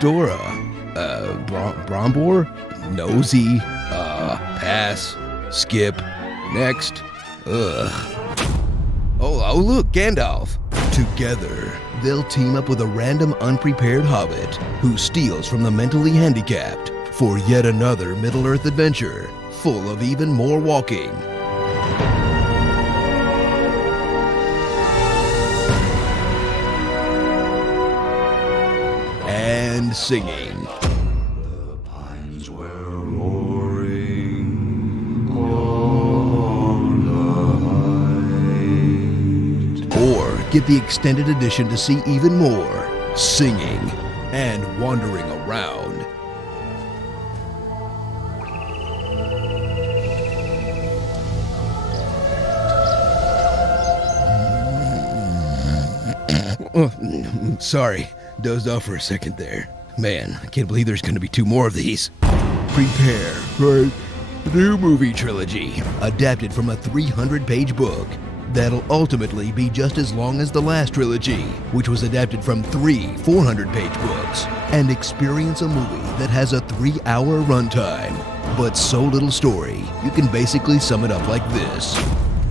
Dora, Brombor, Nosy, pass, skip, next, Oh, look, Gandalf. Together, they'll team up with a random unprepared hobbit who steals from the mentally handicapped for yet another Middle-earth adventure full of even more walking. And singing. The pines were roaring on the heights. Or get the extended edition to see even more singing and wandering around. Oh, sorry, dozed off for a second there. Man, I can't believe there's going to be 2 more of these. Prepare for a new movie trilogy, adapted from a 300-page book that'll ultimately be just as long as the last trilogy, which was adapted from 3 400-page books, and experience a movie that has a 3-hour runtime, but so little story, you can basically sum it up like this.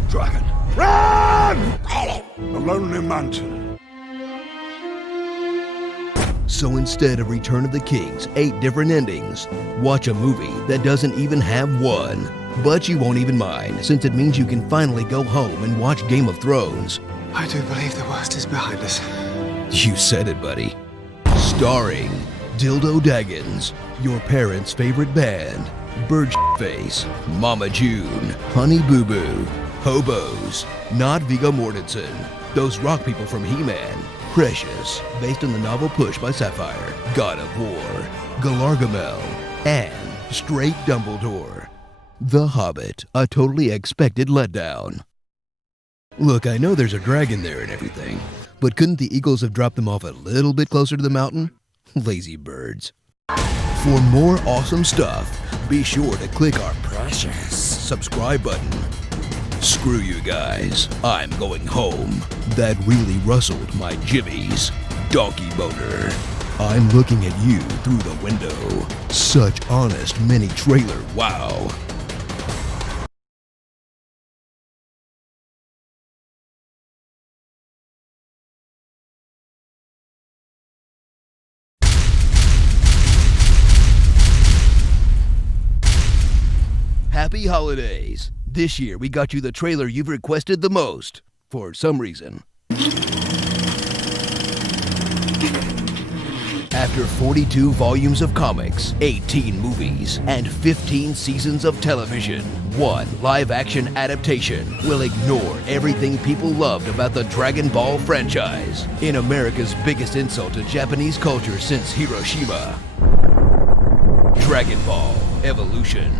Dragon. Run! The Lonely Mountain. So instead of Return of the King's 8 different endings, watch a movie that doesn't even have one. But you won't even mind, since it means you can finally go home and watch Game of Thrones. I do believe the worst is behind us. You said it, buddy. Starring Dildo Daggins, your parents' favorite band, Birdface, Mama June, Honey Boo Boo, Hobos, Not Viggo Mortensen, those rock people from He-Man, Precious, based on the novel Push by Sapphire, God of War, Galargamel, and Straight Dumbledore. The Hobbit, a totally expected letdown. Look, I know there's a dragon there and everything, but couldn't the Eagles have dropped them off a little bit closer to the mountain? Lazy birds. For more awesome stuff, be sure to click our precious subscribe button. Screw you guys, I'm going home. That really rustled my jibbies. Donkey boner. I'm looking at you through the window. Such honest mini trailer, wow. Happy holidays! This year we got you the trailer you've requested the most, for some reason. After 42 volumes of comics, 18 movies, and 15 seasons of television, one live-action adaptation will ignore everything people loved about the Dragon Ball franchise in America's biggest insult to Japanese culture since Hiroshima. Dragon Ball Evolution.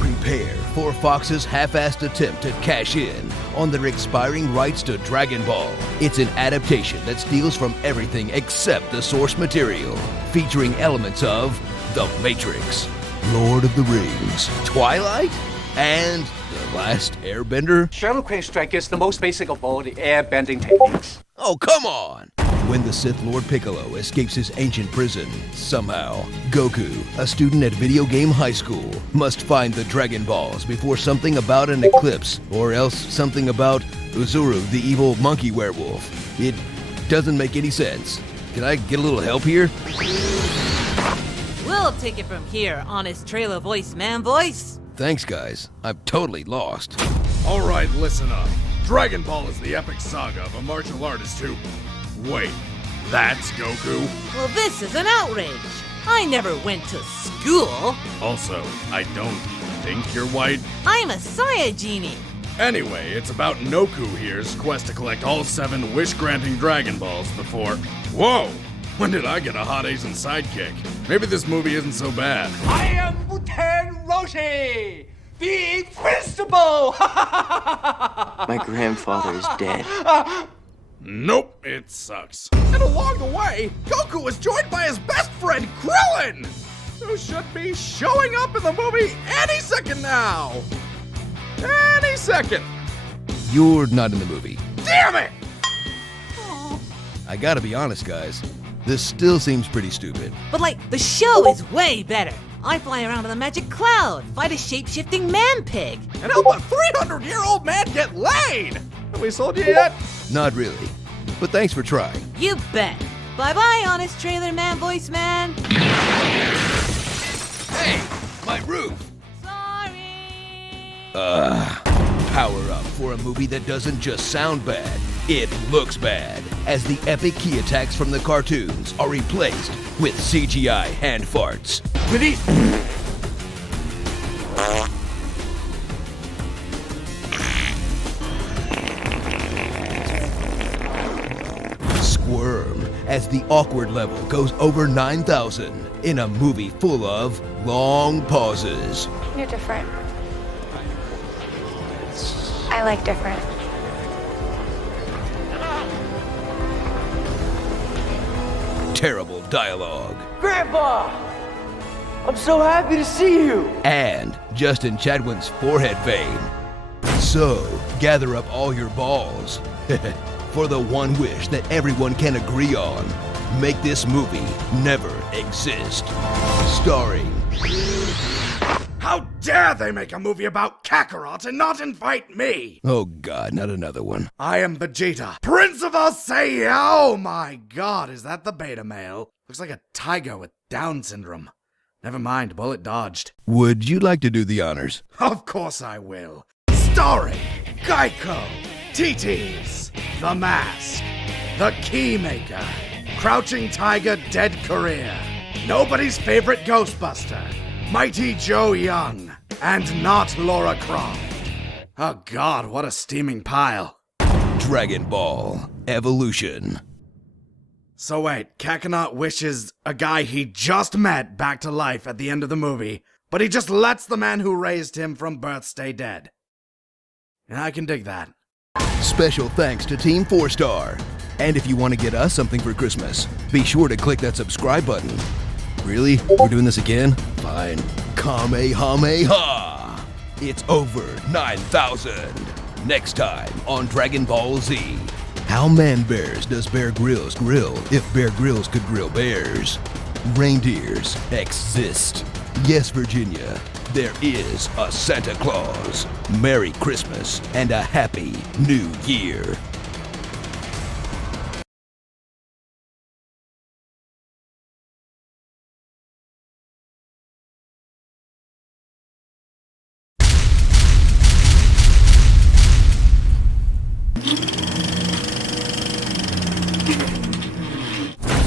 Prepare for Fox's half-assed attempt to cash in on their expiring rights to Dragon Ball. It's an adaptation that steals from everything except the source material, featuring elements of The Matrix, Lord of the Rings, Twilight, and The Last Airbender. Shadow Crane Strike is the most basic of all the airbending techniques. Oh, come on! When the Sith Lord Piccolo escapes his ancient prison, somehow, Goku, a student at Video Game High School, must find the Dragon Balls before something about an eclipse, or else something about Uzuru, the evil monkey werewolf. It doesn't make any sense. Can I get a little help here? We'll take it from here, honest trailer voice, man voice. Thanks, guys. I'm totally lost. All right, listen up. Dragon Ball is the epic saga of a martial artist who... Wait, that's Goku? Well, this is an outrage. I never went to school. Also, I don't think you're white. I'm a Saya Genie. Anyway, it's about Noku here's quest to collect all 7 wish-granting Dragon Balls before... Whoa! When did I get a hot Asian sidekick? Maybe this movie isn't so bad. I am Muten Roshi, the Invincible! My grandfather is dead. Nope, it sucks. And along the way, Goku was joined by his best friend, Krillin, who should be showing up in the movie any second now. Any second. You're not in the movie. Damn it! I gotta be honest, guys. This still seems pretty stupid. But the show is way better. I fly around on a magic cloud, fight a shape-shifting man-pig. And help a 300-year-old man get laid! Have we sold you yet? Not really, but thanks for trying. You bet. Bye-bye, honest trailer man voice man. Hey, my roof! Sorry. Power up for a movie that doesn't just sound bad, it looks bad, as the epic key attacks from the cartoons are replaced with CGI hand farts. Release! Squirm as the awkward level goes over 9,000 in a movie full of long pauses. You're different. I like different. Terrible dialogue. Grandpa! I'm so happy to see you! And Justin Chadwin's forehead vein. So, gather up all your balls for the one wish that everyone can agree on. Make this movie never exist. Starring... How dare they make a movie about Kakarot and not invite me? Oh god, not another one. I am Vegeta, Prince of Saiyan. Oh my god, is that the beta male? Looks like a tiger with Down syndrome. Never mind, bullet dodged. Would you like to do the honors? Of course I will. Starring Geico, TTs, The Mask, The Keymaker, Crouching Tiger, Dead Career, Nobody's Favorite Ghostbuster, Mighty Joe Young, and not Laura Croft. Oh god, what a steaming pile. Dragon Ball Evolution. So wait, Kakarot wishes a guy he just met back to life at the end of the movie, but he just lets the man who raised him from birth stay dead. And I can dig that. Special thanks to Team 4-Star. And if you want to get us something for Christmas, be sure to click that subscribe button. Really? We're doing this again? Fine. Kamehameha! It's over 9,000. Next time on Dragon Ball Z. How man bears does Bear Grylls grill if Bear Grylls could grill bears? Reindeers exist. Yes, Virginia, there is a Santa Claus. Merry Christmas and a Happy New Year.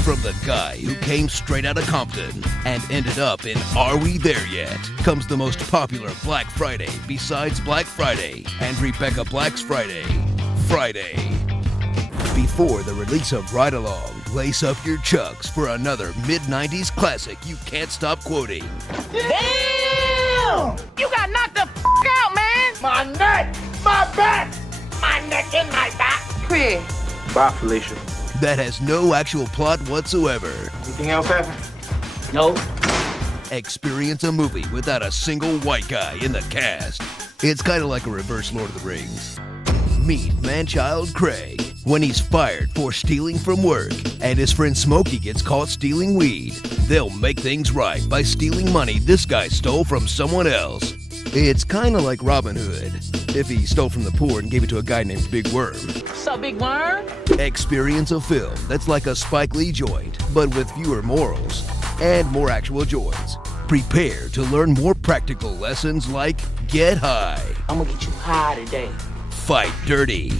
From the guy who came straight out of Compton and ended up in Are We There Yet? Comes the most popular Black Friday besides Black Friday and Rebecca Black's Friday. Before the release of Ride Along, lace up your chucks for another mid-90s classic you can't stop quoting. Damn! You got knocked the f*** out, man! My neck! My back! My neck and my back! Chris. Bye, Felicia. That has no actual plot whatsoever. Anything else happen? No. Experience a movie without a single white guy in the cast. It's kind of like a reverse Lord of the Rings. Meet man-child Craig when he's fired for stealing from work and his friend Smokey gets caught stealing weed. They'll make things right by stealing money this guy stole from someone else. It's kind of like Robin Hood, if he stole from the poor and gave it to a guy named Big Worm. What's up, Big Worm? Experience a film that's like a Spike Lee joint, but with fewer morals and more actual joints. Prepare to learn more practical lessons like get high. I'm gonna get you high today. Fight dirty.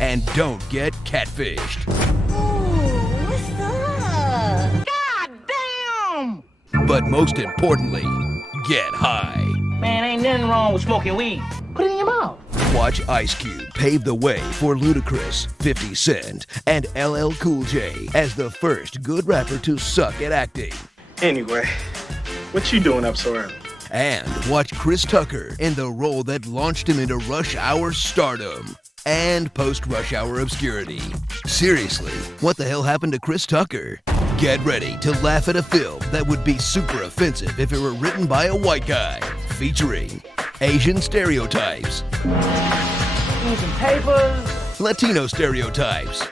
And don't get catfished. God damn! But most importantly, get high. Man, ain't nothing wrong with smoking weed. Put it in your mouth. Watch Ice Cube pave the way for Ludacris, 50 Cent, and LL Cool J as the first good rapper to suck at acting. Anyway, what you doing up so early? And watch Chris Tucker in the role that launched him into Rush Hour stardom and post-Rush Hour obscurity. Seriously, what the hell happened to Chris Tucker? Get ready to laugh at a film that would be super offensive if it were written by a white guy, featuring Asian stereotypes, Using papers. Latino stereotypes,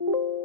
you.